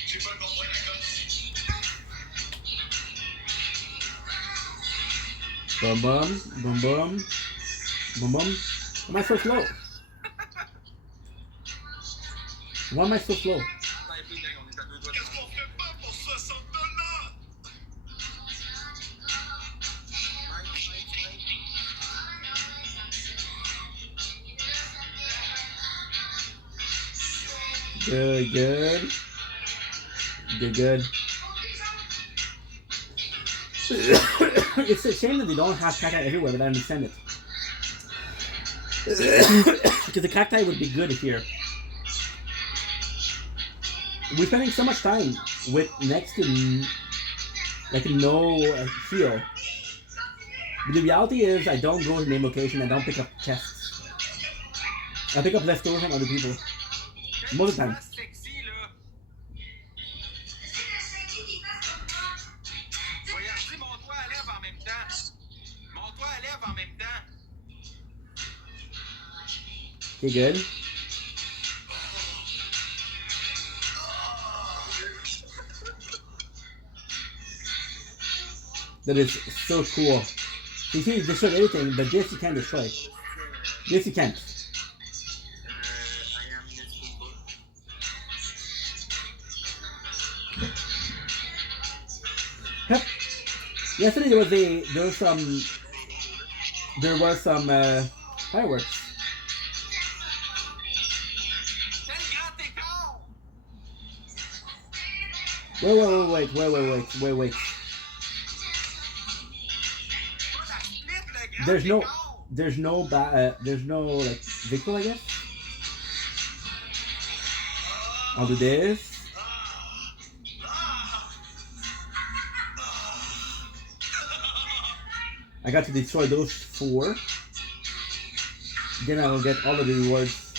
J'ai pas compris la cote. Boom, boom, boom, boom, boom, boom. Why am I so slow? Why am I so slow? Attends un peu, gang, on est à 2 doigts de Qu'est-ce qu'on ferait pas pour 60 $? Good, good. Good, good. It's a shame that they don't have cacti everywhere, but I understand it. Because the cacti would be good here. We're spending so much time with next to like no heal. But the reality is, I don't go to name location. I don't pick up chests. I pick up leftovers from other people most of the time. Sexy, là. Voyons, montre-toi à lèvres en même temps. Montre-toi à lèvres boivent en même temps. Okay, good. That is so cool. You see, he destroyed everything, but this you can't destroy. This you can't. I am Nessubo. Yep. Yesterday there was some fireworks. Quel grand écart! Wait. Pas la split, le grand There's no écart! there's no like vehicle, I guess. I'll do this. I got to destroy those 4. Then I will get all of the rewards.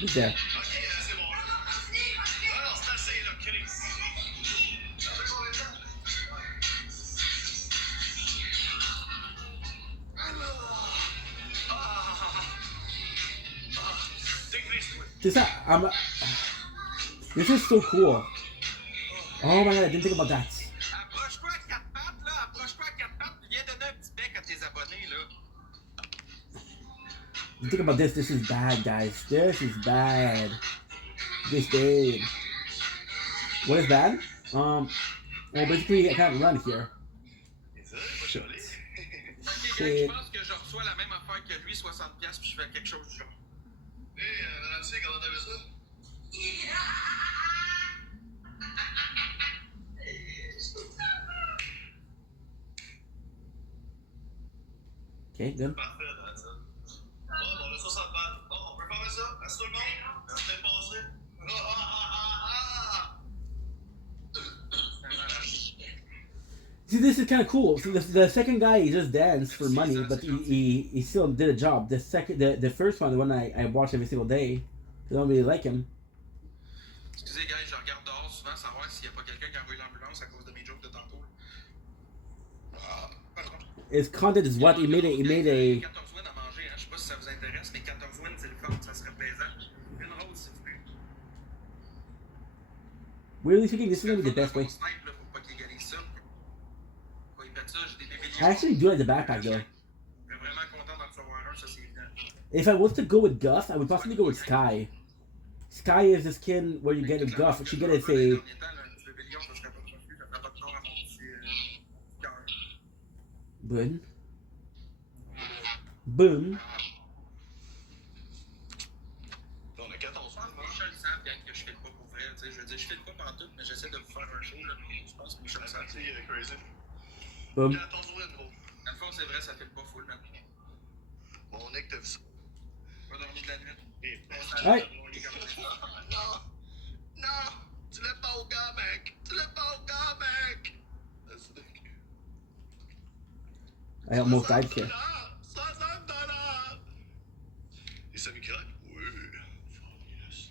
Who's there? Ok, c'est bon. Alors, c'est assez, là, Chris. T'es Chris, toi. This is so cool. Oh my god, I didn't think about that. Approche-toi à 4 pattes, là! Approche-toi à 4 pattes, viens donner un petit bec à tes abonnés, là! Think about this. This is bad, guys. This is bad. This bad. What is bad? Well, basically, I can't run here. Shit. Ok, gars, Shit. je pense que je reçois la même affaire que lui, 60$, puis je fais quelque chose du genre. Hé, Madame C, comment t'avais ça? Okay, good. Parfait, dans ça. Bon, on a 60 balles. Bon, on peut faire ça? Merci tout le monde. Merci d'être passé. See, this is kind of cool. See, the second guy, he just danced for money, but he still did a job. The first one, the one I watch every single day, I don't really like him. Excusez, gars, je regarde dehors souvent savoir s'il n'y a pas quelqu'un qui a envoyé l'ambulance à cause de mes jokes de tantôt. Ah, pardon. His content is what he made a 14 wins à manger, hein. Je sais pas si ça vous intéresse, mais 14 wins, c'est le fun, ça serait plaisant. Une rose, s'il vous plaît. Weirdly speaking, this is gonna be the best way. Snipe, là, faut pas qu'il égalise ça. Faut y mettre ça, j'ai des bébés. I actually do like the backpack though. Je suis vraiment content d'en recevoir un, ça c'est évident. If I was to go with Guff, I would possibly go with Sky. Sky is the skin where you get a Guff. She get it Dans a les derniers temps, là, un petit bébé lion, ça serait pas trop plus, ça ferait pas de tort à mon petit cœur. boom, boom. On a 14 balles, non? Michel savent gang que je file pas pour vrai, tu sais, je veux dire, je file pas partout, mais j'essaie de vous faire un show, là, je pense que Michel savent. Merci, Crazy. Boom. 14 wins, gros. Dans le fond, c'est vrai, ça file pas full, man. Bon, Nick, t'as vu ça? Pas dormi de la nuit. Eh, Ouais. Non! Non! Tu l'as pas au gars, mec! Tu l'as pas au gars, mec! I almost died here. 60$! Et ça m'écrase? Oui. Yes.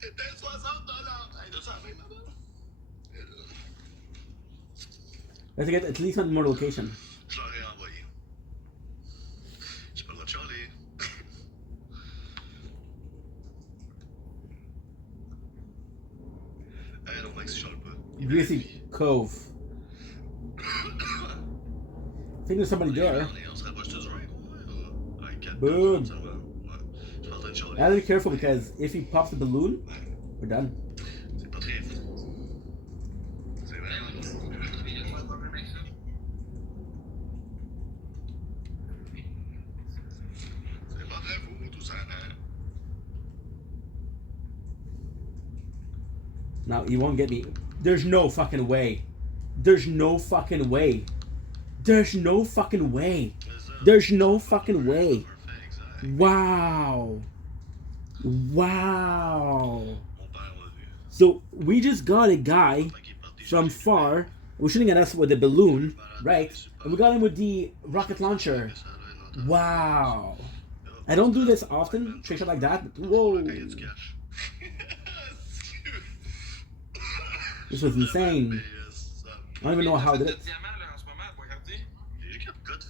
C'était 60$! Hey, 220, maman! Let's get at least one more location. Je leur ai envoyé. J'ai pas le droit de chialer. Hey, non, mec, si je chiale pas. Greasy Cove. I think there's somebody there. On se rapproche tous, right? Ouais, 4 Boom. ça va. Ouais. Je suis en train de chialer. I gotta be careful because if he pops the balloon, we're done. C'est pas très fou. C'est vraiment pas fou. C'est pas très fou, tout ça, hein? Now he won't get me. There's no fucking way. There's no fucking way. There's no fucking way. There's no fucking way. Parfait, exact. Wow. Wow. Mon père l'a vu. So we just got a guy Fait qu'il est parti from chercher far. We're shooting at us with the balloon, right? And we got him with the rocket launcher. ça, là, notre- Wow. I don't do this often, trick shot like that. But whoa. Quand il y a du cash. This was insane. Mais, ça- I don't even know how I did De it. diamant, là, en ce moment, regardez.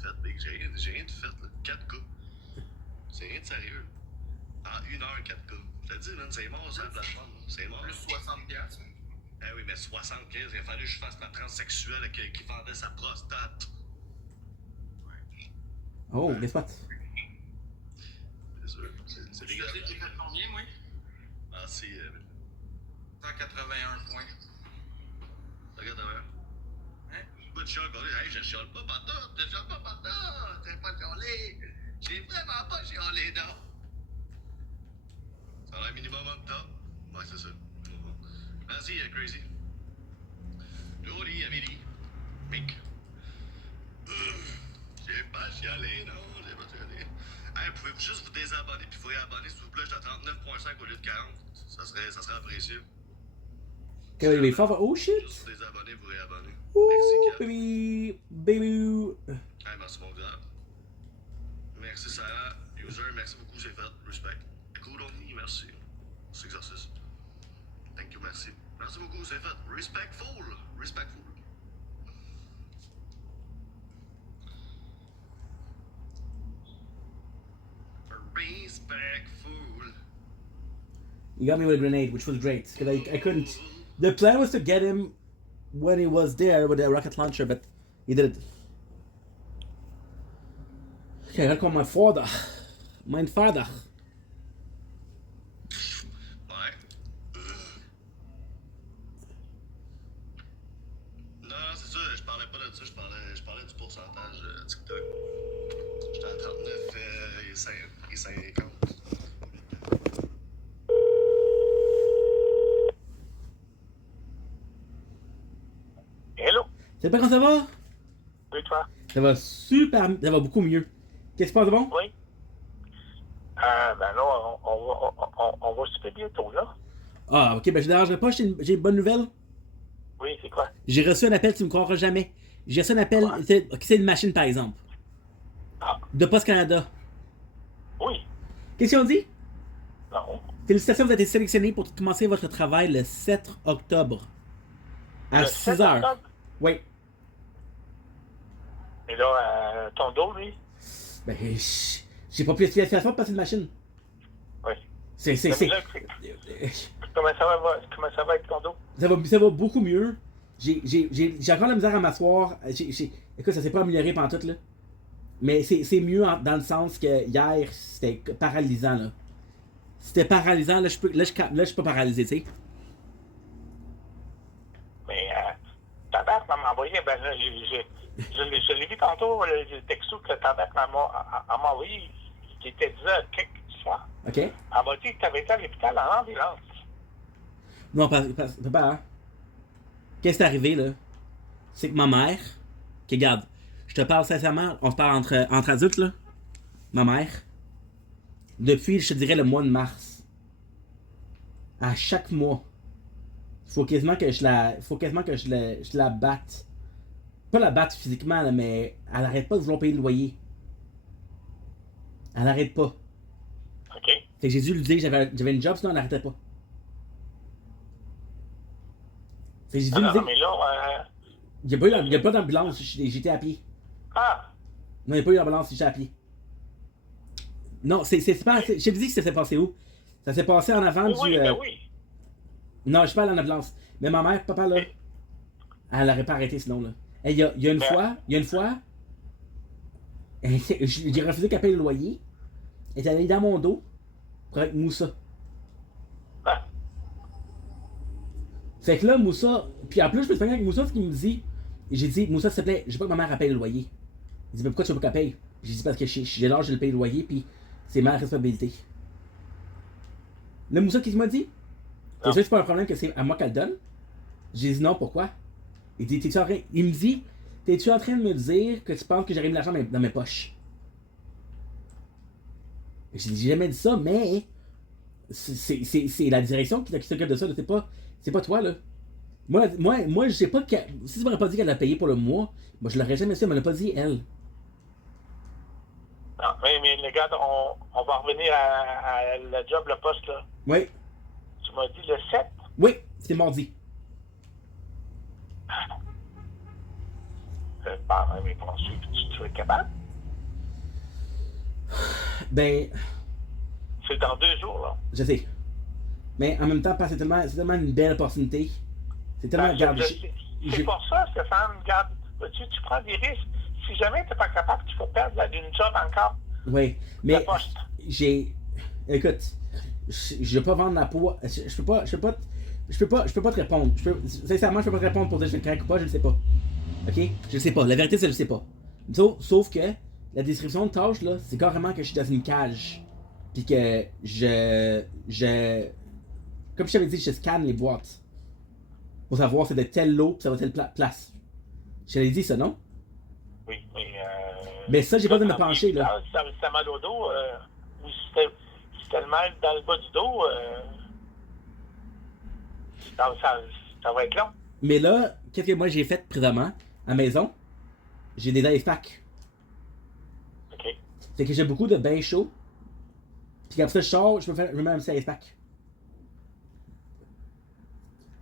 fait, mec. J'ai rien de fait, là. 4 cas. C'est rien de sérieux. En 1 heure, 4 cas. Je te dis, man, c'est mort, ça, la plateforme. C'est mort. Plus 60 piastres. Eh oui, mais 75, il a fallu que je fasse ma transsexuelle qui vendait sa prostate. Oh, qu'est-ce que C'est sûr. C'est Je te dégueulasse. dis, j'ai fait combien, moi? Merci. 181 points. Regarde, hein? Hein? Pas de chiale, hey, je chiale pas pantoute, je chiale pas pantoute, j'ai pas chialé. J'ai vraiment pas chialé, non. Ça a l'air minimum en temps. Ouais, c'est ça. Vas-y, Crazy. Jody, Amélie. Mick. J'ai pas chialé, non, j'ai pas chialé. Hey, pouvez-vous juste vous désabonner puis vous réabonner, s'il vous plaît? J'étais à 39.5 au lieu de 40. Ça serait apprécié. Okay, wait, far. Oh shit! Juste vous désabonner, vous réabonner. Ooh, Merci, Kat. baby, baby. Hey, merci, mon gars. Merci, Sarah. User, merci beaucoup, c'est fait. Respect. Cool, Omni, merci. C'est exercice. Thank you, merci. Merci beaucoup, c'est fait. Respectful. Respectful. Respectful. You got me with a grenade, which was great because I couldn't. The plan was to get him when he was there with the rocket launcher, but he did it. Okay, I gotta call my father. Mein Vater. Ouais. Non, c'est ça, je parlais pas de ça, je parlais du pourcentage TikTok. J'étais à 39 et 50. Hello, C'est pas quand ça va? oui, toi? Ça va super, ça va beaucoup mieux. Qu'est-ce qui se passe de bon? Oui. Ben là, on va souper bientôt, là. Ah, ok, ben je ne dérangerai pas, j'ai une bonne nouvelle. Oui, c'est quoi? J'ai reçu un appel, tu me croiras jamais. J'ai reçu un appel, Ouais. c'est une machine par exemple. Ah, De Post Canada. oui. Qu'est-ce qu'ils ont dit? Non. Félicitations, vous avez été sélectionné pour commencer votre travail le 7 octobre. À Le 6 7 heures. octobre? Oui. Et là, ton dos, lui? Ben, j'ai pas pu essayer de passer une machine. Oui. C'est. Mais là, comment ça va avec ton dos? Ça va beaucoup mieux. J'ai encore la misère à m'asseoir. Écoute, ça s'est pas amélioré pendant tout, là. Mais c'est mieux dans le sens que hier, c'était paralysant, là. C'était paralysant, là, je suis pas paralysé, tu sais. Mais ta mère m'a envoyé, ben là, je l'ai vu tantôt, le texto que ta mère m'a envoyé, qui était 10h quelque soir. OK? Elle m'a dit que tu avais été à l'hôpital en ambulance. Non, papa, hein? Qu'est-ce qui est arrivé, là? C'est que ma mère, qui regarde, je te parle sincèrement, on se parle entre adultes, là. Ma mère, depuis, je te dirais, le mois de mars, à chaque mois, faut quasiment que je la batte. Pas la batte physiquement, là, mais elle arrête pas de vouloir payer le loyer. Elle arrête pas. OK? Fait que j'ai dû lui dire que j'avais une job, sinon elle n'arrêtait pas. Fait que j'ai dû lui Non, dire. mais là, Il n'y a pas d'ambulance, j'étais à pied. Non, il n'y a pas eu d'ambulance, j'étais à pied. Non, c'est pas. Je te dis que ça s'est passé où? Ça s'est passé en avant oui, du. ben oui. Non, je suis pas allé en ambulance. Mais ma mère, papa, là, elle aurait pas arrêté sinon, là. Il y a une fois, j'ai refusé qu'elle paye le loyer. Elle est allée dans mon dos pour avec Moussa. Ah, Fait que là, Moussa, puis en plus, je me suis avec Moussa, ce qu'il me dit. J'ai dit, Moussa, s'il te plaît, je veux pas que ma mère paye le loyer. Il dit, mais pourquoi tu veux pas qu'elle paye? J'ai dit, parce que j'ai l'âge de le payer le loyer, puis c'est ma responsabilité. Là, Moussa, qu'est-ce qu'il m'a dit? T'es sûr que c'est pas un problème que c'est à moi qu'elle donne? J'ai dit non, pourquoi? Il dit, il me dit, t'es-tu en train de me dire que tu penses que j'aurais mis l'argent dans mes poches? J'ai jamais dit ça, mais c'est la direction qui s'occupe de ça, là. C'est pas toi, là. Moi, je sais pas que. Si tu m'aurais pas dit qu'elle a payé pour le mois, moi je l'aurais jamais su, elle me l'a pas dit, elle. non, mais regarde, on va revenir à le job, le poste, là. Oui. Tu m'as dit le 7? Oui, c'est mardi. Mais penses-tu que tu vas être capable? Ben, C'est dans 2 jours, là. je sais. Mais en même temps, parce que c'est tellement une belle opportunité. C'est tellement. Regarde, C'est pour ça, Stéphane, regarde, tu prends des risques. Si jamais tu n'es pas capable, tu vas perdre une job encore. Oui, mais La poste. écoute, je vais pas vendre la peau. Je peux pas te répondre. Sincèrement, je peux pas te répondre pour dire que je le craque ou pas, je ne sais pas. Ok? Je le sais pas. La vérité, c'est que je le sais pas. Sauf que la description de tâche, là, c'est carrément que je suis dans une cage. Puis que comme je t'avais dit, je scanne les boîtes. Pour savoir c'est de telle lot, puis ça va telle place. Je t'avais dit ça, non? Oui, Mais ça, j'ai pas besoin de me pencher, là. Si t'as mal au dos, ou si t'as le mal dans le bas du dos, ça va être long. Mais là, qu'est-ce que moi j'ai fait présentement, à la maison? J'ai des ice packs. OK. Fait que j'ai beaucoup de bains chauds. Puis après ça, je sors, je me mets un petit ice pack.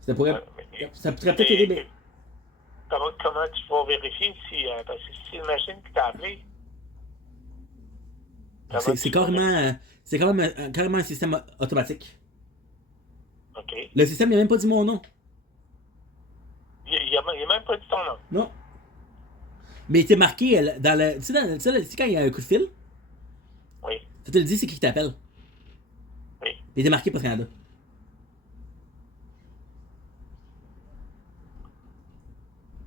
Ça pourrait peut-être aider, mais. Comment tu vas vérifier si. Parce que si c'est une machine qui t'a appelé. C'est carrément un système automatique. OK. Le système, il a même pas dit mon nom. Il a même pas dit ton nom. Non. Mais il était marqué dans le. Tu sais, quand il y a un coup de fil, Oui. ça te le dit c'est qui t'appelle. Oui. Il était marqué Post Canada.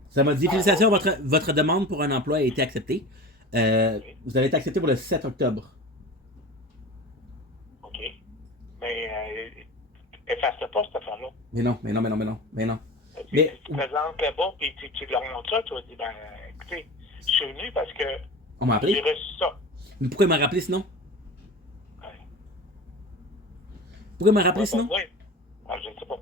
Ça m'a dit félicitations, votre demande pour un emploi a été acceptée. Vous avez été accepté pour le 7 octobre. OK. Mais efface pas cette affaire-là. Mais non. Tu te présentes là-bas, puis tu leur montres ça, tu vas dire, écoutez, je suis venu parce que On m'a appelé. j'ai reçu ça. Mais pourquoi il m'a rappelé sinon? Ouais. Pourquoi il m'a rappelé sinon? Oui. Je ne sais pas.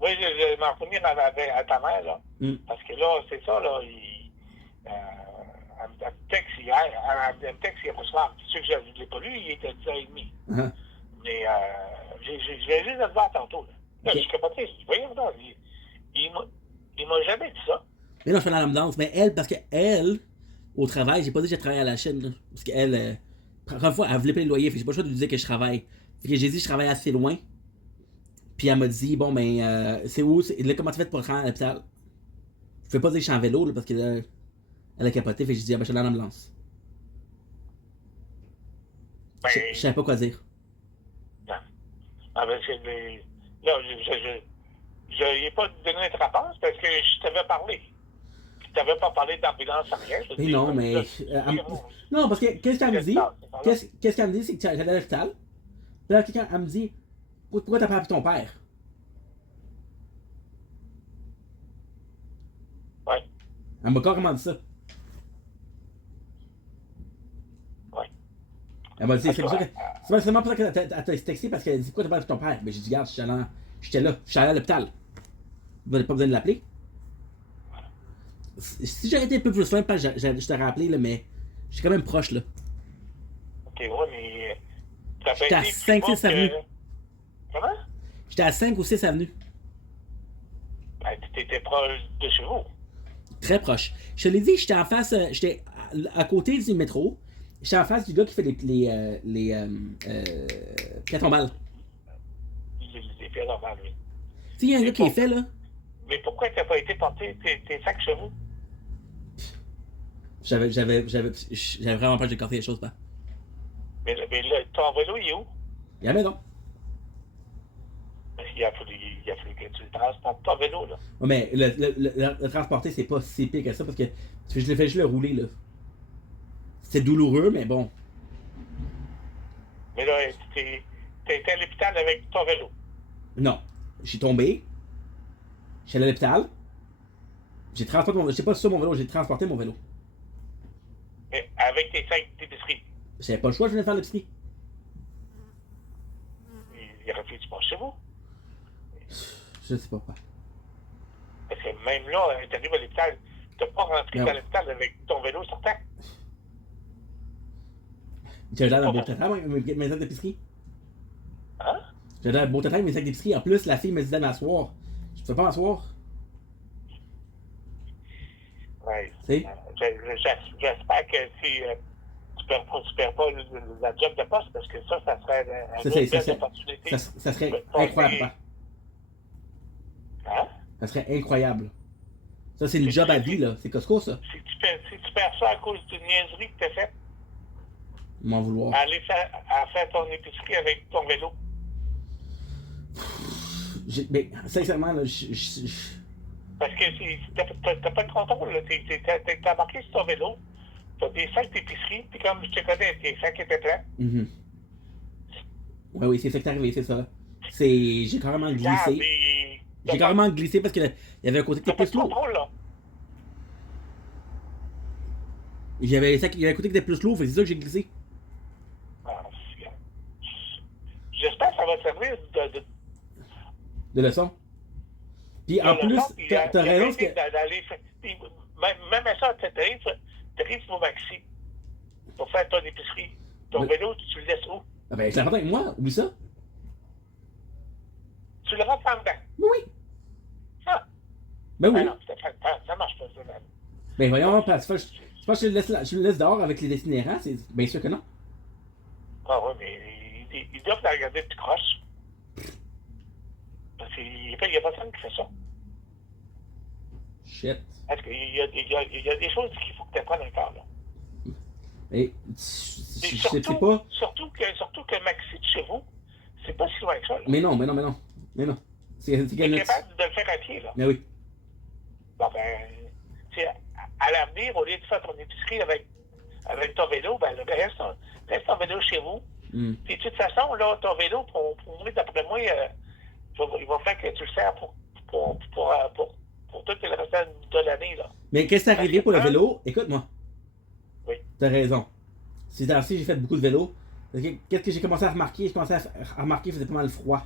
Oui, je m'en revenir à ta mère, là. Parce que là, c'est ça, là, elle me texte hier, elle me texte hier au soir. C'est sûr que je ne l'ai pas lu, il était 10h30. Uh-huh. Mais je vais juste le voir tantôt, là. Là, Okay. je suis capoté, je dis, voyons donc, il m'a jamais dit ça. Mais non, je fais dans l'ambulance. Mais elle, parce que elle, au travail, j'ai pas dit que je travaillais à la chaîne. Là, parce qu'elle, première fois, elle voulait payer le loyer. Fait que j'ai pas le choix de lui dire que je travaille. Fait que j'ai dit que je travaille assez loin. Puis elle m'a dit, bon, ben, c'est où? Là, comment tu fais pour rentrer à l'hôpital? Je pouvais pas dire que je suis en vélo, là, parce que là, elle a capoté. Fait que j'ai dit, ah ben, je suis dans l'ambulance. Ben, Je savais pas quoi dire. non. Ah, ben, là, je n'ai pas donné de réponse parce que je t'avais parlé. Je t'avais pas parlé d'ambulance en rien. Mais non, mais. Non, parce que qu'est-ce qu'elle me dit? Qu'est-ce qu'elle me dit, c'est que j'allais à l'hôpital. Là, quelqu'un, elle me dit, pourquoi t'as pas appelé ton père? Ouais. Elle m'a carrément dit ça. Ouais. Elle m'a dit, c'est pour ça que. C'est seulement pour ça qu'elle t'a texté parce qu'elle dit, pourquoi t'as pas appelé ton père? Mais j'ai dit, regarde, j'étais là, je suis allé à l'hôpital. Vous n'avez pas besoin de l'appeler. Si j'aurais été un peu plus loin, je t'aurais appelé, là, mais je suis quand même proche, là. Ok, ouais, mais. T'as J'étais à été 5, plus 6 bon que- avenues. Comment? J'étais à 5 ou 6 avenues. Ben, t'étais proche de chez vous. Très proche. Je te l'ai dit, j'étais en face, j'étais à côté du métro. J'étais en face du gars qui fait les catombales. Les pieds normales, oui. Tu sais, il y a un gars qui est fait, là. Mais pourquoi t'as pas été porter tes sacs chez vous? J'avais vraiment peur de casser les choses, pas. Mais là, ton vélo, il est où? Il y a la maison. Il a fallu que tu le transportes ton vélo, là. Ouais, mais le transporter, c'est pas si pire que ça parce que je l'ai fait juste le rouler, là. C'est douloureux, mais bon. Mais là, t'es été à l'hôpital avec ton vélo. Non. Je suis tombé. Je suis allé à l'hôpital. J'ai transporté mon vélo. J'étais pas sur mon vélo, j'ai transporté mon vélo. Mais avec tes sacs d'épicerie. J'avais pas le choix, je venais faire l'épicerie. Il aurait fallu que tu passes chez vous. Je sais pas quoi. Parce que même là, t'arrives à l'hôpital, t'as pas rentré Non. dans l'hôpital avec ton vélo sur terre. J'avais l'air d'un beau tata, mes sacs d'épicerie. Hein? J'avais l'air d'un beau tata avec mes sacs d'épicerie. En plus, la fille me disait de m'asseoir. Je peux pas m'asseoir. Ouais. Tu sais? J'espère que si tu perds pas la job de poste, parce que ça serait une autre belle opportunité. Ça serait Pour incroyable. passer- Hein? Hein? Ça serait incroyable. Ça, c'est une job à vie, là. C'est Costco, ça. Si tu perds ça à cause d'une niaiserie que tu as faite, M'en vouloir. aller faire ton épicerie avec ton vélo. Mais, sincèrement, là, Parce que t'as pas de contrôle, là. T'es embarqué sur ton vélo, t'as des sacs d'épicerie, puis comme je te connais, tes sacs étaient pleins. Mhm. Ouais, oui, c'est ça qui est arrivé, c'est ça. J'ai carrément glissé. J'ai carrément glissé parce qu'il y avait un côté qui T'as était pas de plus lourd. contrôle, là. Il y avait un côté qui était plus lourd, c'est ça que j'ai glissé. Ah, j'espère que ça va servir De leçon. Puis en plus, t'as raison parce que. Même ça, t'arrives au maxi pour faire ton épicerie. Ton Oui. vélo, tu le laisses où? Ah ben, je l'apporte avec moi, oublie ça. Tu le rentres en dedans. Oui. Ah, Ben oui. ben non, ça marche pas, ça, man. Ben voyons, parce que je pense que je le laisse dehors avec les itinérants, c'est bien sûr que non. Ah ouais, mais ils doivent la regarder de croche. Parce qu'il n'y a personne qui fait ça. Shit. Parce qu'il y a des choses qu'il faut que tu apprennes encore, là. Et Et je sais pas. Surtout que Maxi de chez vous, c'est pas si loin que ça, là. Mais non. C'est Tu es qu'elle capable de le faire à pied, là. Mais oui. Bon, ben, tu sais, à l'avenir, au lieu de faire ton épicerie avec ton vélo, ben, reste ton vélo chez vous. Mm. Puis, de toute façon, là, ton vélo, pour moi, d'après moi, il va faire que tu le sers pour tout le reste de l'année, là. Mais qu'est-ce qui est arrivé pour le vélo? Écoute-moi. Oui. T'as raison. Ces temps-ci, j'ai fait beaucoup de vélo. Qu'est-ce que j'ai commencé à remarquer? J'ai commencé à remarquer qu'il faisait pas mal froid.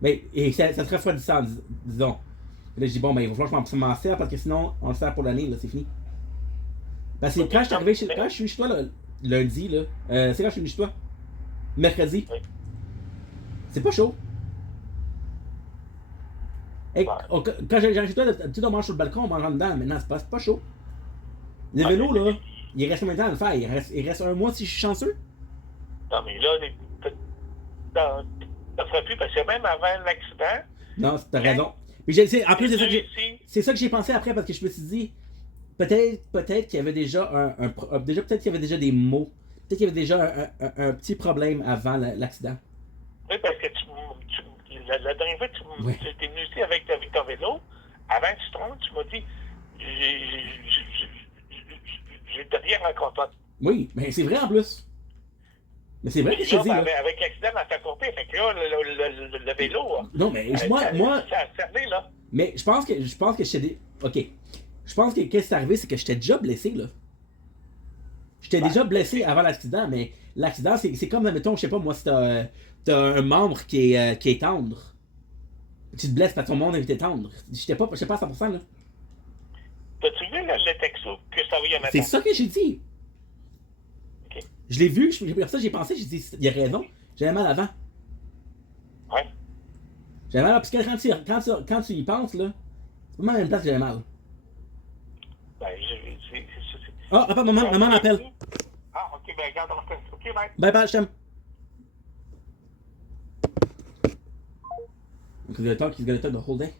Mais, et ça se refroidissant, disons. Et là, je dis, bon, ben, il va falloir que je m'en sers parce que sinon, on le sert pour l'année, là, c'est fini. Parce que quand je suis arrivé quand je suis chez toi, là, lundi, là, c'est quand je suis chez toi? Mercredi. Oui. C'est pas chaud. Hey, Ouais. quand j'arrive chez toi, tu on mange sur le balcon, on mange en dedans. Maintenant, c'est pas chaud. Le vélo, là, il reste combien de temps à le faire? Il reste un mois si je suis chanceux? Non, mais là, ça ferait plus, parce que même avant l'accident, Non, t'as Hein? raison. Puis en plus, ici, c'est ça que j'ai pensé après parce que je me suis dit, peut-être qu'il y avait déjà peut-être qu'il y avait déjà des mots. Peut-être qu'il y avait déjà un petit problème avant l'accident. oui, parce que la dernière fois que Oui. tu étais venu ici avec ton vélo, avant que tu te trompes, tu m'as dit, j'ai de rien rencontré. Oui, mais c'est vrai en plus. Mais c'est vrai que je te dis. Là. Avec l'accident dans ta coupée, fait que là, le vélo, Non, mais moi, ça a servi, là. mais je pense que j'étais. Ok. Je pense que qu'est-ce qui est arrivé, c'est que j'étais déjà blessé, là. J'étais déjà blessé avant l'accident, mais l'accident, c'est comme, mettons, je sais pas, moi, si t'as un membre qui est tendre. Tu te blesses parce que ton membre est tendre. J'étais pas à 100%, là. T'as-tu vu le texto que je t'ai envoyé un matin? C'est ça que j'ai dit. Ok. Je l'ai vu, pour ça j'ai pensé, j'ai dit, il a raison. J'avais mal avant. Ouais. J'avais mal, parce que quand tu y penses, là, c'est pas mal la même place que j'avais mal. Ben, Ah, papa, maman m'appelle. Ah, ok, ben, regarde, on va faire. Ok, bye. Bye bye, je t'aime. He's gonna talk the whole day.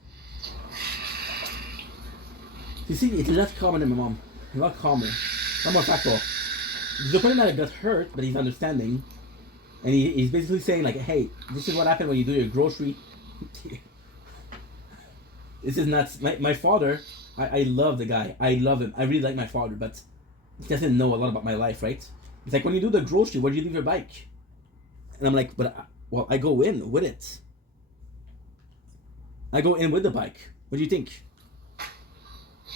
You see, it's a lot calmer than my mom. A lot calmer. A lot more factual. The point that I got hurt, but he's understanding. And he's basically saying like, hey, this is what happened when you do your grocery. This is nuts. My father, I love the guy. I love him. I really like my father, but he doesn't know a lot about my life, right? It's like, when you do the grocery, where do you leave your bike? And I'm like, but, well, I go in with it. I go in with the bike. What do you think?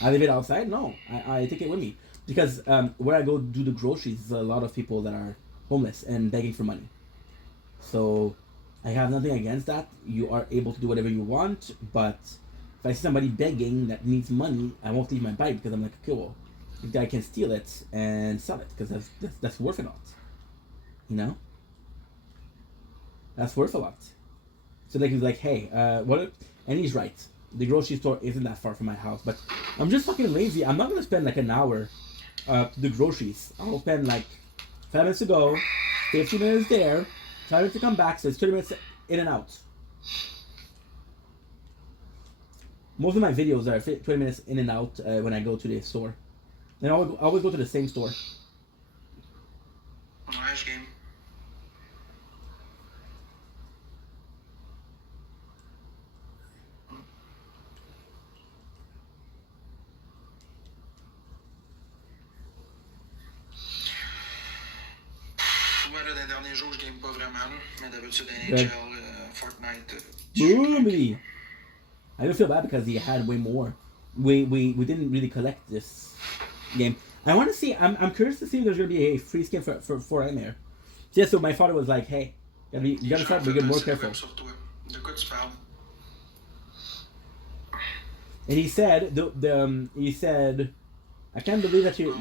I leave it outside? No, I take it with me. Because where I go do the groceries, there's a lot of people that are homeless and begging for money. So I have nothing against that. You are able to do whatever you want, but if I see somebody begging that needs money, I won't leave my bike because I'm like, okay, well, this guy can steal it and sell it because that's worth a lot. You know? That's worth a lot. So like he's like, hey, what? And he's right. The grocery store isn't that far from my house, but I'm just fucking lazy. I'm not gonna spend like an hour to do groceries. I'll spend like 5 minutes to go, 15 minutes there, 5 minutes to come back, so it's 30 minutes in and out. Most of my videos are 20 minutes in and out when I go to the store. And I always go to the same store. Ouais, je game. Ouais, là, dans les derniers jours, je game pas vraiment, là. Mais d'habitude, NHL, Fortnite. Boomity! I don't feel bad because he had way more. We didn't really collect this game. I want to see. I'm curious to see if there's gonna be a free skin for in there. Yeah. So my father was like, "Hey, you gotta start being more careful." De quoi tu parles? And he said, he said, "I can't believe that you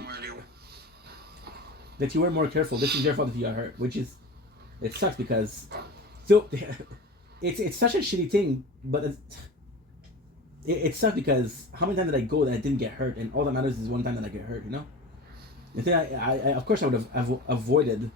were more careful. This is your fault if you got hurt." Which is, it sucks because, so, it's such a shitty thing, but it sucks because how many times did I go that I didn't get hurt, and all that matters is one time that I get hurt, you know. The thing I of course I would have avoided.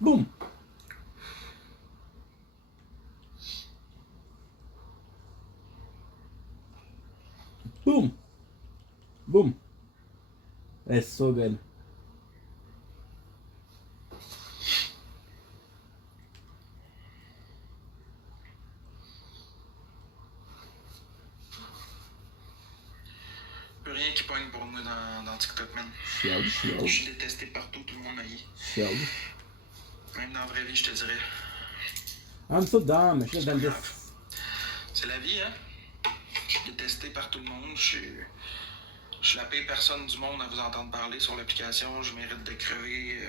Boom. Boom. Boom. That's so good. Plus rien qui pogne pour moi dans TikTok, man. Shield. Je suis détesté partout, tout le monde m'haït. Shield. Même dans la vraie vie, je te dirais. I'm so dumb. I should have done this. C'est la vie, hein? Je suis détesté par tout le monde. Je suis la pire personne du monde à vous entendre parler sur l'application. Je mérite de crever.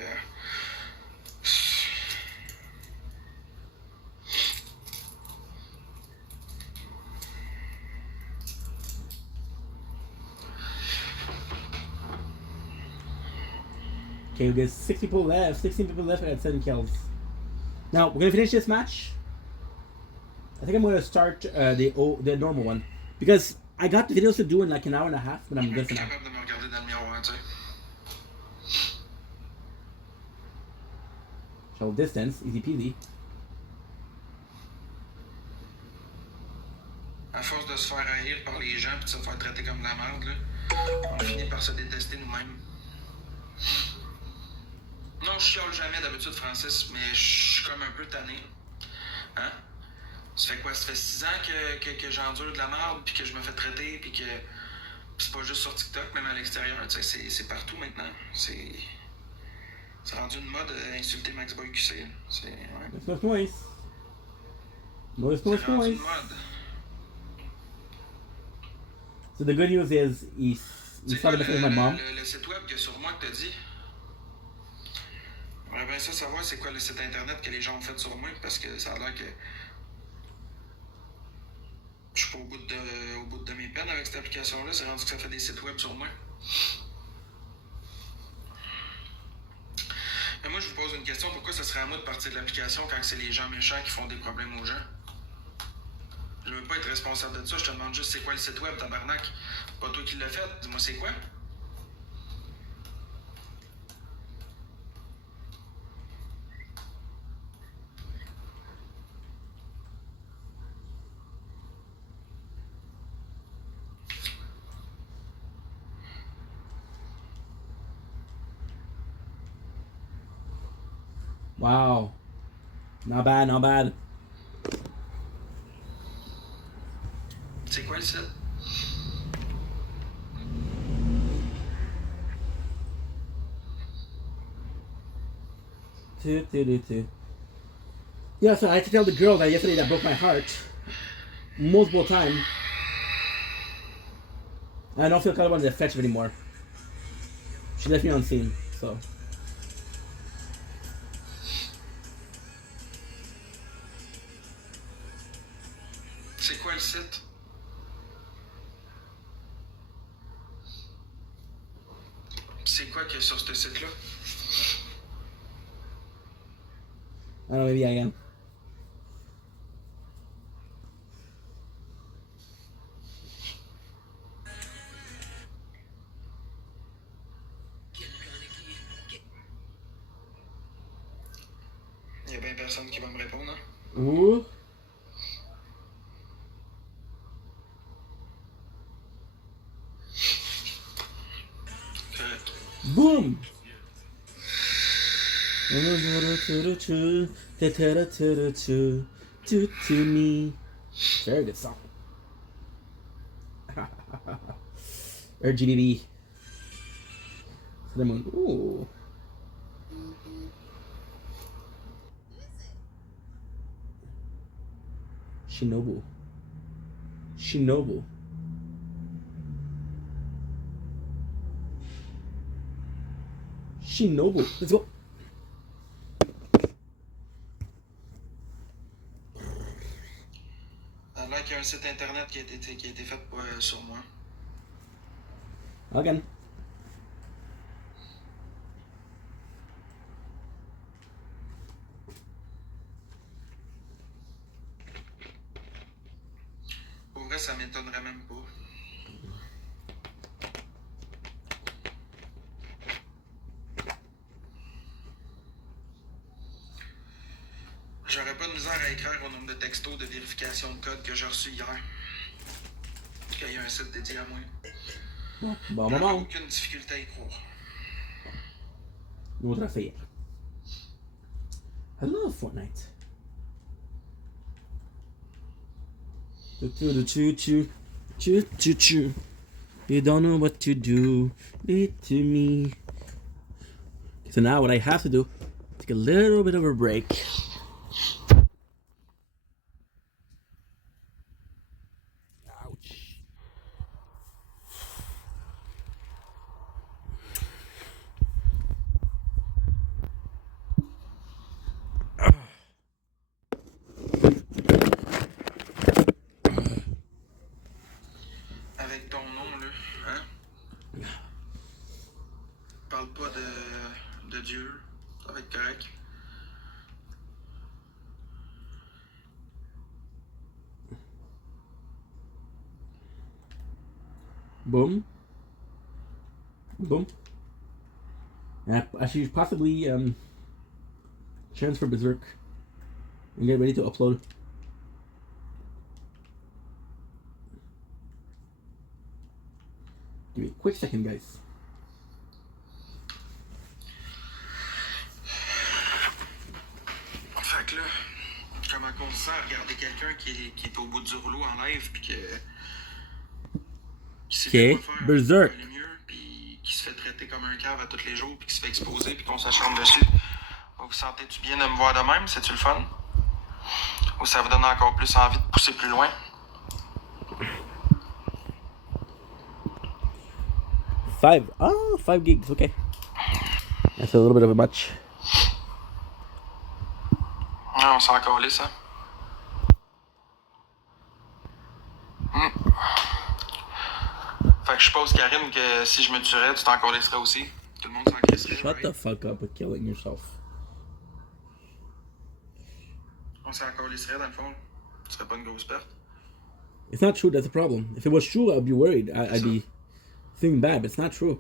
Okay, there's 6 people left. 16 people left at 7 kills. Now we're gonna finish this match. I think I'm gonna start the normal one because I got the videos to do in like an hour and a half, but I'm Je good suis for now. capable de me regarder dans le miroir, tu sais. Show distance, easy peasy. À force de se faire haïr par les gens et de se faire traiter comme de la merde, là, on finit par se détester nous-mêmes. Non, je chiale jamais d'habitude, Francis, mais je suis comme un peu tanné. Hein? Ça fait quoi? Ça fait 6 ans que j'endure de la merde, puis que je me fais traiter, puis que... Puis c'est pas juste sur TikTok, même à l'extérieur, tu sais, c'est partout maintenant. C'est rendu une mode insulter Max Boy QC. C'est... Ouais. Let's go noise. Noise. C'est rendu une mode. So the good news is he C'est started quoi messing with my mom. le site web que sur moi que t'as dit? J'aimerais bien ça savoir c'est quoi le site internet que les gens ont fait sur moi, parce que ça a l'air que je suis pas au bout de mes peines avec cette application-là. C'est rendu que ça fait des sites web sur moi. Mais moi, je vous pose une question. Pourquoi ça serait à moi de partir de l'application quand c'est les gens méchants qui font des problèmes aux gens? Je veux pas être responsable de ça. Je te demande juste c'est quoi le site web, tabarnak? Pas toi qui l'as fait. Dis-moi c'est quoi? Wow. Not bad. C'est quoi le site? Two. Yeah, so I had to tell the girl that yesterday that broke my heart multiple times. I don't feel comfortable to fetch anymore. She left me on scene, so. C'est quoi le site? C'est quoi qu'il y a sur ce site-là? I don't know, maybe I am. Il y a bien personne qui va me répondre, hein? Ooh. Correct. Boom! To me. Very good song. RGBB. Cinnamon. Ooh. Shinobu. Shinobu. Shinobu. Let's go. Là, qu'il y a un site internet qui a été fait sur moi. Again. Pour vrai, ça m'étonnerait même pas. J'aurais pas de misère à écrire au nombre de textos de vérification de code que j'ai reçu hier. Qu'il y a un site dédié à moi. Bon J'aurais moment. aucune difficulté à y croire. Nous on fait. I love Fortnite. Choo. You don't know what to do. It to me. So now what I have to do, take a little bit of a break. Ouch. Avec ton nom, là, hein? Parle pas de Dieu. Ça va être correct. Boom. Boom. And I should possibly transfer Berserk and get ready to upload. Give me a quick second, guys. Fait que là, comment on se sent à regarder quelqu'un qui est au bout du rouleau en live puis qui sait Ok, pas quoi faire Berserk. pour aller mieux, puis qui se fait traiter comme un cave à tous les jours, puis qui se fait exposer, puis qu'on s'acharne dessus. Vous sentez-tu bien de me voir de même? C'est-tu le fun? Ou ça vous donne encore plus envie de pousser plus loin? Five gigs, okay. That's a little bit of a much. Non, on s'en calait, ça. Fait que je suppose, Karine, que si je me tuerais, tu t'en calisserais aussi. Tout le monde s'en crisserait. Shut right? the fuck up with killing yourself. On s'en calisserait, dans le fond. Tu serais pas une grosse perte. It's not true, that's the problem. If it was true, I'd be worried. I'd be thinking bad, but it's not true.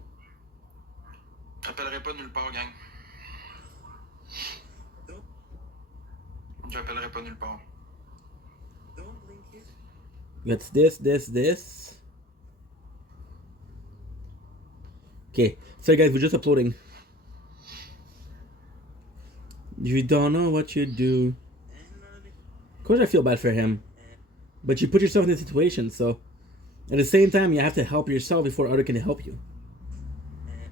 J'appellerai pas nulle part, gang. J'appellerai pas nulle part. That's this. Okay, so guys, we're just uploading. You don't know what you do. Of course I feel bad for him. But you put yourself in this situation, so at the same time you have to help yourself before others can help you.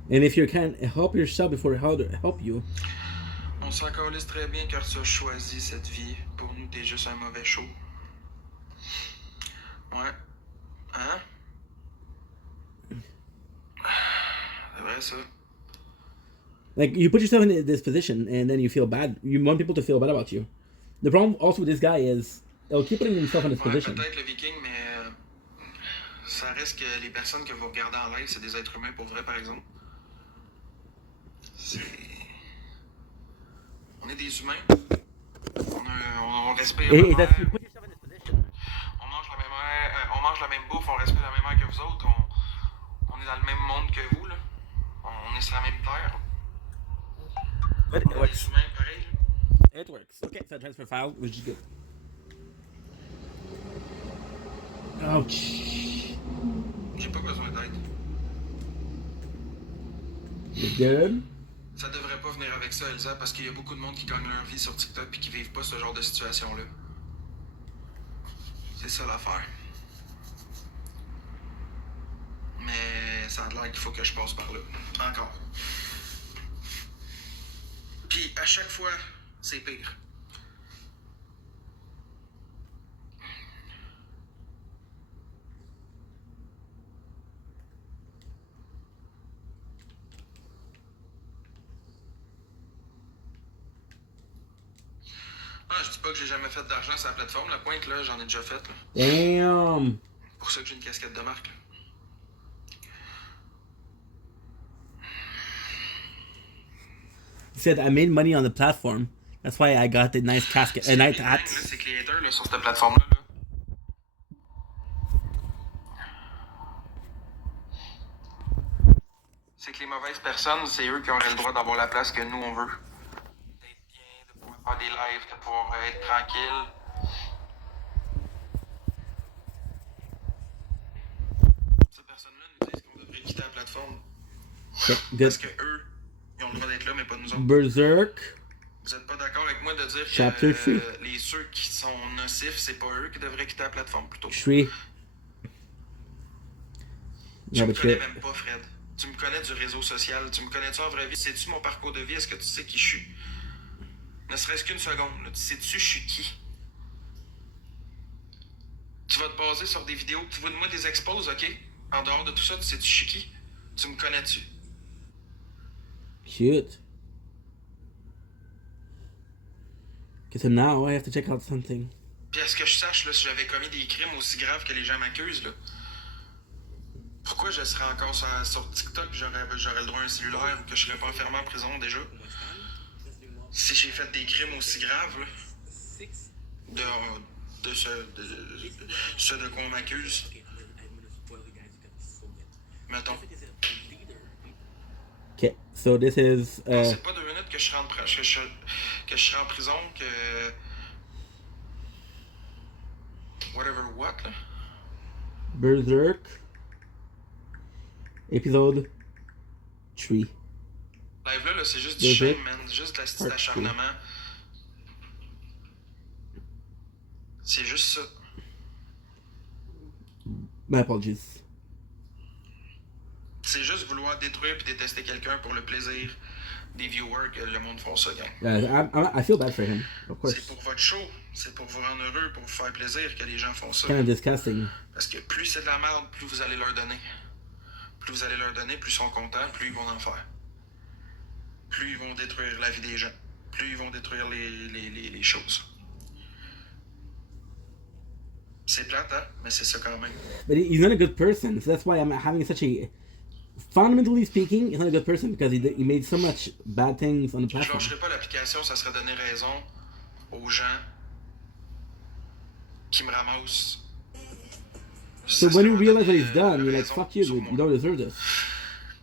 And if you can't help yourself before others help you, On s'en calisse très bien car tu as choisi cette vie. Pour nous, t'es juste un mauvais show. Ouais. Hein? C'est vrai, ça. like you put yourself in this position and then you feel bad. You want people to feel bad about you. The problem also with this guy is he'll keep putting himself in this Ouais, position. peut-être le viking, mais ça reste que les personnes que vous regardez en live, c'est des êtres humains pour vrai, par exemple. est des humains. On respire Hey, la même that's air. put yourself in this position. On mange la même air, on mange la même bouffe, on respire la même air que vous autres. On est dans le même monde que vous, là. On est sur la même terre. But it On est works. des humains pareils, là. It works. Okay, so transfer file, which is good. Ouch. J'ai pas besoin d'aide. You good? Ça devrait pas venir avec ça, Elsa, parce qu'il y a beaucoup de monde qui gagne leur vie sur TikTok puis qui vivent pas ce genre de situation-là. C'est ça l'affaire. Mais ça a l'air qu'il faut que je passe par là. Encore. Puis à chaque fois, c'est pire. Ah, je dis pas que j'ai jamais fait d'argent sur la plateforme. La pointe, là, j'en ai déjà fait. Là. Damn. C'est pour ça que j'ai une casquette de marque. Là. He said I made money on the platform. That's why I got the nice casket, a nice hat. Là, c'est que les haters là, sur cette plateforme-là, là, c'est que les mauvaises personnes, c'est eux qui auraient le droit d'avoir la place que nous, on veut. D'être bien, de pouvoir faire des lives, de pouvoir être tranquille. Ces personnes-là nous disent qu'on devrait quitter la plateforme. Okay, good. Parce que eux, ils ont le droit d'être là, mais pas nous autres. Berserk. Vous êtes pas d'accord avec moi de dire Chapter que 3. ceux qui sont nocifs, c'est pas eux qui devraient quitter la plateforme plutôt? Tree. Tu Yeah, me but connais shit. même pas, Fred. Tu me connais du réseau social. Tu me connais-tu en vraie vie? Sais-tu mon parcours de vie? Est-ce que tu sais qui je suis? Ne serait-ce qu'une seconde. Là. Tu sais-tu je suis qui? Tu vas te baser sur des vidéos que tu vois de moi des exposes, ok? En dehors de tout ça, tu sais-tu je suis qui? Tu me connais-tu? Cute. Okay, so now I have to check out something. Puis à ce que je sache, là, si j'avais commis des crimes aussi graves que les gens m'accusent, là, pourquoi je serais encore sur TikTok? J'aurais le droit à un cellulaire ou que je serais pas enfermé en prison déjà? Si j'ai fait des crimes aussi graves, là, de ce de quoi on m'accuse. Mettons. Okay, so this is C'est pas 2 minutes que je serai en prison, que... Whatever what, là. Berserk episode 3. Live là, c'est juste du Berserk. shame, man. C'est juste de Part la acharnement. C'est juste ça. My apologies. C'est juste vouloir détruire puis détester quelqu'un pour le plaisir des viewers que le monde font ça, gang. I feel bad for him, of course. C'est pour votre show, c'est pour vous rendre heureux, pour vous faire plaisir que les gens font ça. Kind of disgusting. Parce que plus c'est de la merde, plus vous allez leur donner. Plus vous allez leur donner, plus ils sont contents, plus ils vont en faire. Plus ils vont détruire la vie des gens. Plus ils vont détruire les choses. C'est plate, hein? Mais c'est ça quand même. But he's not a good person, so that's why I'm having such a. Fundamentally speaking, he's not a good person because he made so much bad things on the Je platform. lâcherai pas l'application, ça serait donner raison aux gens qui me ramassent. So Ça when serait you me realize what donner, he's done, you're like, raison fuck you, sur dude. moi. You don't deserve this.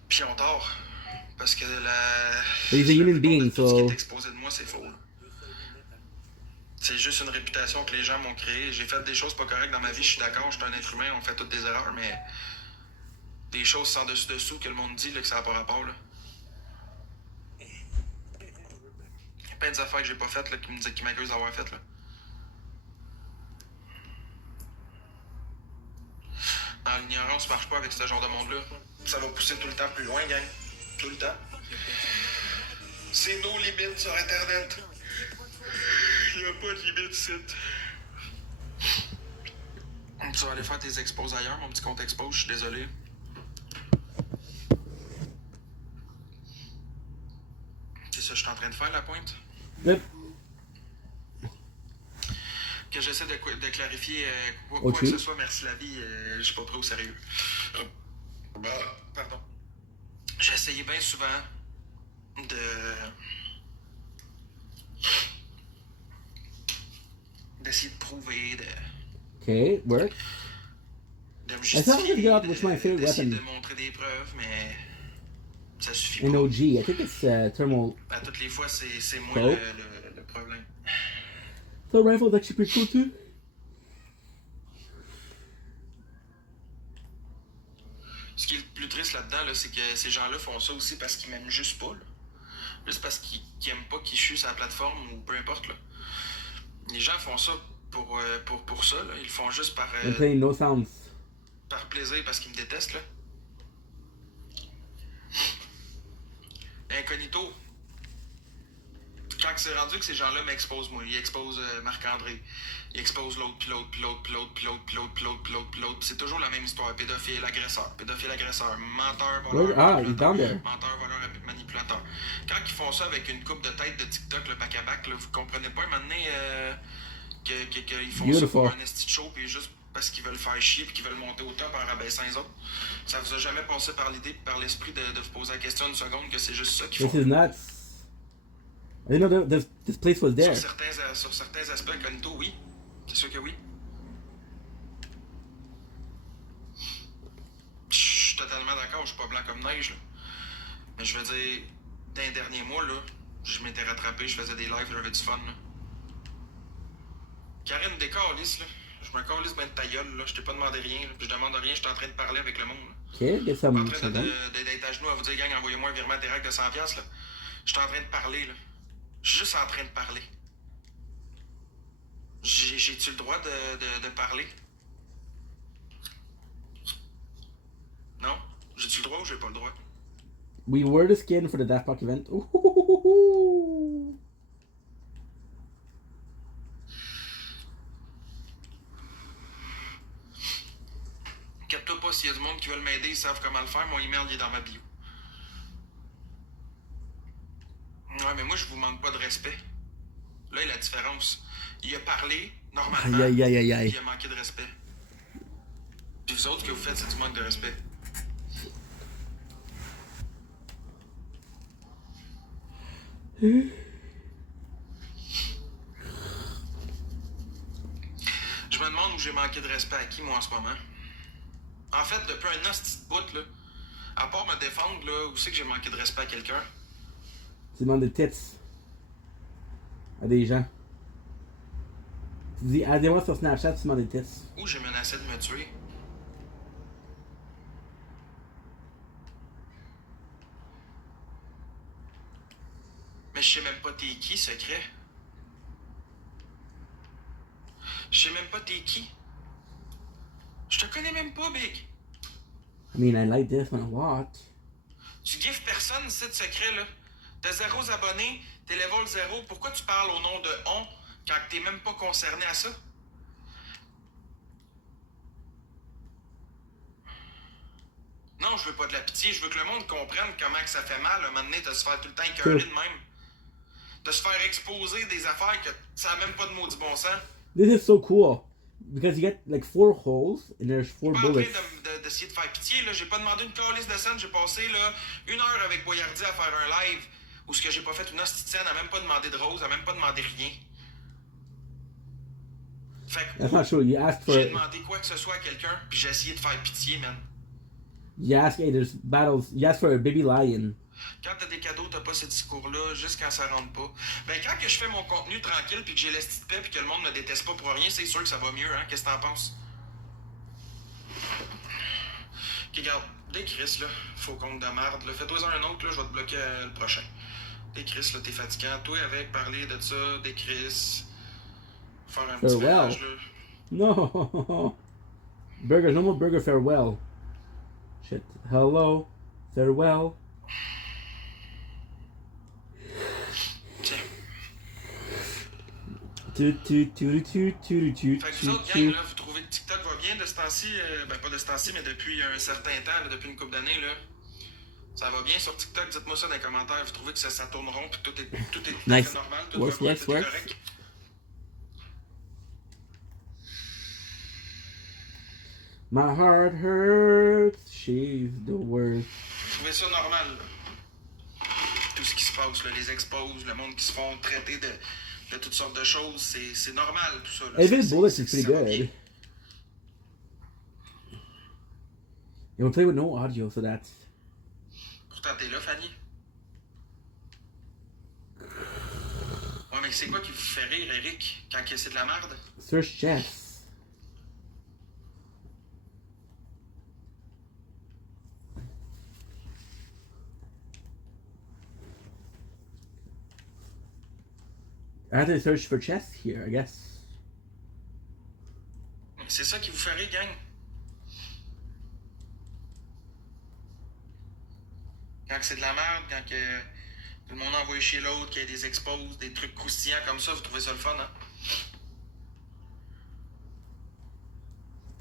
Puis on tort. Parce que la. But he's a human la plupart being, de tout ce qui so- est exposé de moi, c'est faux. C'est juste une réputation que les gens m'ont créée. J'ai fait des choses pas correctes dans ma vie, je suis d'accord, je suis un être humain, on fait toutes des erreurs, mais des choses sans dessus-dessous que le monde dit là, que ça n'a pas rapport. Là. Il y a plein d'affaires que j'ai pas faites là, qui m'accusent d'avoir faites. Là. Non, l'ignorance marche pas avec ce genre de monde-là. Ça va pousser tout le temps plus loin, gang. Tout le temps. C'est nos limites sur Internet. Il n'y a pas de limite ici. Tu vas aller faire tes expos ailleurs, mon petit compte expos, je suis désolé. C'est ça que je suis en train de faire, la pointe? Yep. Que j'essaie de clarifier quoi Ok. que ce soit, merci la vie, je suis pas pris au sérieux. Pardon. J'ai essayé bien souvent D'essayer de prouver, Okay, work. de me I still haven't figured out which my favorite d'essayer weapon. de montrer des preuves, mais ça suffit In pas. OG, I think it's thermal. À toutes les fois, c'est moi Oh. le problème. The rifle is actually pretty cool too. Ce qui est le plus triste là-dedans, là, c'est que ces gens-là font ça aussi parce qu'ils m'aiment juste pas. Là. Juste parce qu'ils aiment pas qu'ils chutent sur la plateforme ou peu importe. Là. Les gens font ça pour ça. Là. Ils le font juste I'm playing no sounds. par plaisir parce qu'ils me détestent. Là. Incognito. Quand c'est rendu que ces gens-là m'exposent, moi, ils exposent Marc-André, ils exposent l'autre, puis l'autre, puis l'autre, puis l'autre, puis l'autre, puis l'autre, puis l'autre, puis l'autre, puis l'autre. C'est toujours la même histoire. Pédophile, agresseur, menteur, voleur, He's down there. menteur, voleur, manipulateur. Quand ils font ça avec une coupe de tête de TikTok, le bac à bac, là, vous comprenez pas maintenant qu'ils font Beautiful. ça pour un esti de show, puis juste parce qu'ils veulent faire chier, puis qu'ils veulent monter au top en rabaissant les autres. Ça vous a jamais passé par l'idée, par l'esprit de vous poser la question une seconde que c'est juste ça qu'ils This font? is nuts. I didn't know this place was there. Sur certains aspects, Cognito, oui. C'est sûr que oui. Je suis totalement d'accord, je suis pas blanc comme neige. Là. Mais je veux dire, dans les derniers mois, là, je m'étais rattrapé, je faisais des lives, j'avais du fun. Là. Karine, décalisse, là. Je me calisse ben de ta gueule, là. Je t'ai pas demandé rien, là. Je demande rien, je suis en train de parler avec le monde. Là. Okay, get Je suis pas some. en train d'être à genoux à vous dire, gang, envoyez-moi un virement direct de 100$, là. Je suis en train de parler, là. Je suis juste en train de parler. J'ai-tu le droit de parler? Non? J'ai-tu le droit ou j'ai pas le droit? We were the skin for the Daft Punk event. Ooh. Inquiète-toi pas, s'il y a du monde qui veut m'aider, ils savent comment le faire. Mon email il est dans ma bio. Ouais, mais moi, je vous manque pas de respect. Là, il y a la différence. Il a parlé, normalement, Aïe, aïe, aïe, aïe. puis il a manqué de respect. Puis vous autres, ce que vous faites, c'est du manque de respect. Je me demande où j'ai manqué de respect à qui, moi, en ce moment. En fait, depuis un hostie de bout, là, à part me défendre, là, où c'est que j'ai manqué de respect à quelqu'un? Tu demandes des tits à des gens. Tu dis, aidez-moi sur Snapchat, tu demandes des tits. Où j'ai menacé de me tuer? Mais je sais même pas t'es qui, secret. Je sais même pas t'es qui. Je te connais même pas, Big. I mean, I like this one a lot. Tu gives personne, c'est secret, là. T'as 0 abonnés, t'es level 0. Pourquoi tu parles au nom de on quand t'es même pas concerné à ça? Non, je veux pas de la pitié. Je veux que le monde comprenne comment que ça fait mal, un moment donné, de se faire tout le temps écœurer de même. De se faire exposer des affaires que ça a même pas de maudit bon sens. This is so cool. Because you get like 4 holes and there's 4 Je suis pas en bullets. train d'essayer de faire pitié, là. J'ai pas demandé une calice de scène. J'ai passé là 1 heure avec Boyardi à faire un live où ce que j'ai pas fait une hostie de scène, à même pas demandé de rose, à même pas demandé rien. Fait que That's not true. You asked for j'ai it. demandé quoi que ce soit à quelqu'un, puis j'ai essayé de faire pitié, man. You ask, hey, there's battles. You ask for a baby lion. Quand t'as des cadeaux, t'as pas ce discours-là, juste quand ça rentre pas. Ben, quand que je fais mon contenu tranquille, puis que j'ai l'esti de paix, puis que le monde me déteste pas pour rien, c'est sûr que ça va mieux, hein? Qu'est-ce que t'en penses? Ok, regarde, des Chris, là, faux compte de merde, là. Fais-toi un autre, là, je vais te bloquer le prochain. Des Chris, là, t'es fatigant. Toi, avec, parler de ça, des Chris. Faire un petit Farewell. ménage, là. No. Burger, no more burger farewell. Shit. Hello. Farewell. Tiens. Toot toot toot toot toot toot Fait que vous autres, gang, là, vous trouvez que TikTok va bien de ce temps-ci? Ben, pas de ce temps-ci, mais depuis un certain temps, là, depuis une couple d'années, là. Ça va bien sur TikTok? Dites-moi ça dans les commentaires. Vous trouvez que ça tourne rond, puis tout est Nice. normal, tout Works, va bien, works, tout est works. correct? My heart hurts. She's the worst. Vous trouvez ça normal, là? Tout ce qui se passe, là, les exposes, le monde qui se font traiter de toutes sortes de choses, c'est normal tout ça. Là. Even Bullets is pretty ça va bien. good. And we play with no audio, so that's. Pourtant, t'es là, Fanny. Ouais, mais c'est quoi qui vous fait rire, Eric, quand c'est de la merde? Search chess. I have to search for chess here, I guess. C'est ça qui vous fait rire, gang? Quand c'est de la merde, quand que tout le monde envoie chez l'autre, qu'il y a des expos, des trucs croustillants comme ça, vous trouvez ça le fun, hein?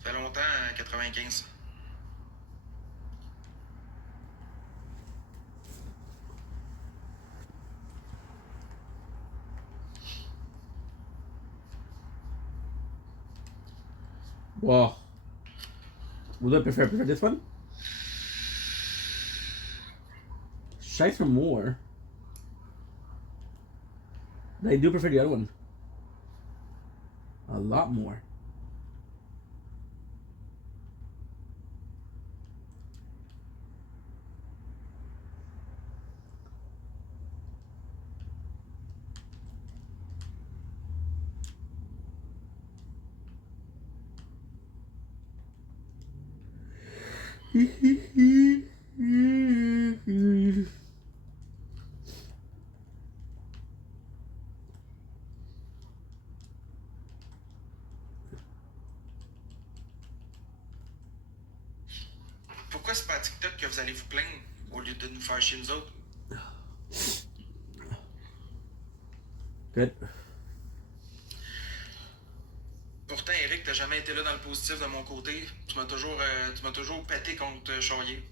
Ça fait longtemps, 95. Whoa. Would I prefer this one? Shites for more. I do prefer the other one. A lot more. Pourquoi c'est pas à TikTok que vous allez vous plaindre au lieu de nous faire chier nous autres? Good. Pourtant, Eric, t'as jamais été là dans le positif de mon côté. Tu m'as toujours pété contre Charrier.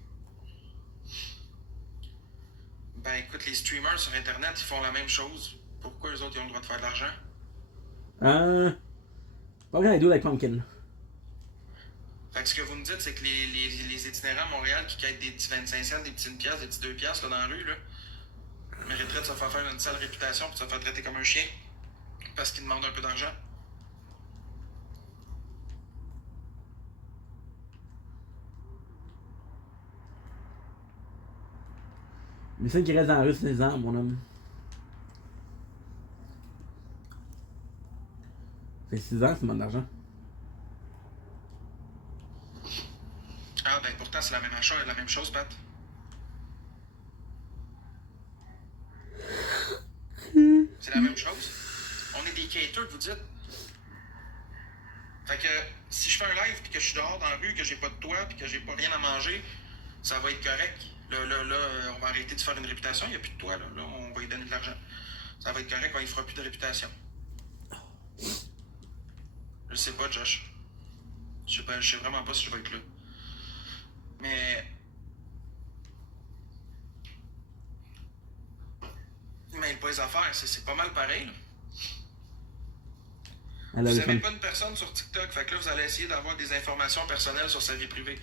Ben écoute, les streamers sur Internet, ils font la même chose. Pourquoi les autres, ils ont le droit de faire de l'argent? What can I do like Pumpkin? Fait que ce que vous me dites, c'est que les itinérants à Montréal qui quittent des petits 25 cents, des petits 1 piastre, des petits 2 piastres là, dans la rue, là, mériteraient de se faire une sale réputation pour se faire traiter comme un chien parce qu'ils demandent un peu d'argent. Les seuls qui restent dans la rue, c'est les arbres, mon homme. Ça fait 6 ans que tu demandes d'argent. Ah, ben pourtant, c'est la même chose, Pat. C'est la même chose. On est des caters, vous dites. Fait que si je fais un live puis que je suis dehors dans la rue, que j'ai pas de toit puis que j'ai pas rien à manger, ça va être correct. Là, on va arrêter de faire une réputation, il n'y a plus de toit, là, on va lui donner de l'argent. Ça va être correct, il fera plus de réputation. Je sais pas, Josh. Je sais vraiment pas si je vais être là. Mais pas les affaires, c'est pas mal pareil, là. Vous n'avez pas une personne sur TikTok, fait que là, vous allez essayer d'avoir des informations personnelles sur sa vie privée.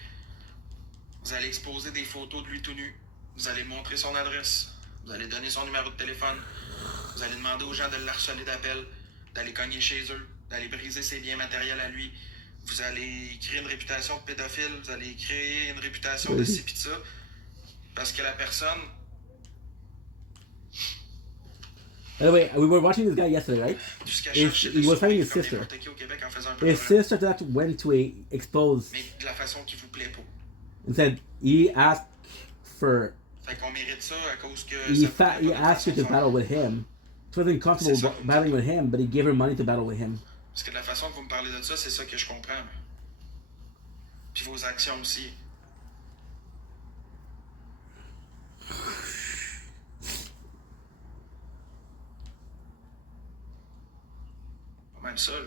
Vous allez exposer des photos de lui tout nu. Vous allez montrer son adresse. Vous allez donner son numéro de téléphone. Vous allez demander aux gens de l'harceler d'appels, d'aller cogner chez eux, d'aller briser ses biens matériels à lui. Vous allez créer une réputation de pédophile. Vous allez créer une réputation de ci pis de ça. Parce que la personne... By the way, we were watching this guy yesterday, right? He was fighting his sister. His sister that went to expose Mais de la façon qui vous plaît pas. and said he asked for. Fait qu'on mérite ça à cause que. He asked her to battle with him. She wasn't comfortable battling with him, but he gave her money to battle with him. Parce que de la façon que vous me parlez de ça, c'est ça que je comprends. Puis vos actions aussi. Pas mal ça, là.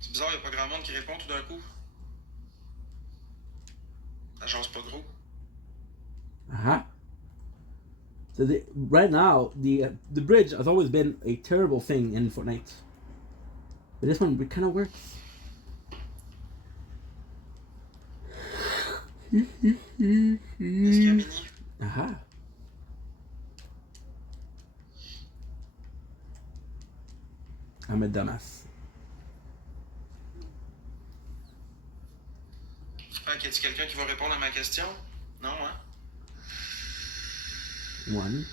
C'est bizarre, il n'y a pas grand monde qui répond tout d'un coup. Ça jase pas gros. Uh-huh. So right now, the bridge has always been a terrible thing in Fortnite. But this one kind of works. Est-ce qu'il y a Mini? Aha. I'm a dumbass. Ok, y a quelqu'un qui va répondre à ma question? Non, hein? One.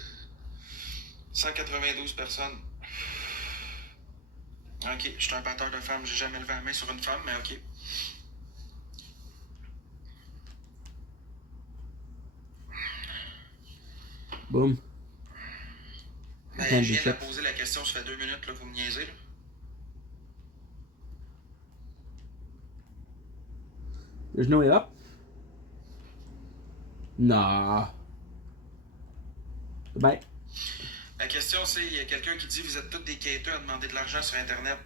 192 personnes. Ok, je suis un batteur de femmes, j'ai jamais levé la main sur une femme, mais ok. Boom. Ben, Candy je viens de la chips. poser la question, ça fait 2 minutes, là, vous me niaisez. Là. There's no way up? Nah. Goodbye. La question, c'est, il y a quelqu'un qui dit, vous êtes tous des quêteux à demander de l'argent sur Internet.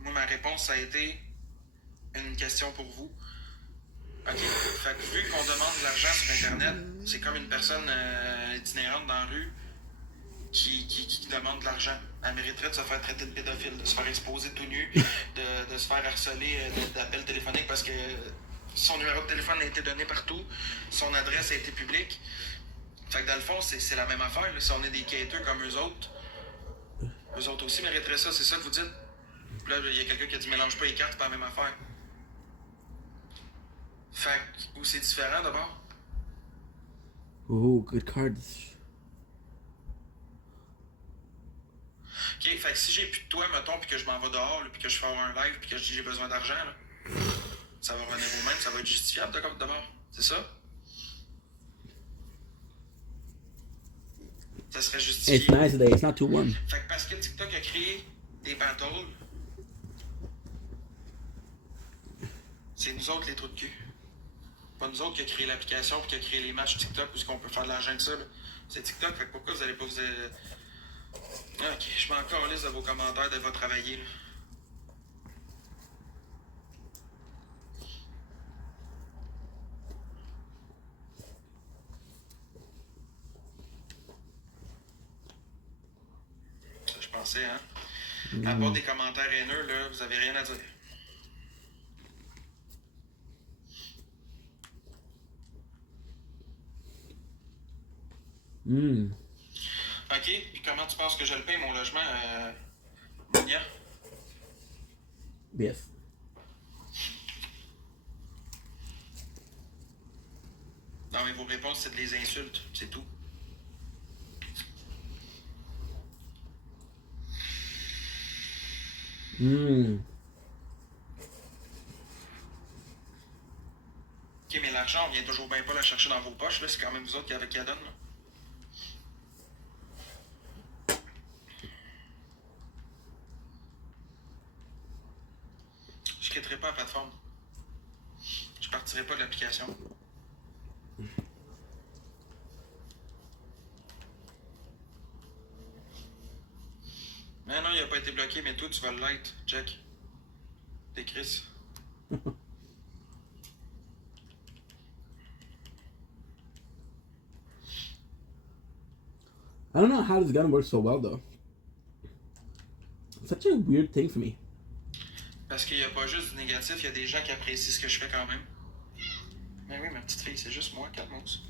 Moi, ma réponse, ça a été une question pour vous. Ok, fait que vu qu'on demande de l'argent sur Internet, c'est comme une personne itinérante dans la rue qui demande de l'argent. Elle mériterait de se faire traiter de pédophile, de se faire exposer tout nu, de se faire harceler d'appels téléphoniques parce que son numéro de téléphone a été donné partout, son adresse a été publique. Fait que dans le fond, c'est la même affaire. Là. Si on est des quêteux comme eux autres aussi mériteraient ça, c'est ça que vous dites? Puis là, il y a quelqu'un qui a dit mélange pas les cartes, c'est pas la même affaire. Fait que, ou c'est différent d'abord? Ooh, good cards. Ok, fait que si j'ai plus de toi, mettons, puis que je m'en vais dehors, là, puis que je fais un live, puis que je dis j'ai besoin d'argent, là, ça va revenir au même, ça va être justifiable d'abord. C'est ça? Ça serait justifié. It's nice today. It's not 2-1. Fait que parce que TikTok a créé des battles, c'est nous autres les trous de cul. Pas nous autres qui a créé l'application puis qui a créé les matchs TikTok où on peut faire de l'argent avec ça. Là. C'est TikTok, fait que pourquoi vous allez pas vous... Ok, je m'en calisse de vos commentaires de votre travailler. Là. Ça, je pensais, hein. À part des commentaires haineux, là, vous avez rien à dire. Ok, puis comment tu penses que je le paye, mon logement, Monia? Yes. Non, mais vos réponses, c'est de les insultes, c'est tout. Ok, mais l'argent, on vient toujours bien pas la chercher dans vos poches, là. C'est quand même vous autres qui la donne, là. Je quitterai pas la plateforme. Je partirai pas de l'application. Mais non, il a pas été bloqué, mais toi, tu vas le light. Check. T'es Chris. I don't know how this gun works so well though. It's such a weird thing for me. Parce qu'il n'y a pas juste du négatif, il y a des gens qui apprécient ce que je fais quand même. Mais oui, ma petite fille, c'est juste moi, calmos.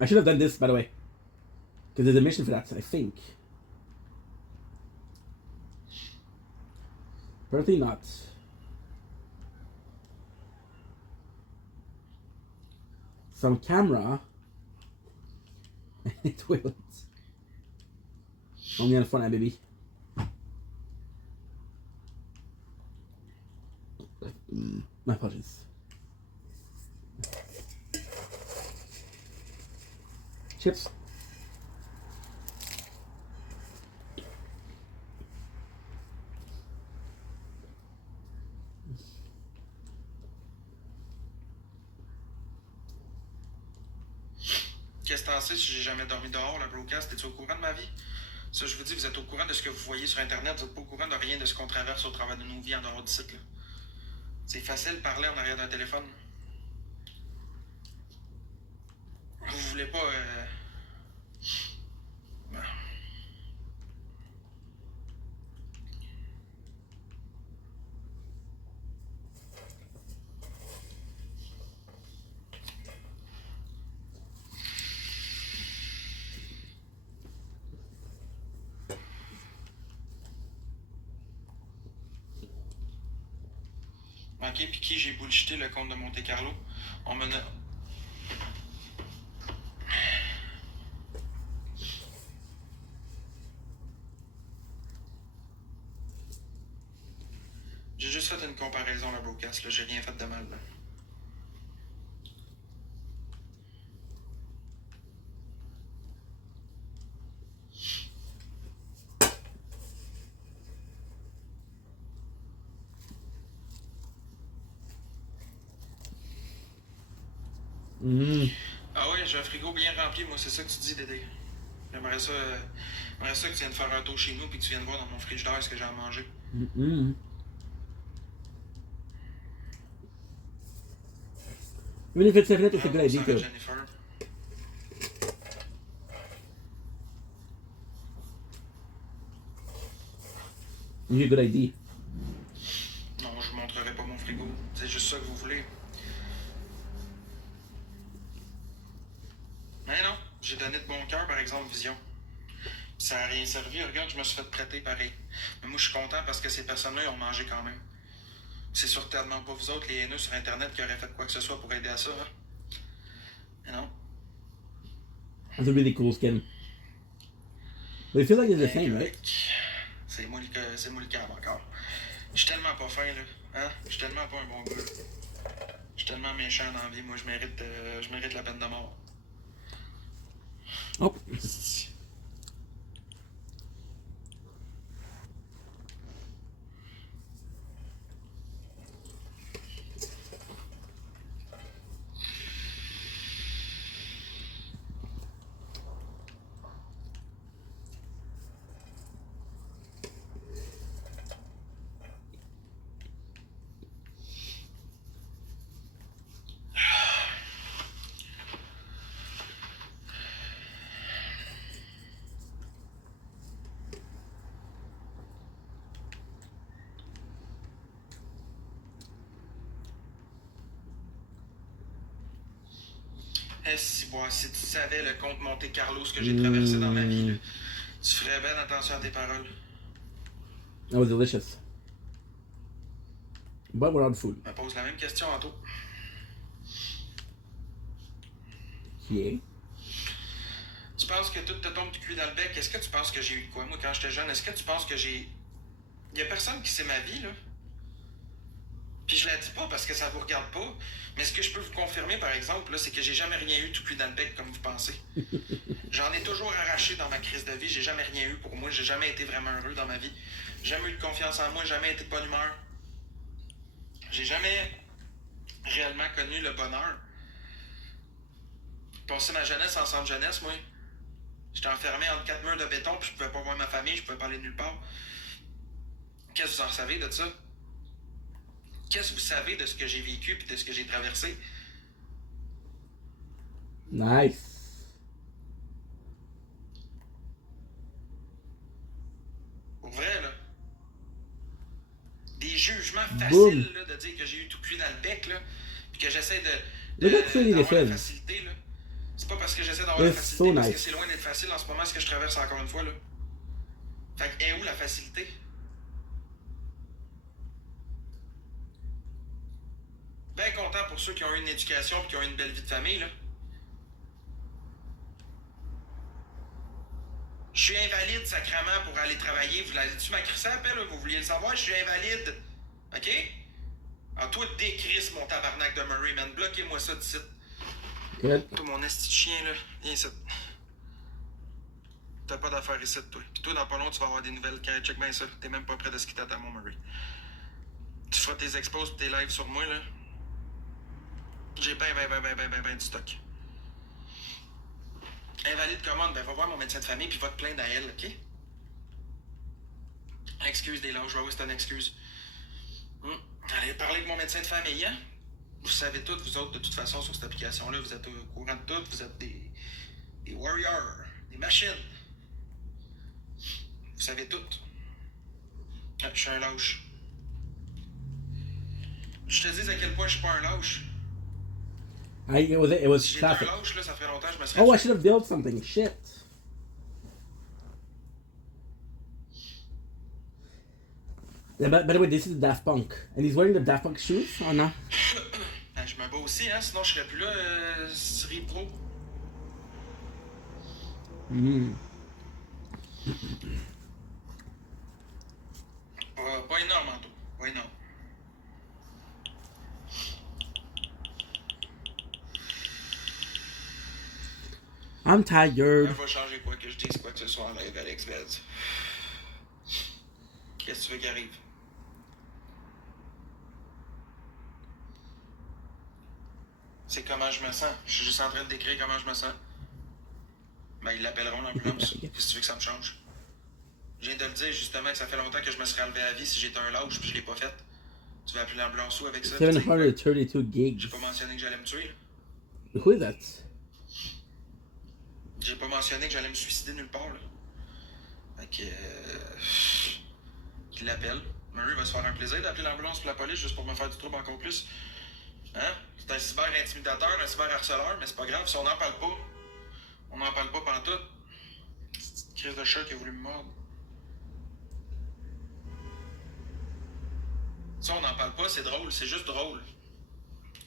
I should have done this, by the way. Because there's a mission for that, I think. Apparently not. Some camera. Toilet. Only on the front end, baby. My apologies. Chips. Qu'est-ce que t'en sais si j'ai jamais dormi dehors, la broadcast? T'es-tu au courant de ma vie? Ça, je vous dis, vous êtes au courant de ce que vous voyez sur Internet, vous n'êtes pas au courant de rien de ce qu'on traverse au travers de nos vies en dehors du site. Là. C'est facile de parler en arrière d'un téléphone. Vous voulez pas... Ben. Ok, puis qui j'ai bullshité le compte de Monte Carlo? On me... J'ai juste fait une comparaison, la broadcast, là. J'ai rien fait de mal, là. Ah ouais, j'ai un frigo bien rempli, moi, c'est ça que tu dis, Dédé. J'aimerais ça que tu viennes faire un tour chez nous puis que tu viennes voir dans mon frigidaire ce que j'ai à manger. Even if it's definite, it's a Ah, good on idea s'arrête, too. Jennifer. It's a good idea. Non, je vous montrerai pas mon frigo. C'est juste ça que vous voulez. Mais non, j'ai donné de bon cœur, par exemple, Vision. Ça n'a rien servi, regarde, je me suis fait traiter pareil. Mais moi, je suis content parce que ces personnes-là, ils ont mangé quand même. C'est certainement pas vous autres, les haineux sur Internet, qui auraient fait quoi que ce soit pour aider à ça, hein? Mais non. That's a really cool skin. But it feels like it's the same, right? C'est moi le câble encore. Je suis tellement pas fin, là. Hein? Je suis tellement pas un bon gars. Je suis tellement méchant dans la vie. Moi, je mérite la peine de mort. Oh. Si tu savais le compte Monte Carlo, ce que j'ai traversé dans ma vie, là, tu ferais bien attention à tes paroles. That was delicious. But we're on food. Je me pose la même question, Anto. Yeah. Tu penses que tout te tombe du cul dans le bec? Est-ce que tu penses que j'ai eu de quoi? Moi, quand j'étais jeune, est-ce que tu penses que j'ai... Il y a personne qui sait ma vie, là. Puis je la dis pas parce que ça vous regarde pas, mais ce que je peux vous confirmer, par exemple, là, c'est que j'ai jamais rien eu tout cuit dans le bec comme vous pensez. J'en ai toujours arraché dans ma crise de vie, j'ai jamais rien eu pour moi, j'ai jamais été vraiment heureux dans ma vie. Jamais eu de confiance en moi, jamais été de bonne humeur. J'ai jamais réellement connu le bonheur. Passé ma jeunesse en centre jeunesse, moi. J'étais enfermé entre 4 murs de béton, puis je pouvais pas voir ma famille, je pouvais pas aller nulle part. Qu'est-ce que vous en savez de ça? Qu'est-ce que vous savez de ce que j'ai vécu et de ce que j'ai traversé? Nice. Pour vrai, là. Des jugements faciles, Boom. là, de dire que j'ai eu tout cuit dans le bec, là, puis que j'essaie Look at Trinity d'avoir la Defense. facilité, là. C'est pas parce que j'essaie d'avoir la It's facilité, so parce que nice. c'est loin d'être facile en ce moment, ce que je traverse encore une fois, là. Fait que, est où la facilité? Bien content pour ceux qui ont eu une éducation et qui ont eu une belle vie de famille, là. Je suis invalide, sacrément, pour aller travailler. Vous l'avez-tu m'écrit ça, appel, là? Vous vouliez le savoir? Je suis invalide. OK? Alors, toi, décrisse mon tabarnak de Murray, man. Bloquez-moi ça d'ici. Good. Toi, mon esti de chien, là. Viens ici. T'as pas d'affaires ici, toi. Puis toi, dans pas long, tu vas avoir des nouvelles. Check bien ça. T'es même pas prêt de ce qui t'attend, mon Murray. Tu feras tes expos et tes lives sur moi, là. J'ai ben du stock. Invalide commande, ben va voir mon médecin de famille puis va te plaindre à elle, OK? Excuse des lâches, oui, c'est une excuse. Allez, parler avec mon médecin de famille, hein? Vous savez tout, vous autres, de toute façon, sur cette application-là, vous êtes au courant de tout, vous êtes des warriors, des machines. Vous savez tout. Ah, je suis un lâche. Je te dis à quel point je suis pas un lâche. It was Si j'étais un classic. lâche, là, ça ferait longtemps que je me serais Oh, I fait. should have built something. Shit. Yeah, by the way, this is Daft Punk, and he's wearing the Daft Punk shoes. Oh no. Ben, je me bats aussi, hein, sinon je serais plus là, Siri Pro. Pas énorme, Anto. Pas énorme. I'm tired. On va changer quoi que je dise, quoi que ce soit en live, Alex Vez. Qu'est-ce que tu veux qu'il arrive? C'est comment je me sens. Je suis juste en train de décrire comment je me sens. Ben, ils l'appelleront l'ambulance. Qu'est-ce que tu veux que ça me change? Je viens de le dire justement que ça fait longtemps que je me serais enlevé à la vie si j'étais un lâche puis je l'ai pas fait. Tu vas appeler l'ambulance où avec ça? 732 gigs. J'ai pas mentionné que j'allais me tuer. Là. Who is that? J'ai pas mentionné que j'allais me suicider nulle part. Là. Fait que. Qu'il l'appelle. Murray va se faire un plaisir d'appeler l'ambulance pour la police juste pour me faire du trouble encore plus. Hein? C'est un cyber-intimidateur, un cyber-harceleur, mais c'est pas grave si on n'en parle pas. On n'en parle pas pantoute. Petite crise de chat qui a voulu me mordre. Ça, on n'en parle pas, c'est drôle, c'est juste drôle.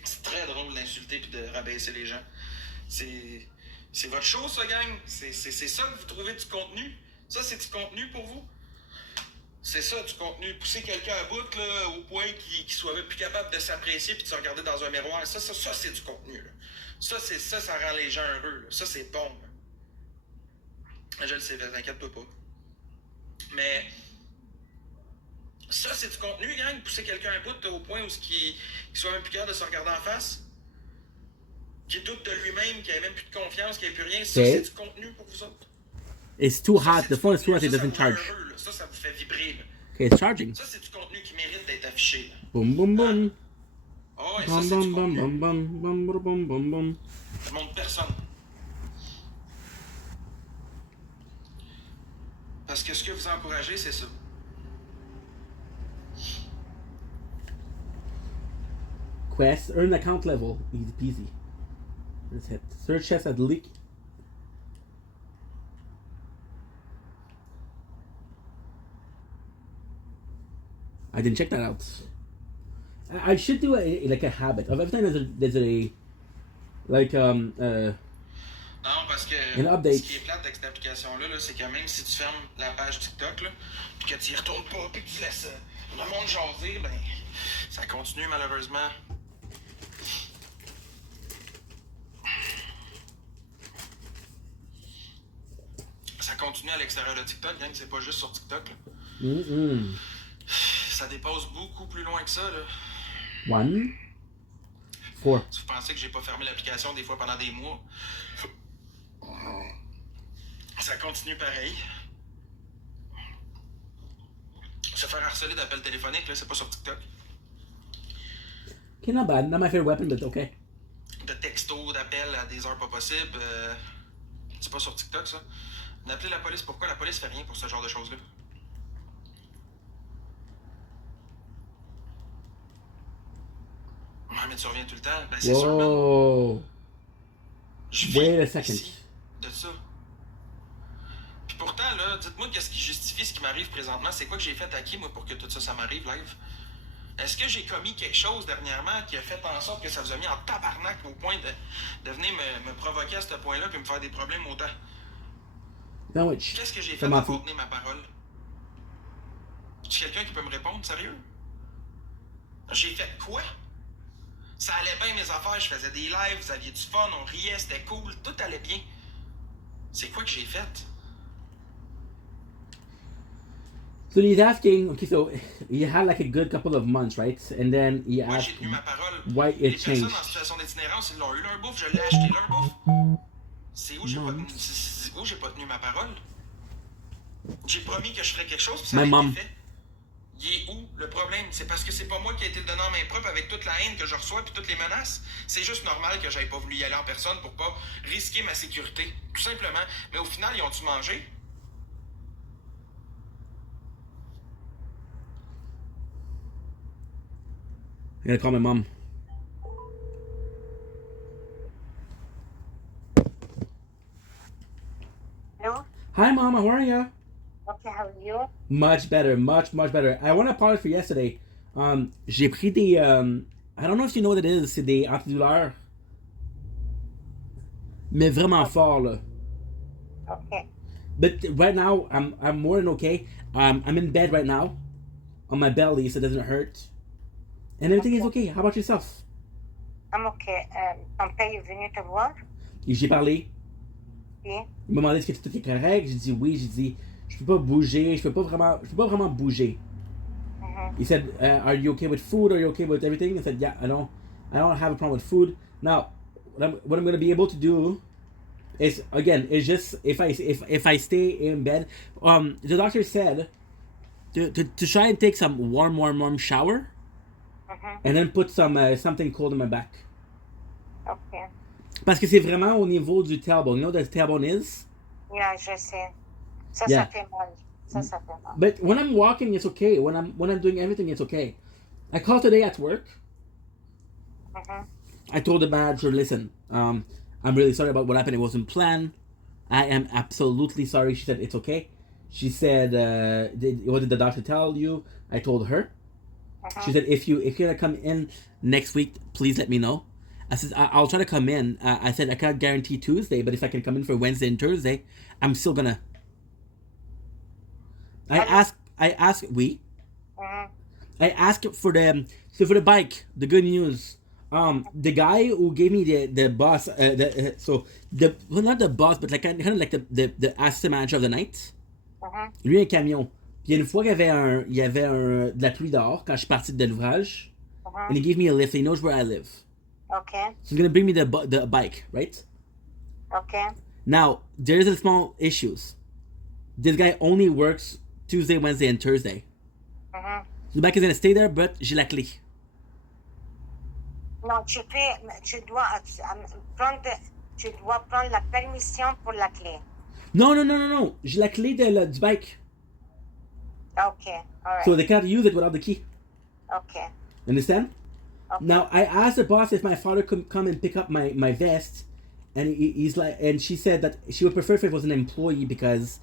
C'est très drôle d'insulter puis de rabaisser les gens. C'est votre show, ça, gang. C'est ça que vous trouvez du contenu. Ça, c'est du contenu pour vous. C'est ça, du contenu. Pousser quelqu'un à bout, là, au point qu'il soit même plus capable de s'apprécier puis de se regarder dans un miroir. Ça c'est du contenu, là. Ça rend les gens heureux, là. Ça, c'est bon, là. Je le sais, t'inquiète-toi pas. Mais... ça, c'est du contenu, gang. Pousser quelqu'un à bout au point où qu'il soit même plus capable de se regarder en face. Qui doute de lui-même, qui a même plus de confiance, qui n'a plus rien. Ça, c'est du contenu pour vous autres. It's too hot. The phone is too hot. It doesn't charge. Heureux, ça vous fait vibrer. Là. Okay, it's charging. Ça, c'est du contenu qui mérite d'être affiché. Là. Boom, boom, boom. Oh, ouais, ça, Bum, c'est du bum, contenu. bum, bum, bum, bum, bum, bum, bum. Je montre personne. Parce que ce que vous encouragez, c'est ça. Quest, earn account level. Easy peasy. Let's hit. Search chest at leak. I didn't check that out. I should do like a habit of every time there's a like Non, parce que Une update. ce qui est plate avec cette application-là, là, c'est que même si tu fermes la page TikTok, là, puis que tu y retournes pas, puis que tu laisses le monde jaser, ben, ça continue malheureusement. Ça continue à l'extérieur de TikTok, gang, c'est pas juste sur TikTok. Là. Ça dépasse beaucoup plus loin que ça. Là. 1, 4. Si vous pensez que j'ai pas fermé l'application des fois pendant des mois, ça continue pareil. Se faire harceler d'appels téléphoniques, là, c'est pas sur TikTok. Okay, not bad. Not my favorite weapon, but okay. De textos, d'appels à des heures pas possibles, c'est pas sur TikTok, ça. D'appeler la police, pourquoi la police fait rien pour ce genre de choses-là? Ouais, mais tu reviens tout le temps. Ben, c'est sûr, man. Whoa. Je vis Wait a second. ici de ça. Puis pourtant, là, dites-moi qu'est-ce qui justifie ce qui m'arrive présentement. C'est quoi que j'ai fait à qui, moi, pour que tout ça, ça m'arrive live? Est-ce que j'ai commis quelque chose dernièrement qui a fait en sorte que ça vous a mis en tabarnak au point de venir me provoquer à ce point-là puis me faire des problèmes autant? Sandwich. Qu'est-ce que j'ai fait Tomato. pour tenir ma parole? Est-ce quelqu'un qui peut me répondre, sérieux? J'ai fait quoi? Ça allait bien mes affaires, je faisais des lives, vous aviez du fun, on riait, c'était cool, tout allait bien. C'est quoi que j'ai fait? So he's asking, okay, so you had like a good couple of months, right? And then he Moi, asked j'ai tenu ma parole. why Les it personnes changed. en situation d'itinérance, ils l'ont eu leur bouffe, je l'ai acheté leur bouffe. C'est où j'ai pas tenu, c'est où j'ai pas tenu ma parole? J'ai promis que je ferais quelque chose, puis ça My a mom. été fait. Il est où le problème? C'est parce que c'est pas moi qui ai été le donneur en main propre avec toute la haine que je reçois puis toutes les menaces. C'est juste normal que j'aille pas voulu y aller en personne pour pas risquer ma sécurité. Tout simplement. Mais au final, ils ont-tu mangé? I gotta call my mom. Hello? Hi, Mom. How are you? Okay, how are you? Much better. Much better. I want to apologize for yesterday. J'ai pris des. I don't know if you know what it is. C'est des antidouleurs. Mais vraiment fort, là. Okay. But right now, I'm more than okay. I'm in bed right now, on my belly, so it doesn't hurt, and everything is okay. How about yourself? I'm okay. Ton père est venu te voir? Et j'ai parlé. Oui. Il m'a demandé est-ce que tout est correct. J'ai dit oui. J'ai dit je peux pas bouger. Je peux pas vraiment bouger. Mhm. He said, "Are you okay with food? Are you okay with everything?" I said, "Yeah, I don't have a problem with food." Now, what I'm gonna be able to do is again, it's just if I stay in bed. The doctor said to try and take some warm shower, and then put some something cold in my back. Okay. Parce que c'est vraiment au niveau du tailbone. You know what the tailbone is? Yeah, je sais. Ça, Yeah. ça fait mal. Ça fait mal. But when I'm walking, it's okay. When I'm doing everything, it's okay. I called today at work. Mhm. I told the manager, listen, I'm really sorry about what happened. It wasn't planned. I am absolutely sorry. She said, it's okay. She said, what did the doctor tell you? I told her. She said, if you're gonna come in next week, please let me know. I said, I'll try to come in. I said, I can't guarantee Tuesday, but if I can come in for Wednesday and Thursday, I'm still gonna. I asked, oui. Mhm. I asked for the bike. The good news. The guy who gave me the boss. Not the boss, but like kind of like the assistant manager of the night. Mhm. Lui un camion. Puis une fois qu'il y avait de la pluie dehors quand je suis parti de l'ouvrage, and he gave me a lift. He knows where I live, Okay. so he's gonna bring me the bike, right? Okay. Now there's a small issues. This guy only works Tuesday, Wednesday, and Thursday. Mhm. The bike is gonna stay there, but j'ai la clé. Non, tu dois prendre la permission pour la clé. No. J'ai la clé du bike. Okay. All right. So they can't use it without the key. Okay. Understand? Okay. Now I asked the boss if my father could come and pick up my vest, and he's like, and she said that she would prefer if it was an employee because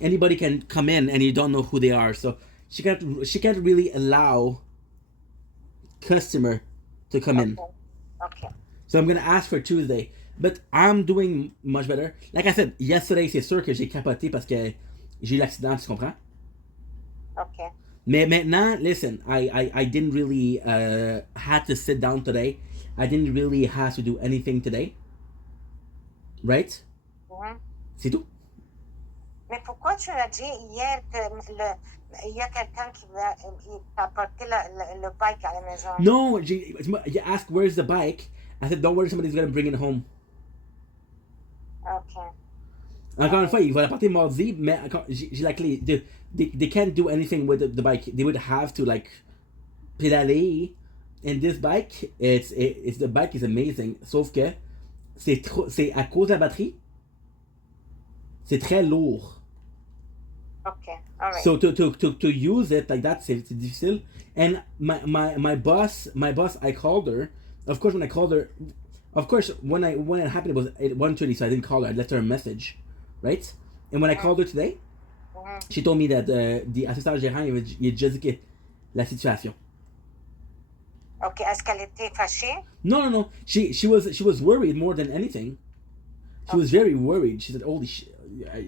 anybody can come in and you don't know who they are. So she can't really allow customer to come in. Okay. So I'm gonna ask for Tuesday. But I'm doing much better. Like I said, yesterday, c'est sûr que j'ai capoté parce que j'ai eu l'accident, tu comprends? Okay. Mais maintenant, listen, I didn't really had to sit down today. I didn't really have to do anything today. Right? Mhm. C'est tout. Mais pourquoi tu as dit hier que il y a quelqu'un qui va apporter le bike à la maison? No, you asked where's the bike. I said, don't worry, somebody's gonna bring it home. Okay. Encore une fois, il va l'apporter mardi, mais j'ai la clé. They can't do anything with the bike. They would have to like pédaler. And this bike, the bike is amazing. Sauf que c'est à cause de la batterie. C'est très lourd. Okay. All right. So to use it like that, c'est difficile. And my boss, I called her. Of course, when I called her, when it happened, it was at 1:30, so I didn't call her. I left her a message, right? And when I called her today, she told me that the assistant gérant il a déjà dit que la situation. Okay. Est-ce qu'elle était fâchée? No. She was worried more than anything. She was very worried. She said, "Holy shit!"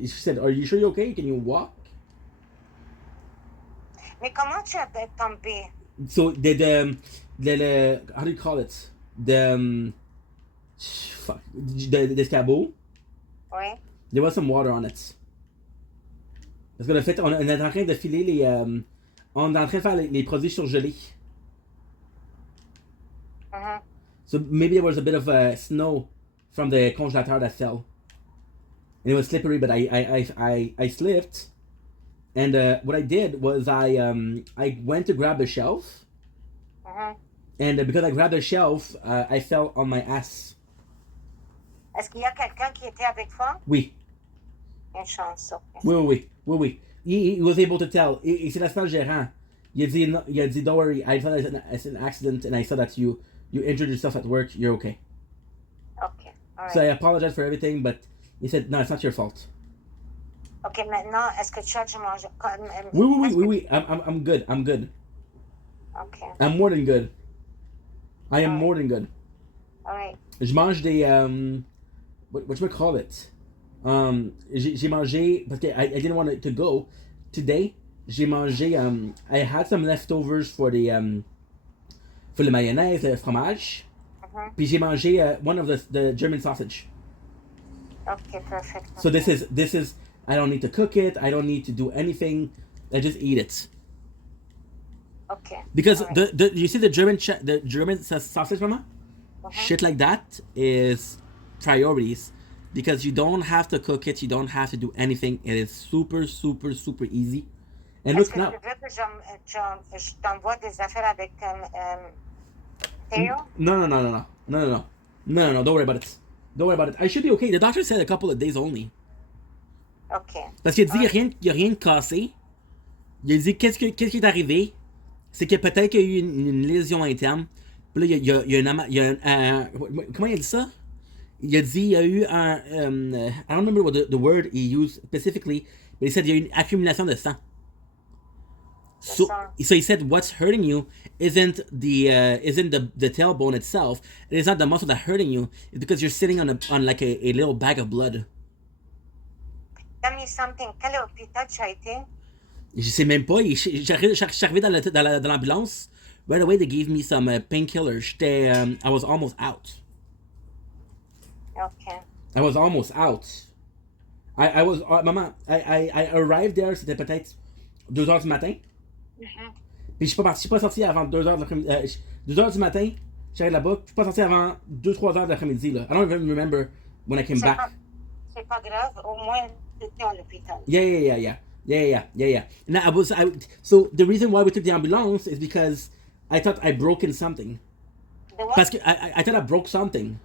She said, "Are you sure you're okay? Can you walk?" Mais comment tu as tombé? So the how do you call it? The escabeau. Oui. There was some water on it. Parce qu'en fait, on est en train de filer les on est en train de faire les produits surgelés. Mhm. So maybe there was a bit of snow from the congélateur that fell. And it was slippery, but I slipped And what I did was I went to grab the shelf, and because I grabbed the shelf, I fell on my ass. Est-ce qu'il y a quelqu'un qui était avec toi? Oui, Une chance, ok. oui. He was able to tell. Et c'est l'assistant gérant. Il a dit, don't worry, I thought it's an accident, and I saw that you injured yourself at work. You're okay. Ok, alright. So I apologize for everything, but he said, no, it's not your fault. Ok, maintenant, est-ce que tu as dû manger? Oui. I'm good. Ok, I'm more than good. I am more than good. alright. Je mange des what you call it? J'ai mangé parce que I didn't want it to go today. J'ai mangé I had some leftovers for the mayonnaise, le fromage. Puis j'ai mangé one of the German sausage. Okay, perfect. So this is I don't need to cook it. I don't need to do anything. I just eat it. Okay. Because alright. the you see the German sausage, mama? Shit like that is priorities because you don't have to cook it. You don't have to do anything. It is super easy. And Est-ce look que now. tu veux que je t'envoie des affaires avec Théo? No. Don't worry about it. I should be okay. The doctor said a couple of days only. Ok. Parce qu'il a dit il y a rien de cassé. Il a dit qu'est-ce qui est arrivé, c'est que peut-être qu'il y a eu une lésion interne. Puis là, il y a un comment il a dit ça? Il a dit il y a eu un I don't remember what the word he used specifically, but he said il y a eu une accumulation de sang. So he said what's hurting you isn't the tailbone itself. It is not the muscle that's hurting you. It's because you're sitting on like a little bag of blood. Tell me something. Quel hôpital tu as été? Je sais même pas. Je suis arrivé dans l'ambulance. Right away, they gave me some painkillers. I was almost out. Okay. I was almost out. I was maman. I arrived there. C'était peut-être 2h du matin. Puis je suis pas sorti avant 2h de l'après-midi. 2h du matin. J'arrive là-bas. Je suis pas sorti avant 2-3h de l'après-midi là. I don't even remember when I came back. C'est pas grave. Au moins, tu étais à l'hôpital. Yeah. And so the reason why we took the ambulance is because I thought I broken something. The what? Parce que I thought I broke something.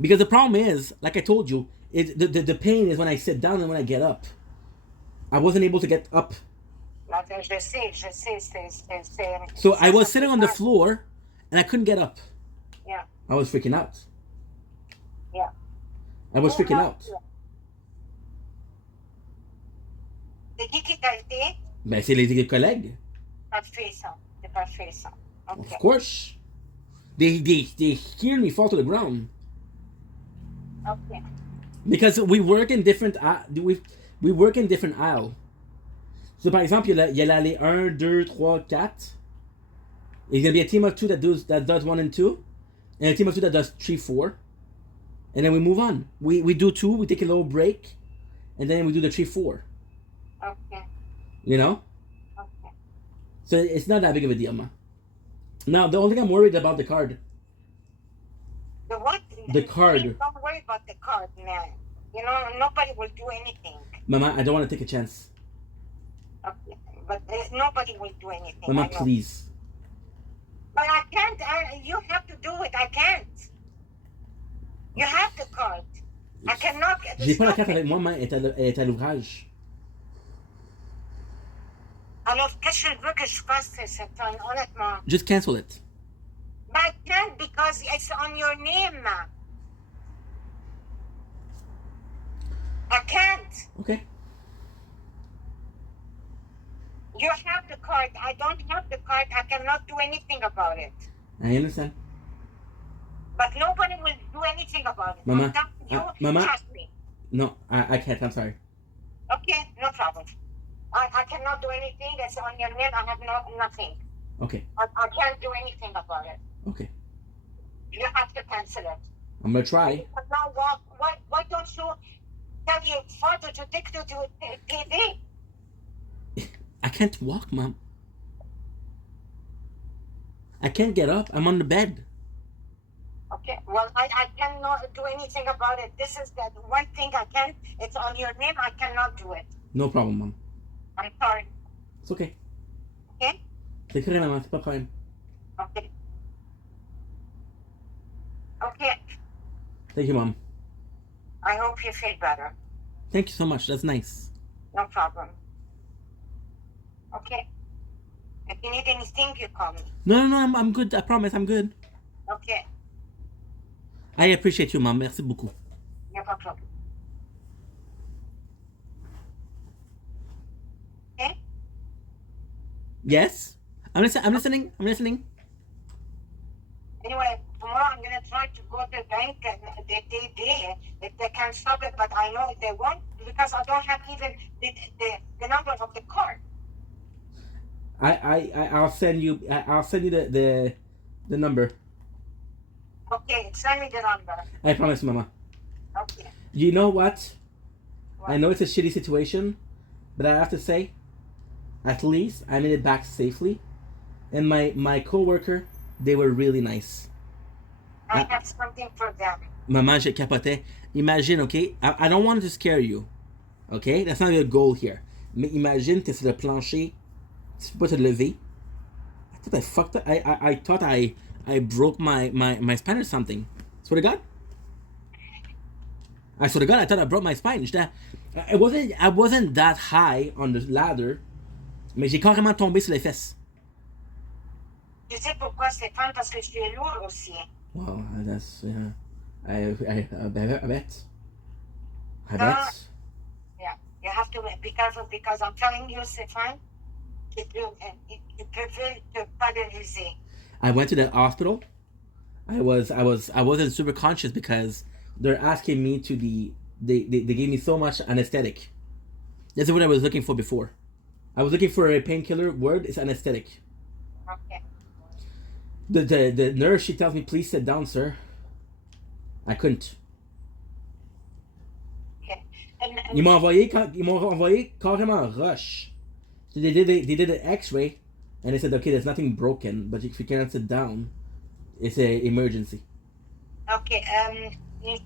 Because the problem is, like I told you, the pain is when I sit down and when I get up. I wasn't able to get up. Je sais. So I was sitting on the floor and I couldn't get up. Yeah. I was freaking out. Yeah. I was freaking out. C'est qui t'a aidé? Ben, c'est les collègues. Parfait, ça. C'est parfait, ça. Of Okay. course. They hear me fall to the ground. Okay. Because we work in different we work in different aisles. So par exemple, il y a l'allée 1, 2, 3, 4. There's gonna be a team of 2 that does 1 and 2, and a team of 2 that does 3, 4. And then we move on. We do 2, we take a little break, and then we do the 3, 4. Okay. You know? Okay. So it's not that big of a deal, ma. Now, the only thing I'm worried about the card. The what? The card. Please don't worry about the card, man. You know, nobody will do anything. Mama, I don't want to take a chance. Okay. But nobody will do anything. Mama, I know. please. But I can't. You have to do it. I can't. You have the card. I cannot. J'ai pas la carte stop avec it. moi, mais elle est à l'ouvrage. Alors, qu'est-ce que je veux que je fasse, cette année, honnêtement? Just cancel it. But I can't because it's on your name. I can't. Okay. You have the card. I don't have the card. I cannot do anything about it. I understand. But nobody will do anything about it. Mama, You Mama. trust me. No, I can't. I'm sorry. Okay, no problem. I cannot do anything. It's on your name. I have nothing. Okay. I can't do anything about it. Okay. You have to cancel it. I'm gonna try. You cannot walk. Why don't you tell your father to take you to TV? I can't walk, Mom. I can't get up. I'm on the bed. Okay, well, I cannot do anything about it. This is the one thing I can. It's on your name. I cannot do it. No problem, Mom. I'm sorry. It's okay. Okay? C'est correct, maman, c'est pas de problème. Okay. Okay. Thank you, Mom. I hope you feel better. Thank you so much. That's nice. No problem. Okay. If you need anything, you call me. No, I'm good. I promise, I'm good. Okay. I appreciate you, Mom. Merci beaucoup. No problem. Okay? Yes? I'm listening. Anyway, tomorrow I'm going to try to go to the bank and if they can stop it, but I know they won't because I don't have even the number of the card. I'll send you the number. Okay, send me the number. I promise, Mama. Okay. You know what? What? I know it's a shitty situation, but I have to say, at least I made it back safely. And my coworker, they were really nice. I have something for them. Maman, je capotais. Imagine, okay? I don't want to scare you. Okay? That's not the goal here. Mais imagine, t'es sur le plancher, tu peux pas te lever. I thought I fucked up. I thought I broke my spine or something. Swear to God. I swear to God, I thought I broke my spine. I wasn't that high on the ladder, mais j'ai carrément tombé sur les fesses. Tu sais pourquoi, Stéphane? Parce que je suis lourd aussi. Wow, that's I bet. Yeah, you have to be careful because I'm telling you, Stéphane, tu peux pas le réaliser. I went to the hospital. I wasn't super conscious because they're asking me to they gave me so much anesthetic. That's what I was looking for before. I was looking for a painkiller word. It's anesthetic. Okay. The nurse, she tells me, please sit down, sir. I couldn't. Okay. Ils m'ont envoyé carrément en rush. So they did an X-ray, and they said, okay, there's nothing broken, but if you cannot sit down, it's an emergency. Okay. Hier,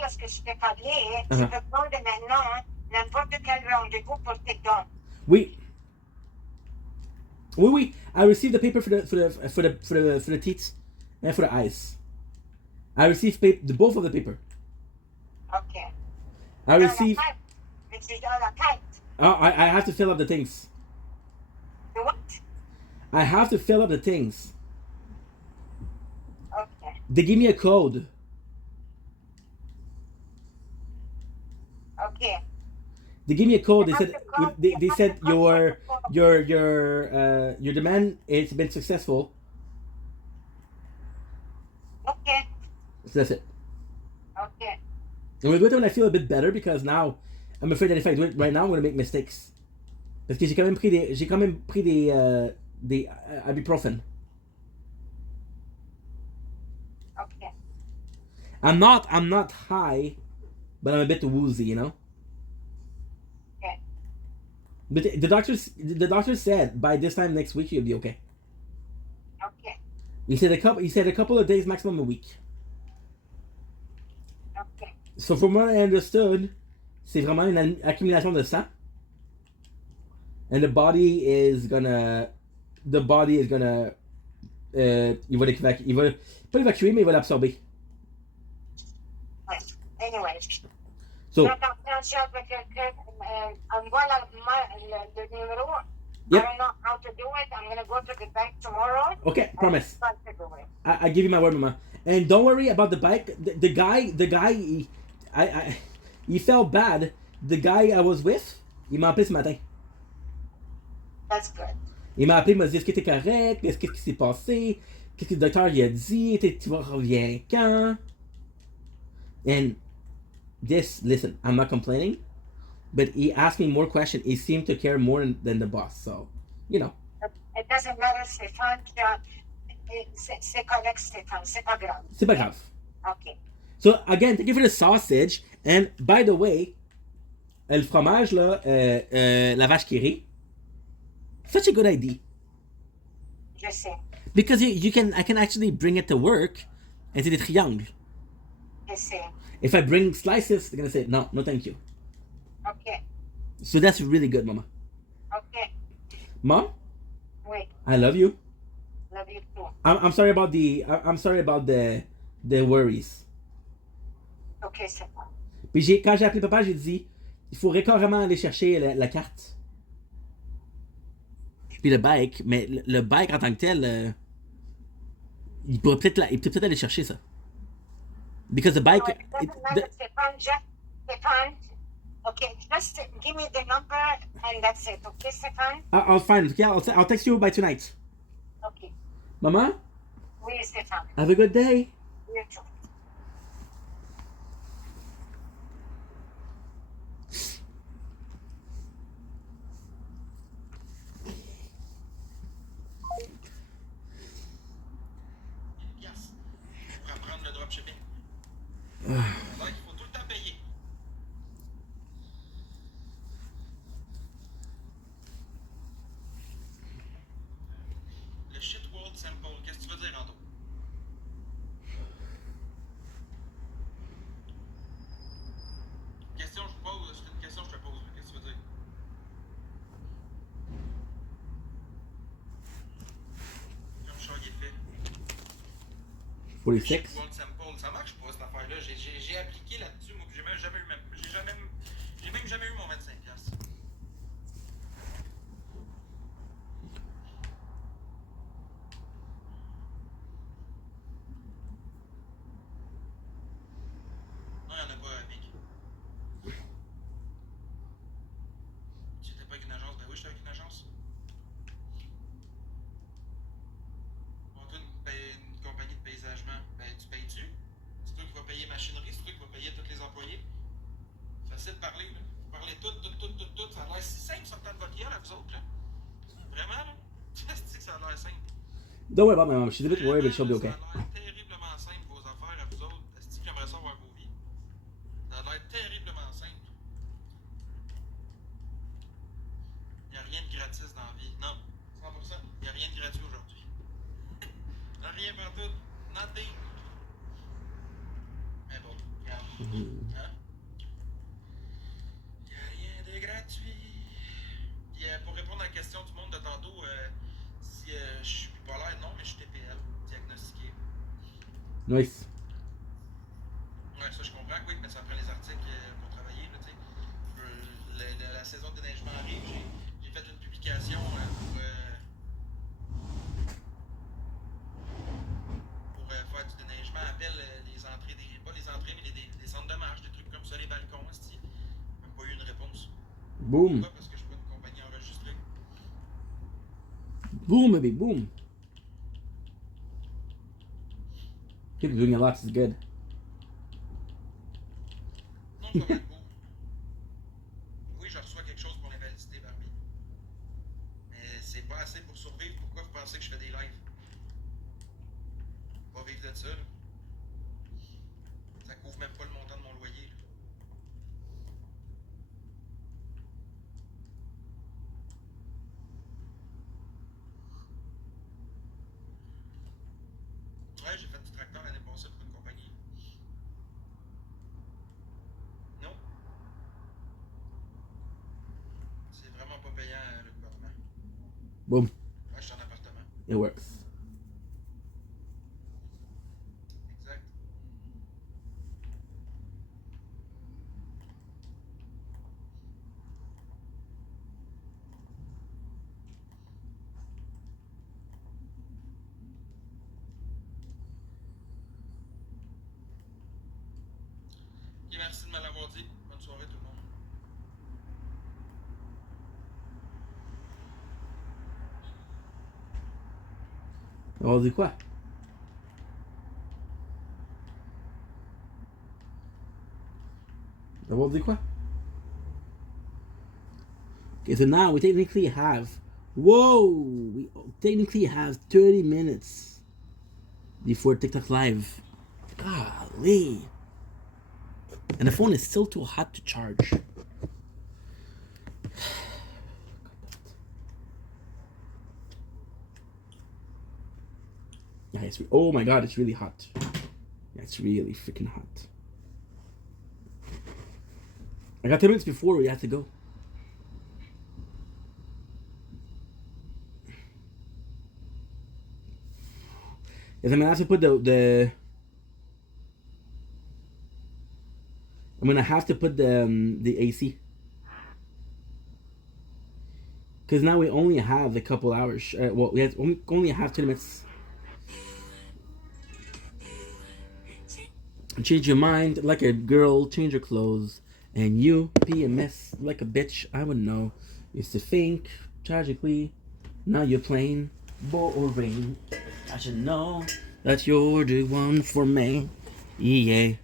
lorsque je t'ai parlé, tu peux prendre maintenant n'importe quel rendez-vous pour tes dents. Oui. I received the paper for the teeth and for the eyes. I received both of the paper. Okay. I received. It's dans la tête. I have to fill up the things. The what? I have to fill up the things. Okay. They give me a code. Okay. They gave me a code. They You said have to call- they you said have to call your demand it's been successful. Okay. So that's it. Okay. I'm gonna do it when I feel a bit better because now I'm afraid that if I do it right now I'm gonna make mistakes. Parce que j'ai quand même pris des ibuprofen. Okay. I'm not high, but I'm a bit woozy, you know. Okay. But the doctor said by this time next week you'll be okay. Okay. He said a couple of days, maximum a week. Okay. So from what I understood, c'est vraiment une accumulation de sang. And the body is gonna il va pas évacuer, mais il va l'absorber. Ouais. Anyway. So, Fais attention avec envoie le numéro. Yep. I don't know how to do it. I'm gonna go to the bank tomorrow. okay, promise. Try to do it. I give you my word, Mama. And don't worry about the bike. The guy, he felt bad. The guy I was with, il m'a appelé ce matin. That's good. Il m'a appelé, il m'a dit, est-ce que t'es correct? Qu'est-ce qui s'est passé? Qu'est-ce que le docteur il a dit? Tu reviens quand? And listen, I'm not complaining, but he asked me more questions. He seemed to care more than the boss. So, you know. It doesn't matter, Stéphane. C'est correct, Stéphane. C'est pas grave. C'est pas grave. Okay. So, again, thank you for the sausage. And, by the way, le fromage, là, la vache qui rit, such a good idea. Je sais. Because I can actually bring it to work and c'est des triangles. Je sais. If I bring slices, they're gonna say, no thank you. Okay. So that's really good, Mama. Okay. Mom, Wait. I love you. Love you too. I'm sorry about I'm sorry about the worries. Okay, c'est bon. Puis quand j'ai appelé papa, j'ai dit, il faudrait carrément aller chercher la carte. Puis le bike, mais le bike en tant que tel, il pourrait peut-être aller chercher ça. Because the bike, No, it doesn't matter, Stefan. Just, Stefan. Okay, just give me the number and that's it. Okay, Stefan? I'll find it. Okay, I'll text you by tonight. Okay. Mama, Oui, Stefan. have a good day. You too. Yes. Pour apprendre le dropshipping. Alors, il faut tout le temps payer. Le shit world sample, qu'est-ce que tu veux dire, Ando? Question, je pose, c'est une question, je te pose. Qu'est-ce que tu veux dire? Comme ça, il est fait. 46. World Sample, ça marche pas cette affaire-là. J'ai appliqué là-dessus, moi, puis j'ai même jamais eu mon 25$. Non, y'en a pas, Vic. Tu étais pas avec une agence? Ben oui, j'étais avec une agence. Bon, toi, une compagnie de paysagement, ben tu payes-tu? C'est toi qui vas payer machinerie, c'est toi qui vas payer tous les employés. Facile de parler, là. Vous parlez tout. Ça a l'air si simple sortant de votre gueule à vous autres, là. Vraiment, là. Tu sais que ça a l'air simple. Don't worry about my mom. She's a bit worried, but she'll be okay. Ça a l'air terriblement simple, vos affaires à vous autres. Est-ce que j'aimerais ça voir vos vies? Ça a l'air terriblement simple. Il n'y a rien de gratis dans la vie. Non, 100%. Il n'y a rien de gratuit aujourd'hui. Rien partout. Nothing. Mais bon, regarde. Hein? Il n'y a rien de gratuit. Puis pour répondre à la question du monde de tantôt, si je suis bipolaire, non, mais je suis TPL, diagnostiqué. Nice. Ouais, ça je comprends, oui, mais ça prend les articles pour travailler, là, tu sais. La saison de déneigement arrive, j'ai fait une publication pour faire du déneigement, appelle les entrées, pas les entrées, mais des centres de marche, des trucs comme ça, les balcons, c'ti. Même pas eu une réponse. Boom. Pourquoi? Parce que je suis pas une compagnie enregistrée. Boom, baby, boom. Keep doing a lot, it's good. Non, ça va être beau. Oui, je reçois quelque chose pour l'invalidité, Barbie. Mais c'est pas assez pour survivre. Pourquoi vous pensez que je fais des lives? Pas vivre de ça, là. Ça couvre même pas le montant de mon loyer, là. Ouais, j'ai fait du tracteur l'année passée pour une compagnie. Non. C'est vraiment pas payant, le gouvernement. Boom. Ouais, je suis en appartement. It works. Exact. Ok, merci de me l'avoir dit. Bonne soirée tout le monde. On dit quoi? On dit quoi? Okay, so now we technically have... Whoa! We technically have 30 minutes before TikTok Live. Golly! And the phone is still too hot to charge. Yeah, oh my god, it's really hot. Yeah, it's really freaking hot. I got 10 minutes before we had to go. is I'm gonna have to put the I'm gonna have to put the AC. Because now we only have a couple hours. Well, we only have 20 minutes. Change your mind like a girl, change your clothes. And you be a mess like a bitch, I would know. Used to think, tragically, now you're playing boring. I should know that you're the one for me. Yeah.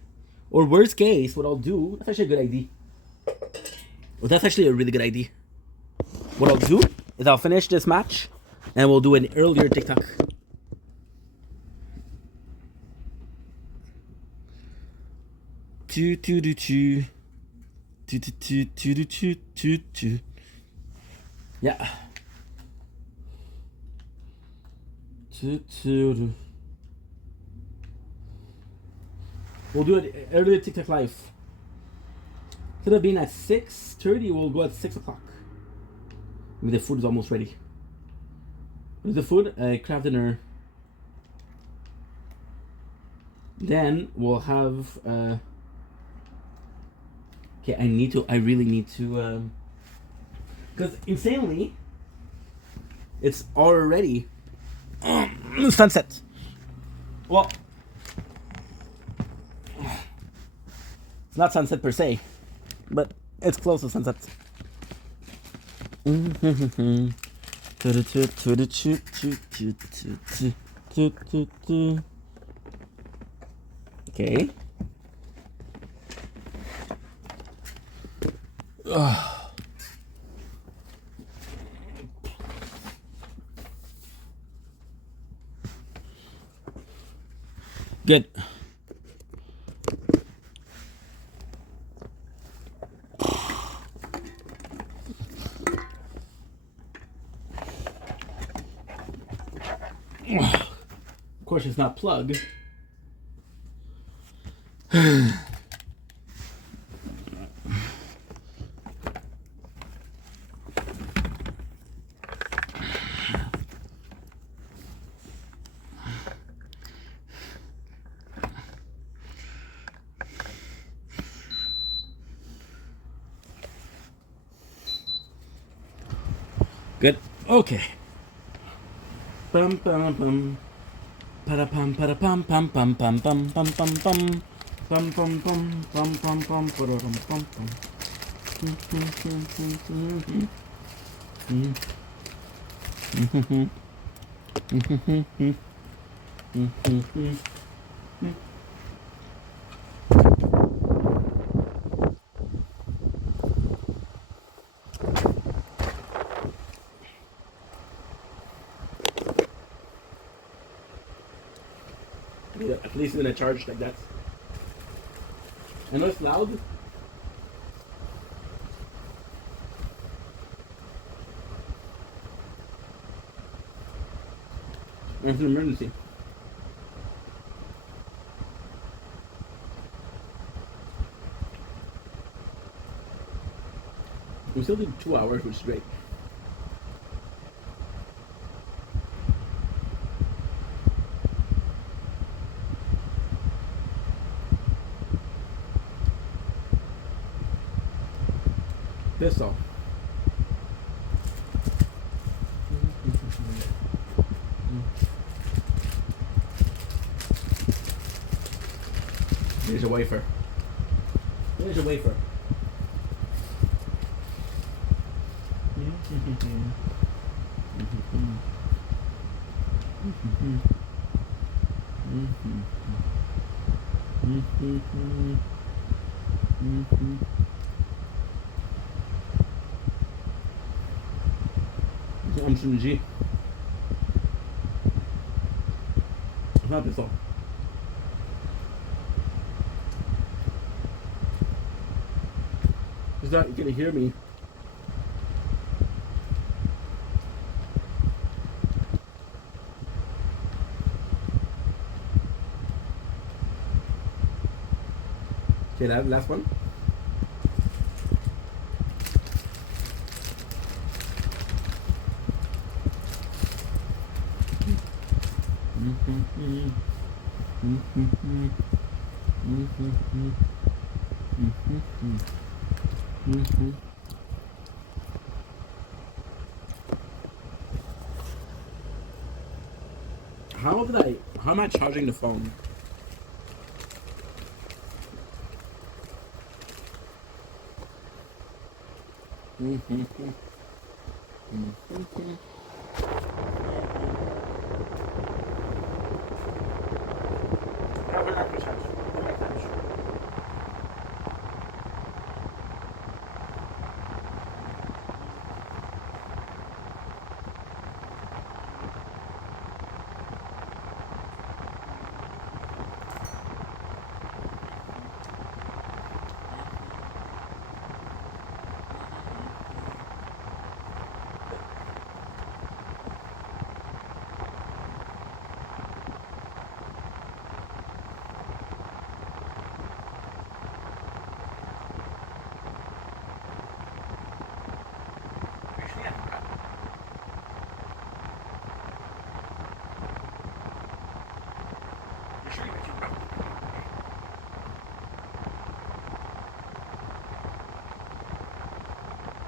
Or worst case, what I'll do, that's actually a good idea. Well, that's actually a really good idea. What I'll do is I'll finish this match and we'll do an earlier TikTok. Yeah. We'll do it earlier TikTok live. Instead of being at 6:30, we'll go at 6 o'clock. Maybe the food is almost ready. What is the food? Kraft dinner. Then we'll have. Okay, I really need to. Because insanely, it's already sunset. Well, it's not sunset per se, but it's close to sunset. Okay. Good. Of course, it's not plugged. Good. Okay. Bum bum bum. Para pum pum pum pum pum pum pum pum pum pum. Pum pum pum pum pum pum pum pum pum. At least in a charge like that. I know it's loud. It's an emergency. We still did 2 hours, which is great. This all. Here's a wafer. Here's a wafer. I'm from G. Not this all. Is that you gonna hear me? Okay, that last one. How am I charging the phone?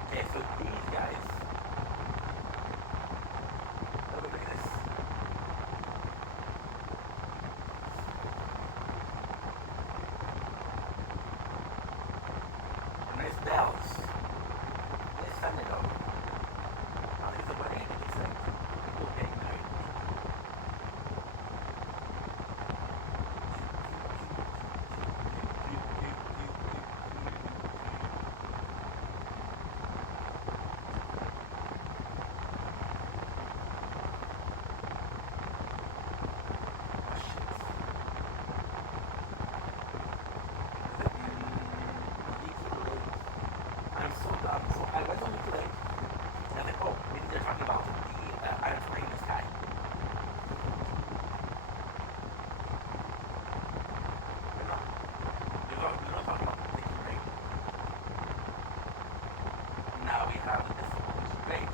Okay, so these guys. Look at this. Nice bells. Nice Sunday though. I think it's a wedding. I think it's like people getting married. I'm so dumb. So I went on the lake, and I was like, oh, maybe they're talking about the Iron Spring in the sky. They're not. They're not talking about the Lake Rain. Now we have this, which is great.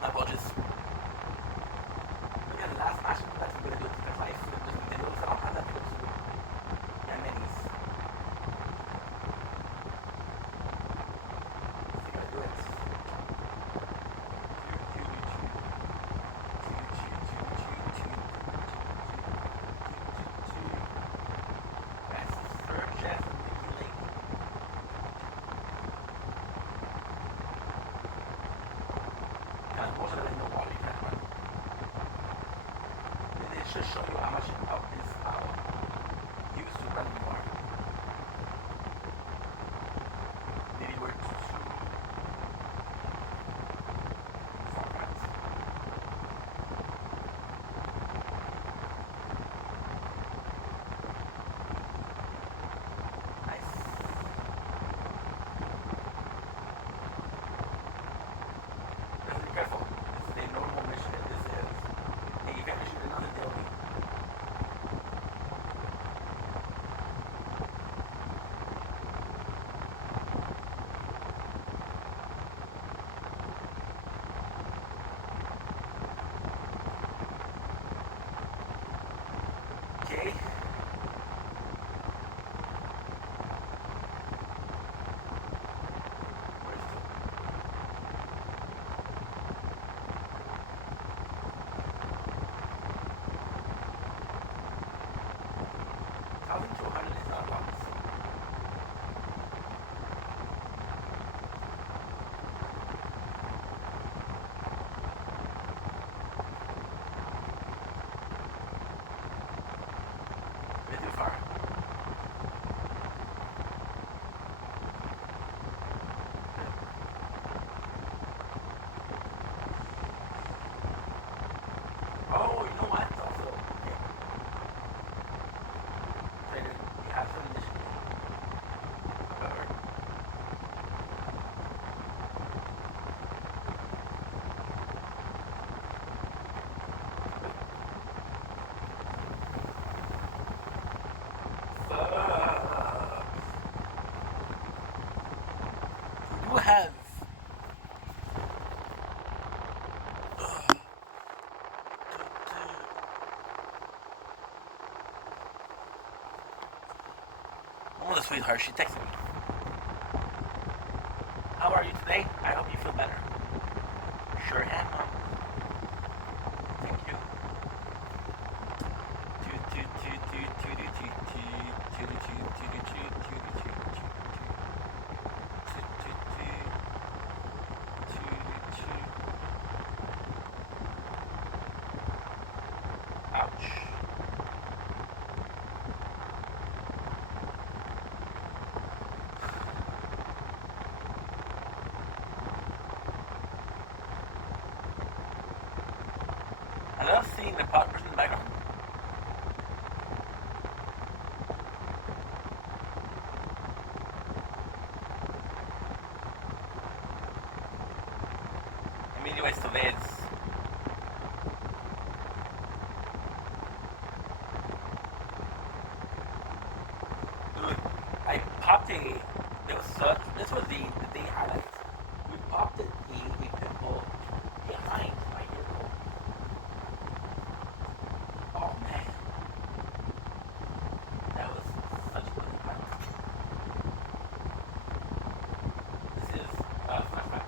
Apologies. Again, last match that's going to do it because I filmed this video, so I'll have that video soon. And minis. Still gonna do it. That's Sir Jeff and Mickey Lake. Most of it in the water, you can't run. And it should show you how much of this used to run in the water. Maybe we're too far out. Nice. Be careful. This is a normal mission. This is a event mission, another daily. Okay. Where's the 1,200 is not a lot. A bit too far. Oh, you know what? Also, okay. Oh, the sweetheart, she texted me. How are you today? I hope you feel better. Sure am, Mom. Thank you. Ouch. I love seeing the poppers in the background. Emilio Estevez. Dude, I popped a. There was such. This was the day highlight. We popped a pimple behind my ear hole. Oh man. That was such a good highlight. This is flashback.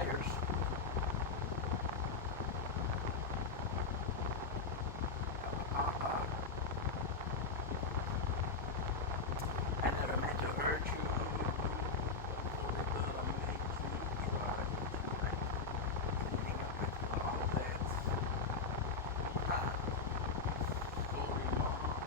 tires. I never meant to hurt you. But I made you try tonight. Ending up with all that. Sorry, Mom.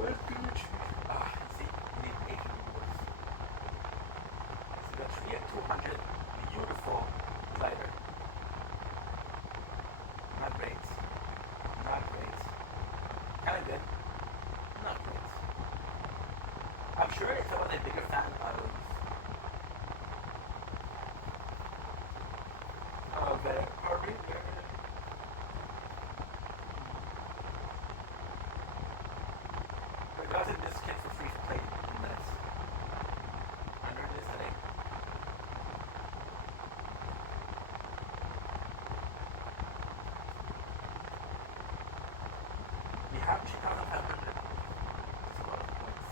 Where's Peach? Ah, see, you need 8 rewards. So that's 3 at 200. Beautiful glider. Not great. Not great. Kinda good. Not great. I'm sure if I was a bigger fan of Harvey, but doesn't this kid for free to play in minutes? Under this today. We have 2,500. That's a lot of points.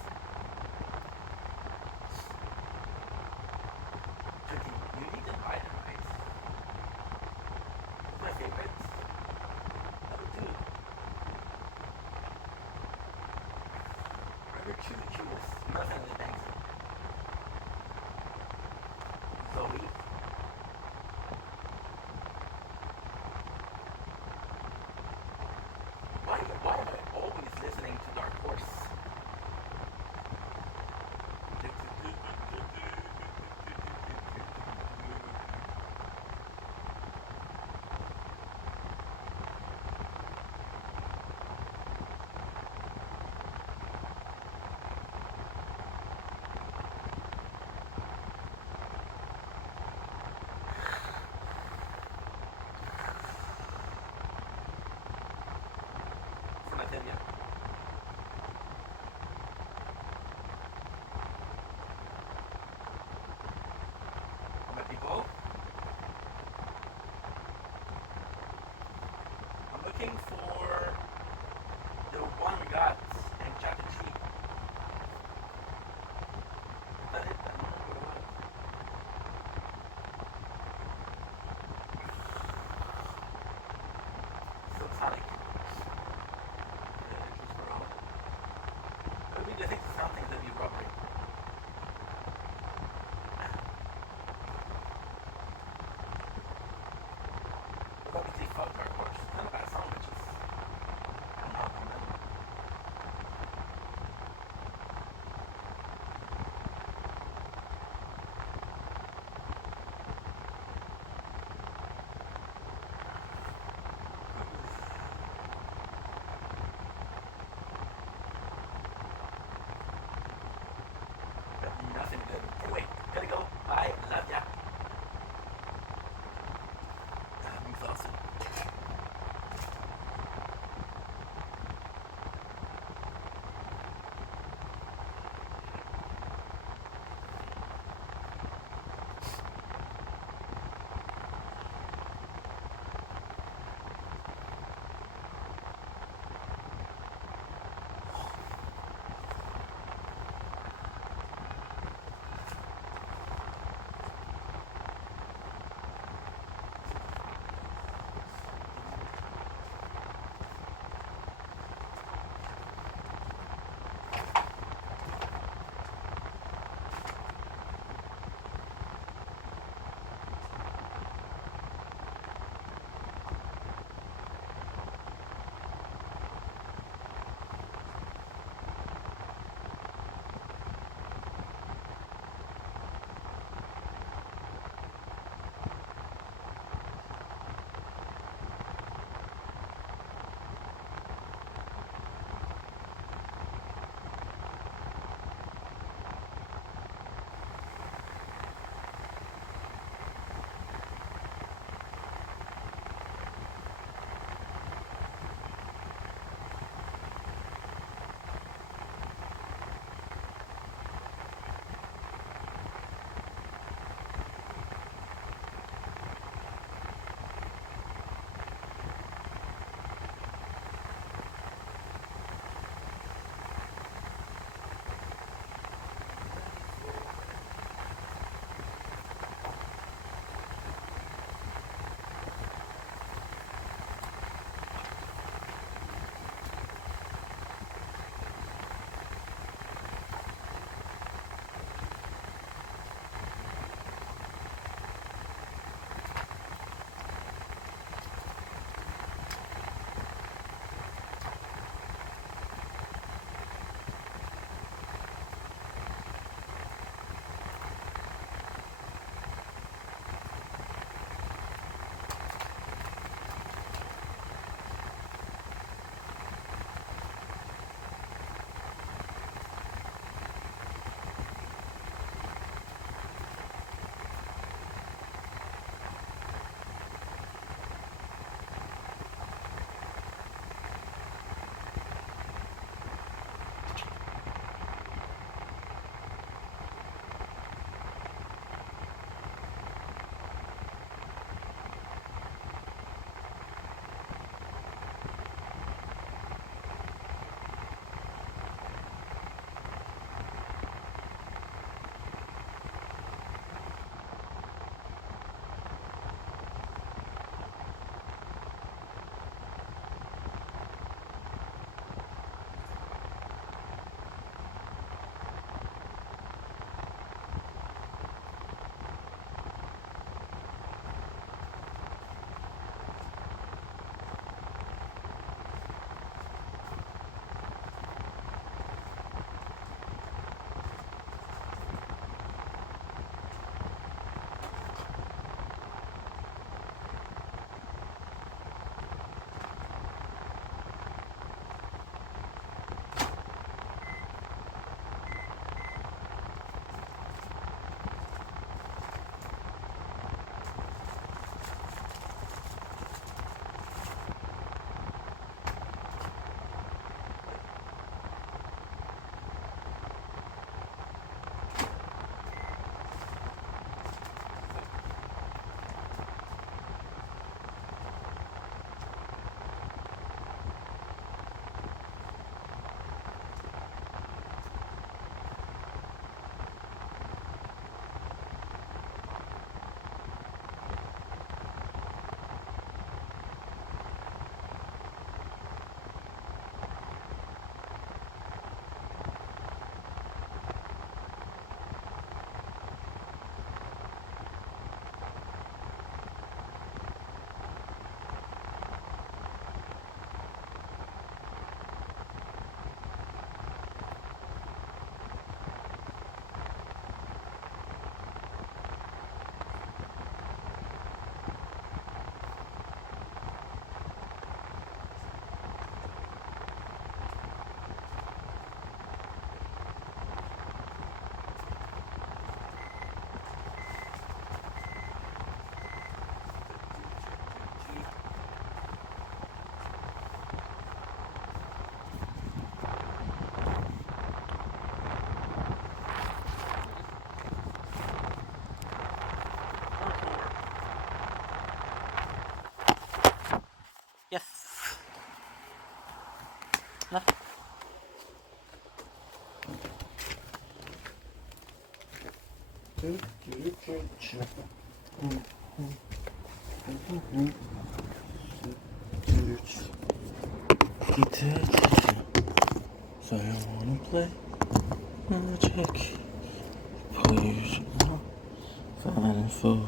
20. You need to buy them, right? My favorites. Number 2. Number 2, the cutest. You must have the banks. Zoe. Why am I always listening to Dark Horse? So I wanna play magic. Please, fine for.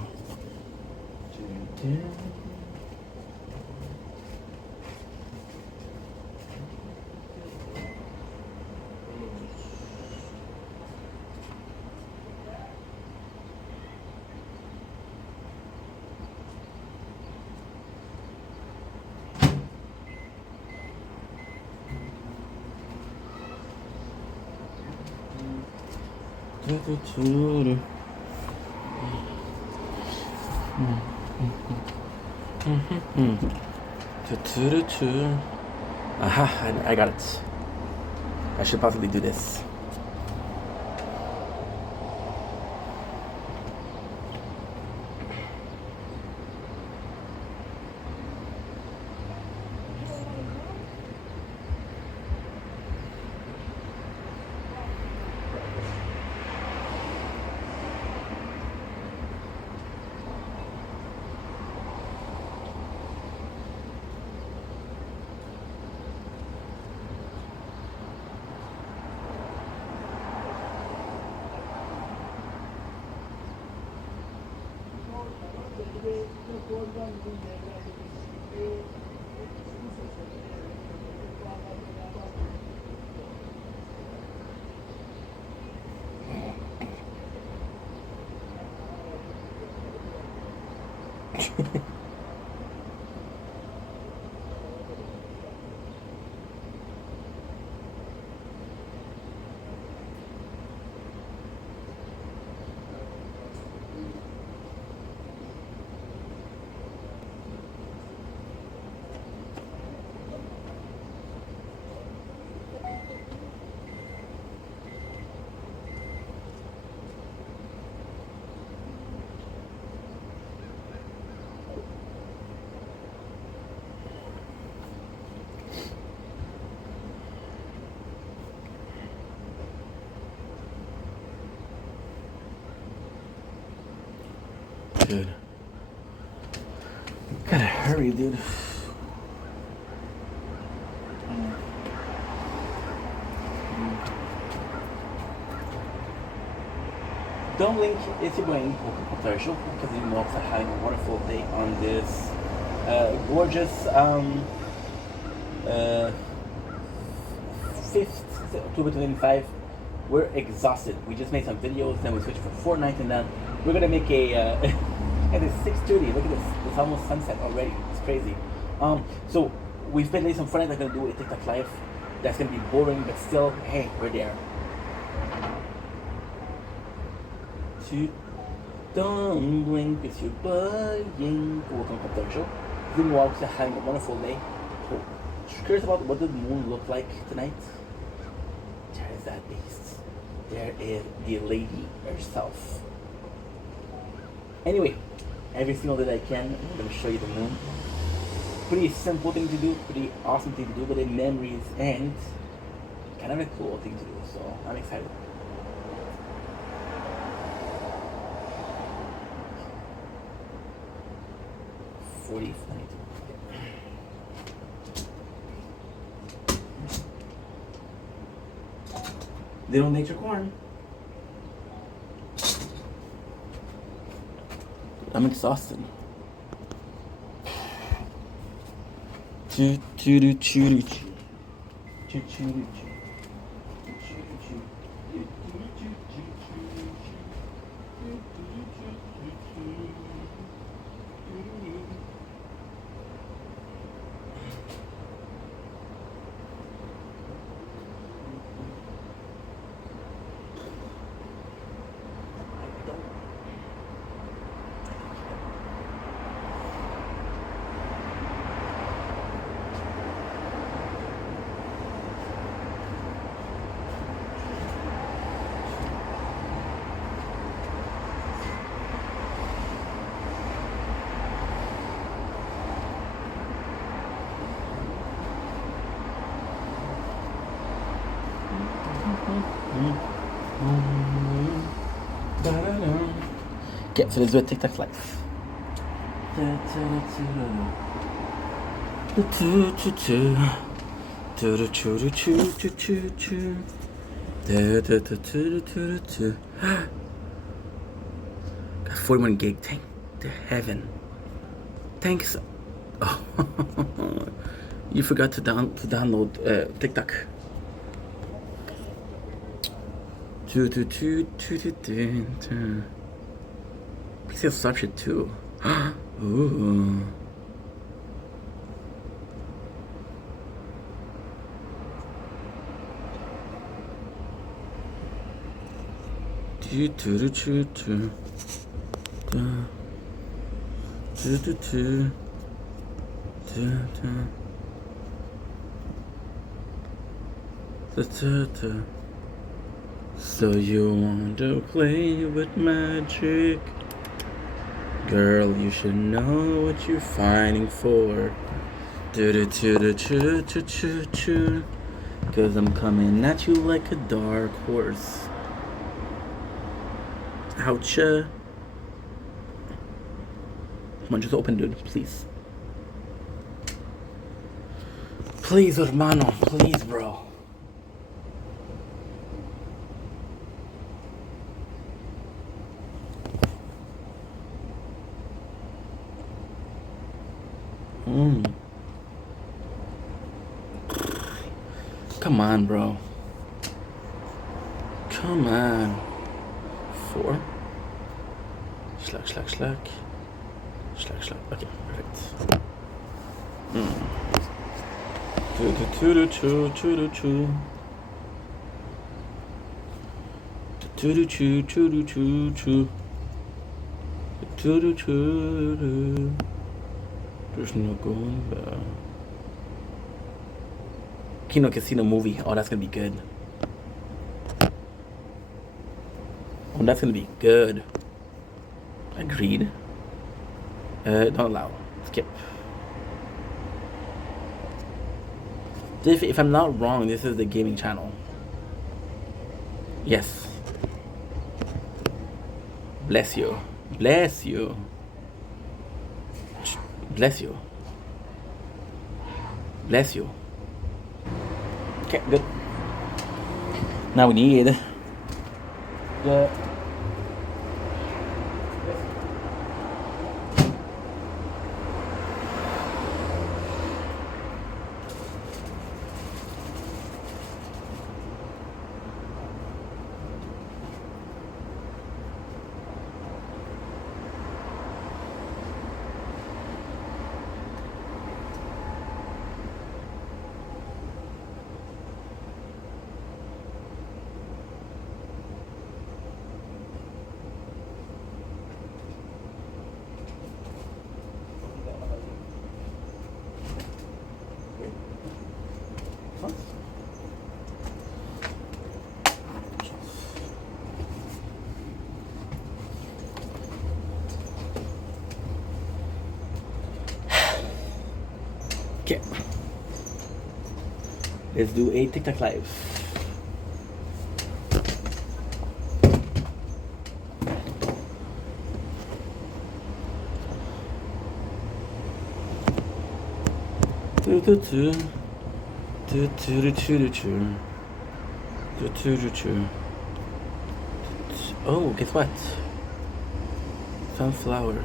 Aha, I got it. I should possibly do this. Dude. Gotta hurry, dude. Don't blink, it's your brain. Welcome to the show because you know I'm having a wonderful day on this gorgeous 5th October 2025. We're exhausted. We just made some videos, then we switched from Fortnite, and then we're gonna make a. And it's 6:30. Look at this. It's almost sunset already. It's crazy. So we've been doing some Fortnite. I'm gonna do a TikTok live. That's gonna be boring, but still, hey, we're there. Don't blink, it's your buying. Welcome to the show. Then we're also having a wonderful day. So, curious about what did the moon look like tonight? There is that beast. There is the lady herself. Anyway, every single day that I can, I'm gonna show you the moon. Pretty simple thing to do, pretty awesome thing to do, but in memories and kind of a cool thing to do. So I'm excited. Little nature corn. I'm exhausted. Okay, so let's do a TikTok live. Got 41 gig. Thank the heaven. Thanks. Oh, you forgot to download TikTok. Please have stop shit too. Ooh. So you want to play with magic? Girl, you should know what you're fighting for. Cause I'm coming at you like a dark horse. Oucha. Come on, just open, dude, please. Please, hermano, please, bro. Come on, bro. Come on. 4. Slack. Okay, perfect. There's no going back. Kino Casino movie. Oh, that's gonna be good. Oh, that's gonna be good. Agreed. Don't allow. Skip. If I'm not wrong, this is the gaming channel. Yes. Bless you. Bless you. Bless you. Bless you. Okay, good. Now we need the okay. Let's do a TikTok live. Oh, guess what? Sunflower.